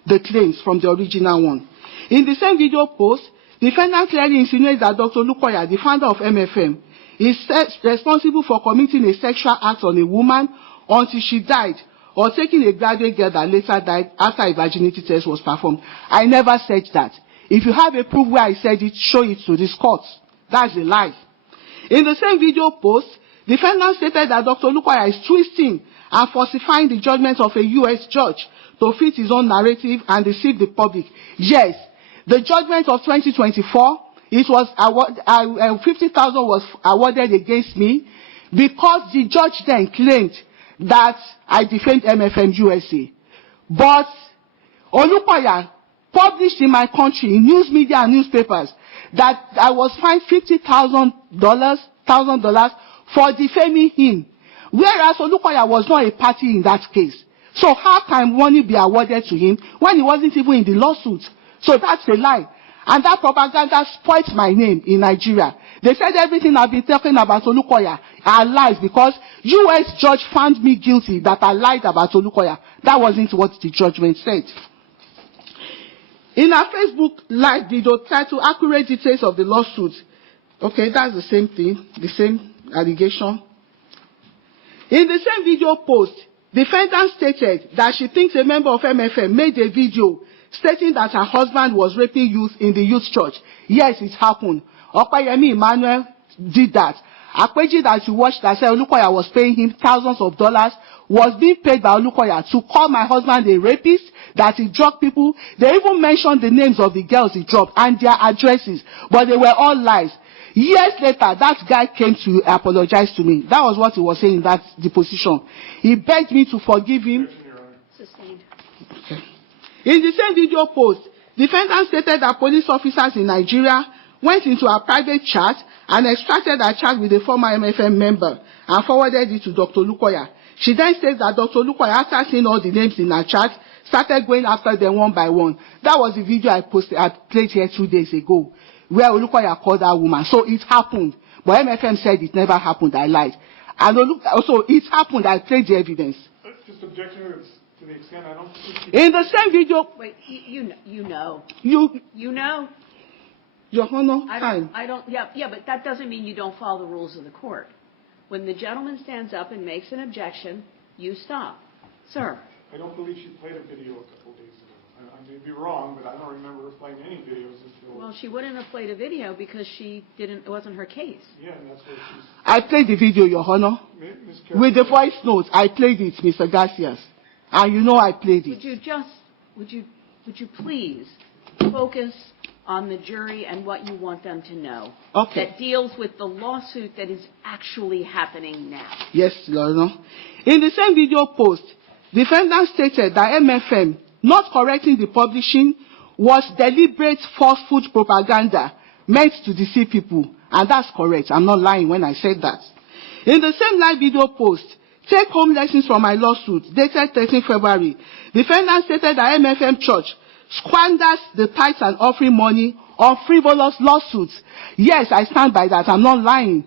the claims from the original one. In the same video post, defendant clearly insinuates that Dr. Lukoya, the founder of MFM, is responsible for committing a sexual act on a woman until she died, or taking a graduate girl that later died after a virginity test was performed. I never said that. If you have a proof where I said it, show it to this court. That's a lie. In the same video post, defendant stated that Dr. Lukoya is twisting and falsifying the judgment of a U.S. judge to fit his own narrative and deceive the public. Yes, the judgment of 2024, it was 50,000 was awarded against me because the judge then claimed that I defamed MFM USA. But Olukoya published in my country, in news media and newspapers, that I was fined $50,000 for defaming him, whereas Olukoya was not a party in that case. So how can money be awarded to him when he wasn't even in the lawsuit? So that's a lie. And that propaganda spoils my name in Nigeria. They said everything I've been talking about Olukoya are lies because U.S. judge found me guilty that I lied about Olukoya. That wasn't what the judgment said. In our Facebook live video titled Accurate Details of the Lawsuit, okay, that's the same thing, the same allegation. In the same video post, defendant stated that she thinks a member of MFM made a video stating that her husband was raping youth in the youth church. Yes, it happened. Opayemi Emmanuel did that. Akpeji that you watched that said Olukoya was paying him thousands of dollars was being paid by Olukoya to call my husband a rapist, that he drugged people. They even mentioned the names of the girls he drugged and their addresses, but they were all lies. Years later, that guy came to apologize to me. That was what he was saying in that deposition. He begged me to forgive him. Sustained. Okay. In the same video post, defendant stated that police officers in Nigeria went into a private chat and extracted a chat with a former MFM member and forwarded it to Dr. Lukoya. She then says that Dr. Lukoya, after seeing all the names in her chat, started going after them one by one. That was the video I played here 2 days ago, where Olukoya called that woman. So it happened. But MFM said it never happened. I lied. And also it happened. I played the evidence. Let's just objection. To the extent I don't think In the same video, Wait, you know. you, You know. Your Honor, Yeah, but that doesn't mean you don't follow the rules of the court. When the gentleman stands up and makes an objection, you stop. Sir. I don't believe she played a video a couple days ago. I may be wrong, but I don't remember her playing any videos until... Well, she wouldn't have played a video because it wasn't her case. Yeah, and that's where she's... I played the video, Your Honor. With the voice notes, I played it, Mr. Garcias. And you know I played it. Would you please focus on the jury and what you want them to know? Okay. That deals with the lawsuit that is actually happening now. Yes, Your Honor. In the same video post, defendant stated that MFM not correcting the publishing was deliberate falsehood propaganda meant to deceive people. And that's correct. I'm not lying when I said that. In the same live video post, take home lessons from my lawsuit, dated 13 February, defendant stated that MFM Church squanders the tithes and offering money on frivolous lawsuits. Yes, I stand by that. I'm not lying.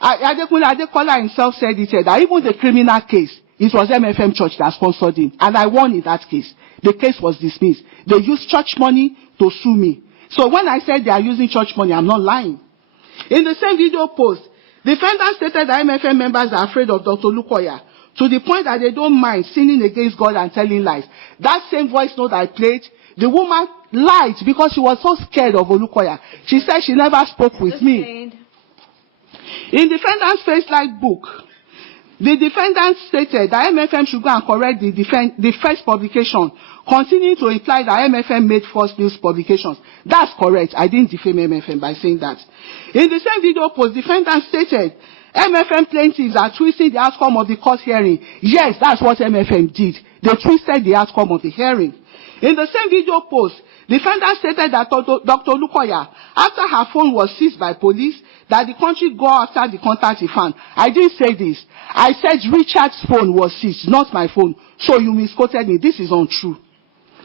Adekola himself said it here, that even the criminal case, it was MFM Church that sponsored him. And I won in that case. The case was dismissed. They used church money to sue me. So when I said they are using church money, I'm not lying. In the same video post, defendant stated that MFM members are afraid of Dr. Lukoya to the point that they don't mind sinning against God and telling lies. That same voice note I played, the woman lied because she was so scared of Olukoya. She said she never spoke with me. In defendant's face-like book, the defendant stated that MFM should go and correct the first publication, continuing to imply that MFM made false news publications. That's correct. I didn't defame MFM by saying that. In the same video post, defendant stated MFM plaintiffs are twisting the outcome of the court hearing. Yes, that's what MFM did. They twisted the outcome of the hearing. In the same video post, defendant stated that Dr. Lukoya, after her phone was seized by police, that the country go after the contact he found. I didn't say this. I said Richard's phone was seized, not my phone. So you misquoted me. This is untrue.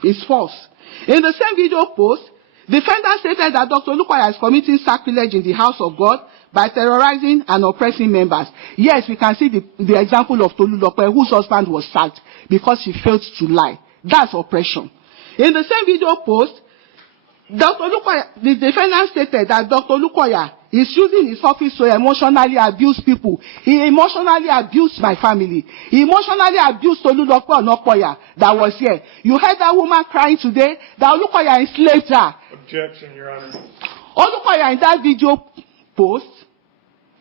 It's false. In the same video post, defendant stated that Dr. Lukoya is committing sacrilege in the house of God by terrorizing and oppressing members. Yes, we can see the example of Tolu Lope, whose husband was sacked because she failed to lie. That's oppression. In the same video post, Dr. Lukoya, the defendant stated that Dr. Lukoya is using his office to emotionally abuse people. He emotionally abused my family. He emotionally abused Tolu Lope Onokoya that was here. You heard that woman crying today that Olukoya enslaved her. Objection, Your Honor. Olukoya in that video post,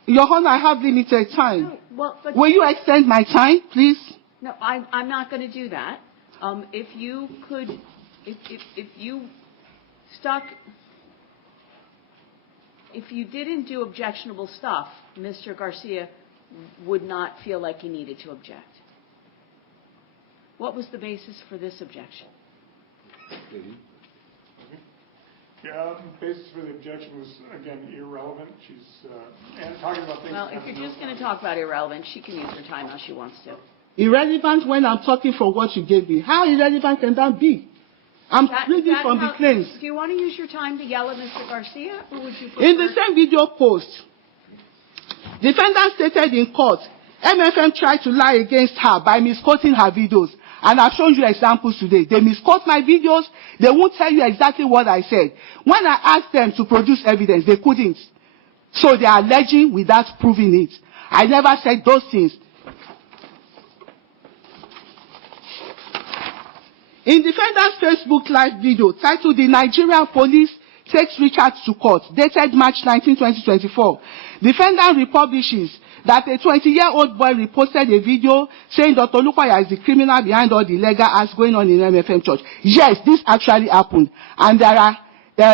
Your Honor, I have limited time. No, well, will you extend my time, please? No, I'm not going to do that. If you could, if you stuck, if you didn't do objectionable stuff, Mr. Garcia would not feel like he needed to object. What was the basis for this objection? Yeah, the basis for the objection was, again, irrelevant. She's and talking about things... Well, if you're just going to talk about irrelevant, she can use her time how she wants to. Irrelevant when I'm talking for what you gave me. How irrelevant can that be? I'm reading from the claims. Do you want to use your time to yell at Mr. Garcia? Or would you prefer? In the same video post, defendant stated in court, MFM tried to lie against her by misquoting her videos. And I've shown you examples today. They misquote my videos. They won't tell you exactly what I said. When I asked them to produce evidence, they couldn't. So they are alleging without proving it. I never said those things. In defendant's Facebook live video titled "The Nigerian Police Takes Richard to Court," dated March 19, 2024, defendant republishes that a 20-year-old boy reposted a video saying Dr. Lukoya is the criminal behind all the illegal acts going on in MFM Church. Yes, this actually happened, and there are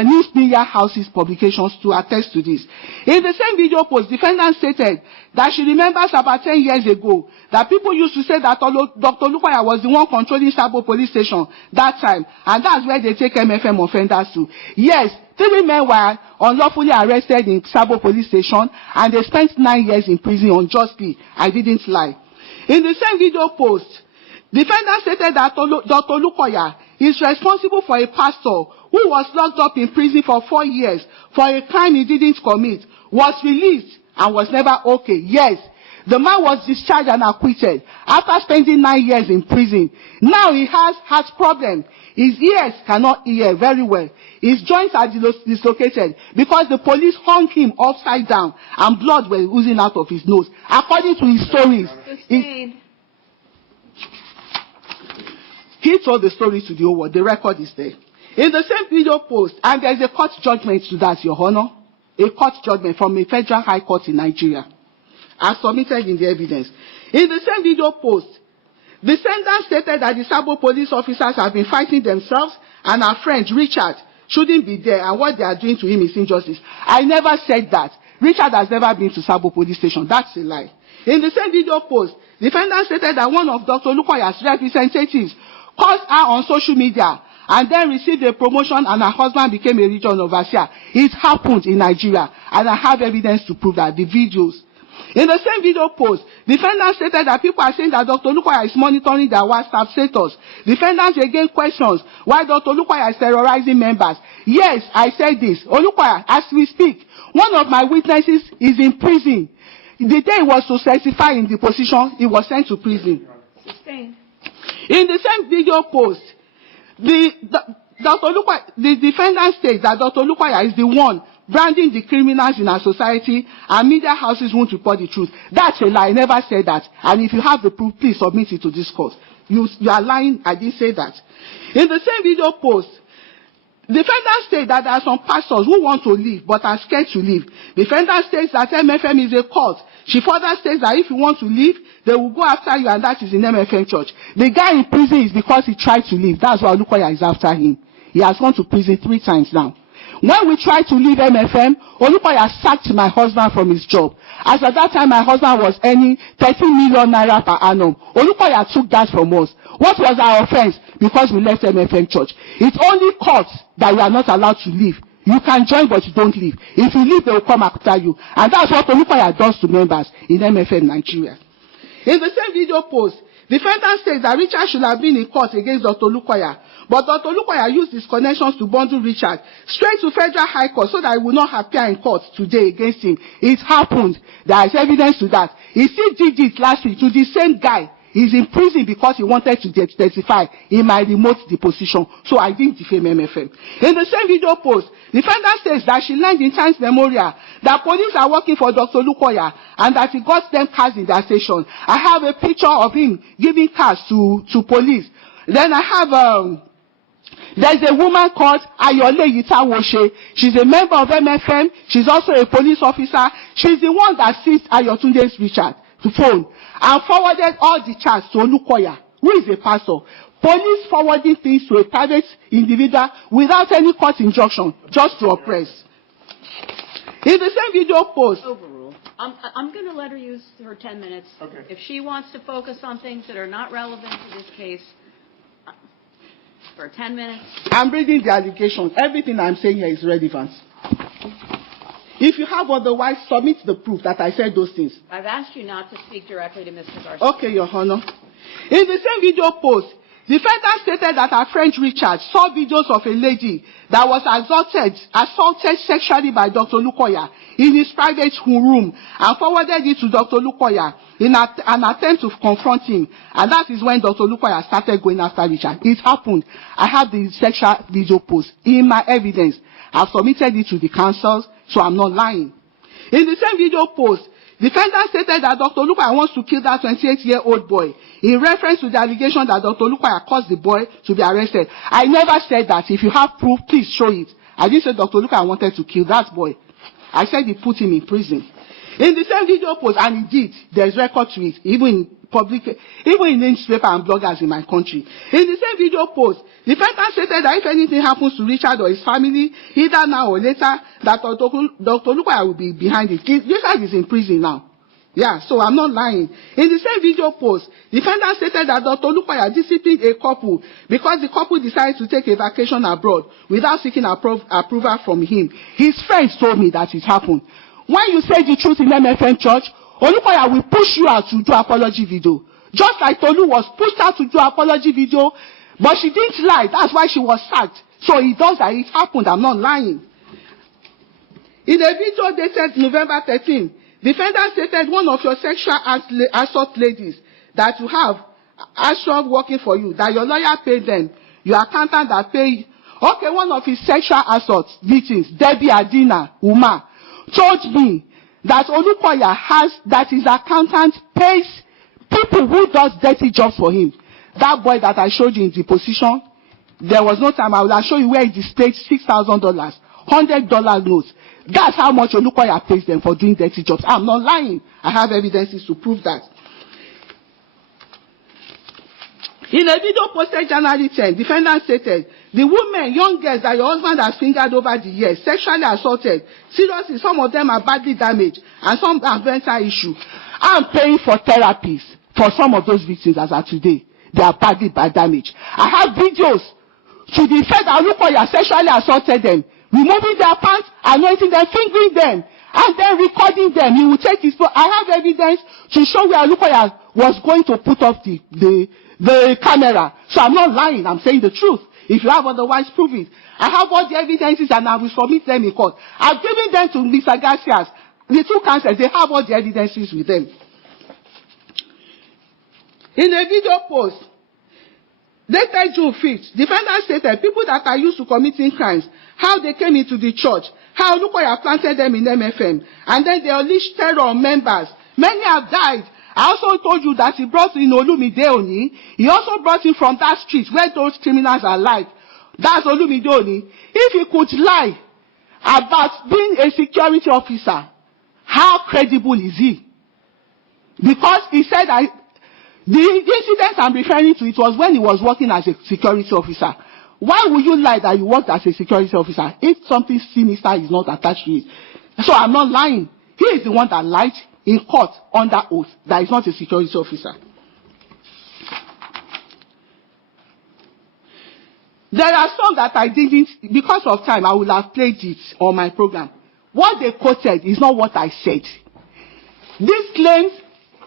news media houses publications to attest to this. In the same video post, defendant stated that she remembers about 10 years ago that people used to say that Dr. Lukoya was the one controlling Sabo police station that time, and that's where they take MFM offenders to. Yes, 3 men were unlawfully arrested in Sabo police station, and they spent 9 years in prison unjustly. I didn't lie. In the same video post, defendant stated that Dr. Lukoya is responsible for a pastor who was locked up in prison for 4 years for a crime he didn't commit, was released and was never okay. Yes, The man was discharged and acquitted after spending 9 years in prison. Now he has heart problem. His ears cannot hear very well. His joints are dislocated because the police hung him upside down and blood was oozing out of his nose. According to his stories, he told the story to the whole world. The record is there. In the same video post, and there is a court judgment to that, Your Honor, a court judgment from a federal high court in Nigeria, as submitted in the evidence. In the same video post, the defendant stated that the Sabo police officers have been fighting themselves and our friend Richard shouldn't be there and what they are doing to him is injustice. I never said that. Richard has never been to Sabo police station. That's a lie. In the same video post, the defendant stated that one of Dr. Olukoya's representatives called her on social media and then received a promotion and her husband became a regional overseer. It happened in Nigeria and I have evidence to prove that, the videos. In the same video post, defendant stated that people are saying that Dr. Olukoya is monitoring their WhatsApp status. Defendant again questions why Dr. Olukoya is terrorizing members. Yes, I said this. Olukoya, as we speak, one of my witnesses is in prison. The day he was to testify in deposition, he was sent to prison. Sustained. In the same video post, the defendant states that Dr. Olukoya is the one branding the criminals in our society and media houses won't report the truth. That's a lie. I never said that. And if you have the proof, please submit it to this court. You are lying. I didn't say that. In the same video post, defendant states that there are some pastors who want to leave but are scared to leave. Defendant states that MFM is a cult. She further states that if you want to leave, they will go after you, and that is in MFM church. The guy in prison is because he tried to leave. That's why Olukoya is after him. He has gone to prison 3 times now. When we tried to leave MFM, Olukoya sacked my husband from his job. As at that time, my husband was earning 13 million naira per annum. Olukoya took that from us. What was our offense? Because we left MFM church. It's only courts that you are not allowed to leave. You can join, but you don't leave. If you leave, they will come after you. And that's what Olukoya does to members in MFM Nigeria. In the same video post, defendant says that Richard should have been in court against Dr. Olukoya. But Dr. Olukoya used his connections to bundle Richard straight to Federal High Court so that he would not appear in court today against him. It happened. There is evidence to that. He still did it last week to the same guy. He's in prison because he wanted to testify in my remote deposition. So I didn't defame MFM. In the same video post, the defendant says that she learned in Times Memorial that police are working for Dr. Olukoya and that he got them cars in their station. I have a picture of him giving cars to police. Then I have there's a woman called Ayole Yitawoshe. She's a member of MFM. She's also a police officer. She's the one that seized Ayotunde's Richard to phone and forwarded all the chats to Olukoya, who is a pastor. Police forwarding things to a private individual without any court injunction, just to oppress. In the same video post. Overruled. I'm going to let her use her 10 minutes. Okay. If she wants to focus on things that are not relevant to this case, for 10 minutes. I'm reading the allegations. Everything I'm saying here is relevant. If you have otherwise, submit the proof that I said those things. I've asked you not to speak directly to Mr. Garcia. Okay, Your Honor. In the same video post, defendant stated that her friend Richard saw videos of a lady that was assaulted sexually by Dr. Olukoya in his private room and forwarded it to Dr. Olukoya in an attempt to confront him. And that is when Dr. Olukoya started going after Richard. It happened. I have the sexual video post in my evidence. I've submitted it to the councils, so I'm not lying. In the same video post, defendant stated that Dr. Olukoya wants to kill that 28-year-old boy in reference to the allegation that Dr. Olukoya caused the boy to be arrested. I never said that. If you have proof, please show it. I didn't say Dr. Olukoya wanted to kill that boy. I said he put him in prison. In the same video post, and he did, there's record to it, even in newspaper and bloggers in my country. In the same video post, the defendant stated that if anything happens to Richard or his family, either now or later, that Dr. Olukoya will be behind it. Richard is in prison now. Yeah, so I'm not lying. In the same video post, the defendant stated that Dr. Olukoya disciplined a couple because the couple decided to take a vacation abroad without seeking approval from him. His friends told me that it happened. When you say the truth in MFM church, Olukoya will push you out to do apology video. Just like Tolu was pushed out to do apology video, but she didn't lie. That's why she was sacked. So he does that. It happened. I'm not lying. In a video dated November 13, Defendant stated one of your sexual assault ladies that you have actual working for you, that your lawyer paid them, your accountant that paid. Okay, one of his sexual assault victims, Debbie Adina Uma, told me that Olukoya has, that his accountant pays people who does dirty jobs for him. That boy that I showed you in the position, there was no time. I will show you where he displayed $6,000, $100 notes. That's how much Olukoya pays them for doing dirty jobs. I'm not lying. I have evidences to prove that. In a video posted January 10, defendant stated, the women, young girls that your husband has fingered over the years, sexually assaulted, seriously, some of them are badly damaged, and some have mental issue. I'm paying for therapies for some of those victims as of today. They are badly damaged. I have videos to the effect that Olukoya sexually assaulted them, removing their pants, anointing them, fingering them, and then recording them. He will take his phone. I have evidence to show where Olukoya was going to put off the camera. So I'm not lying, I'm saying the truth. If you have otherwise, prove it. I have all the evidences and I will submit them in court. I've given them to Mr. Garcias. The two counsels, they have all the evidences with them. In a video post, dated June 5th, defendant stated people that are used to committing crimes, how they came into the church, how Olukoya planted them in MFM, and then they unleashed terror on members. Many have died. I also told you that he brought in Olumide Oni. He also brought in from that street where those criminals are like. That's Olumide Oni. If he could lie about being a security officer, how credible is he? Because he said that the incident I'm referring to, it was when he was working as a security officer. Why would you lie that you worked as a security officer if something sinister is not attached to it? So I'm not lying. He is the one that lied in court under oath that is not a security officer. There are some that I didn't, because of time, I would have played it on my program. What they quoted is not what I said. These claims,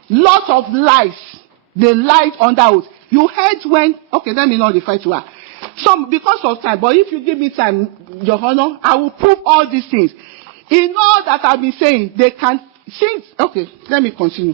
lots of lies. They lied under oath. You heard when, okay, let me not refer to her. Some, because of time, but if you give me time, Your Honor, I will prove all these things. In all that I've been saying, they can, since, okay, let me continue.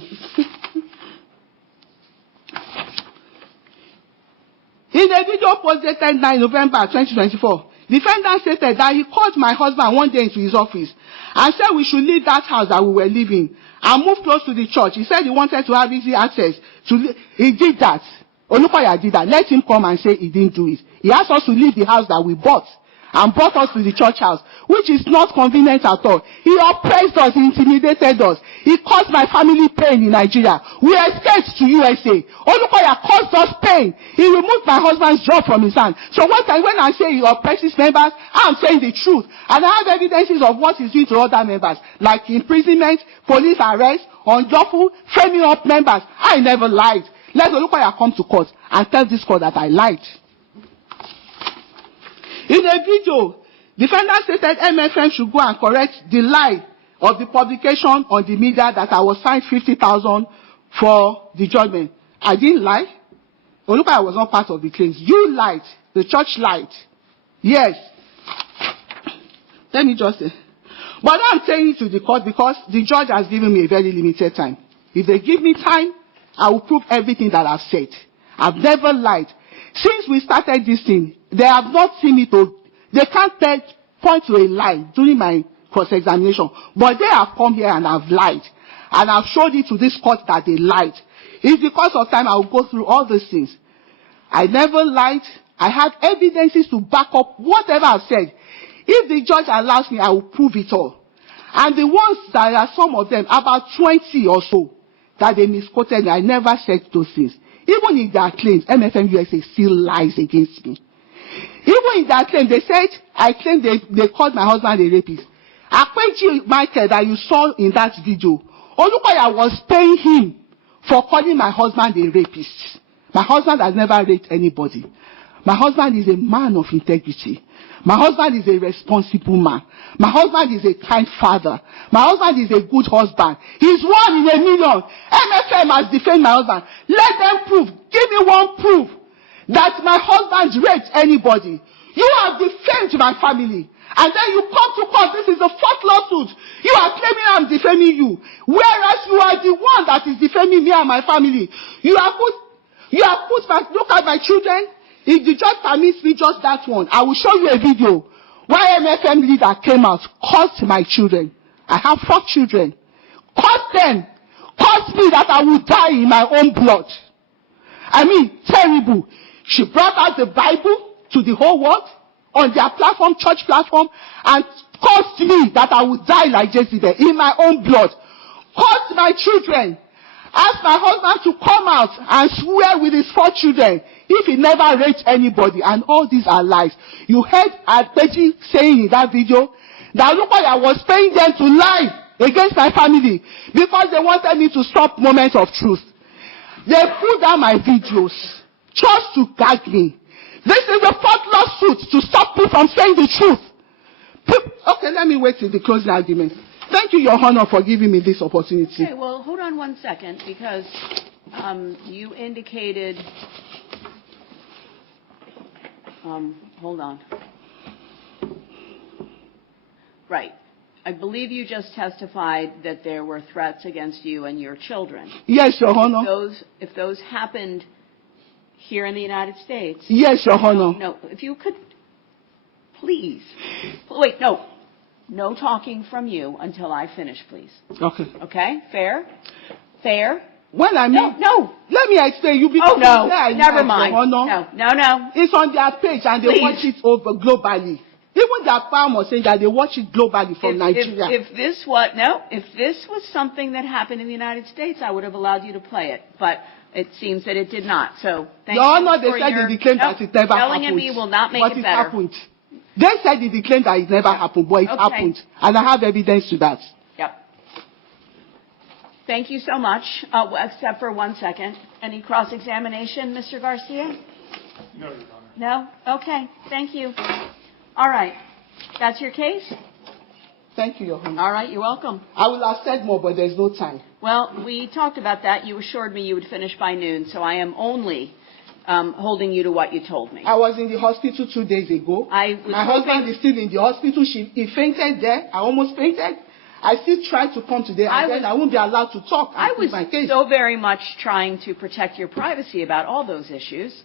In a video posted 9 November 2024, defendant stated that he called my husband one day into his office and said we should leave that house that we were living and move close to the church. He said he wanted to have easy access to. He did that. Olukoya did that. Let him come and say he didn't do it. He asked us to leave the house that we bought and brought us to the church house, which is not convenient at all. He oppressed us, he intimidated us. He caused my family pain in Nigeria. We escaped to USA. Olukoya caused us pain. He removed my husband's job from his hand. So when I say he oppresses members, I'm saying the truth. And I have evidences of what he's doing to other members, like imprisonment, police arrest, unlawful, framing up members. I never lied. Let Olukoya come to court and tell this court that I lied. In a video, defendant stated MFM should go and correct the lie of the publication on the media that I was fined 50,000 for the judgment. I didn't lie. Olukoya was not part of the claims. You lied. The church lied. Yes. Let me just say. But I'm saying it to the court because the judge has given me a very limited time. If they give me time, I will prove everything that I've said. I've never lied. Since we started this thing, they have not seen me they can't point to a lie during my cross-examination. But they have come here and have lied. And I've showed it to this court that they lied. It's because of time I will go through all these things. I never lied. I have evidences to back up whatever I've said. If the judge allows me, I will prove it all. And the ones that are some of them, about 20 or so, that they misquoted, I never said those things. Even in their claims, MFM USA still lies against me. Even in their claim, they said, I claim they called my husband a rapist. Akweji Michael that you saw in that video, Olukoya was paying him for calling my husband a rapist. My husband has never raped anybody. My husband is a man of integrity. My husband is a responsible man. My husband is a kind father. My husband is a good husband. He's 1 in a million. MFM has defended my husband. Let them prove. Give me one proof that my husband raped anybody. You have defended my family. And then you come to court. This is the fourth lawsuit. You are claiming I'm defaming you, whereas you are the one that is defaming me and my family. You have put look at my children. If the judge permits me just that one, I will show you a video. YMFM leader came out, cursed my children. I have 4 children. Cursed them. Cursed me that I will die in my own blood. I mean, terrible. She brought out the Bible to the whole world on their platform, church platform, and cursed me that I would die like Jezebel in my own blood. Cursed my children. Asked my husband to come out and swear with his 4 children if he never raped anybody, and all these are lies. You heard Adpeji saying in that video that Olukoya was paying them to lie against my family because they wanted me to stop moments of truth. They put down my videos just to gag me. This is the 4th lawsuit to stop me from saying the truth. Okay, let me wait till the closing argument. Thank you, Your Honor, for giving me this opportunity. Okay, well, hold on one second, because you indicated... hold on. Right. I believe you just testified that there were threats against you and your children. Yes, Your Honor. If those happened here in the United States... Yes, Your Honor. No, if you could, please. Wait, no. No talking from you until I finish, please. Okay. Okay? Fair? Fair? When I mean... No. Let me explain. You Oh, no. Never mind. No. It's on their page and they watch it over globally. Even their palm was saying that they watch it globally from Nigeria. If this was something that happened in the United States, I would have allowed you to play it. But it seems that it did not. So thank you. Your Honor, they said in the claim that it never happened. Yelling at me will not make but it it better. happened. They said in the claim that it never happened, but it happened. And I have evidence to that. Yep. Thank you so much. Except for 1 second. Any cross-examination, Mr. Garcia? No, Your Honor. No? Okay. Thank you. All right. That's your case? Thank you, Your Honor. All right. You're welcome. I will have said more, but there's no time. Well, we talked about that. You assured me you would finish by noon, so I am only holding you to what you told me. I was in the hospital 2 days ago. My husband is still in the hospital. He fainted there. I almost fainted. I still tried to come today, and then I won't be allowed to talk. I was so very much trying to protect your privacy about all those issues.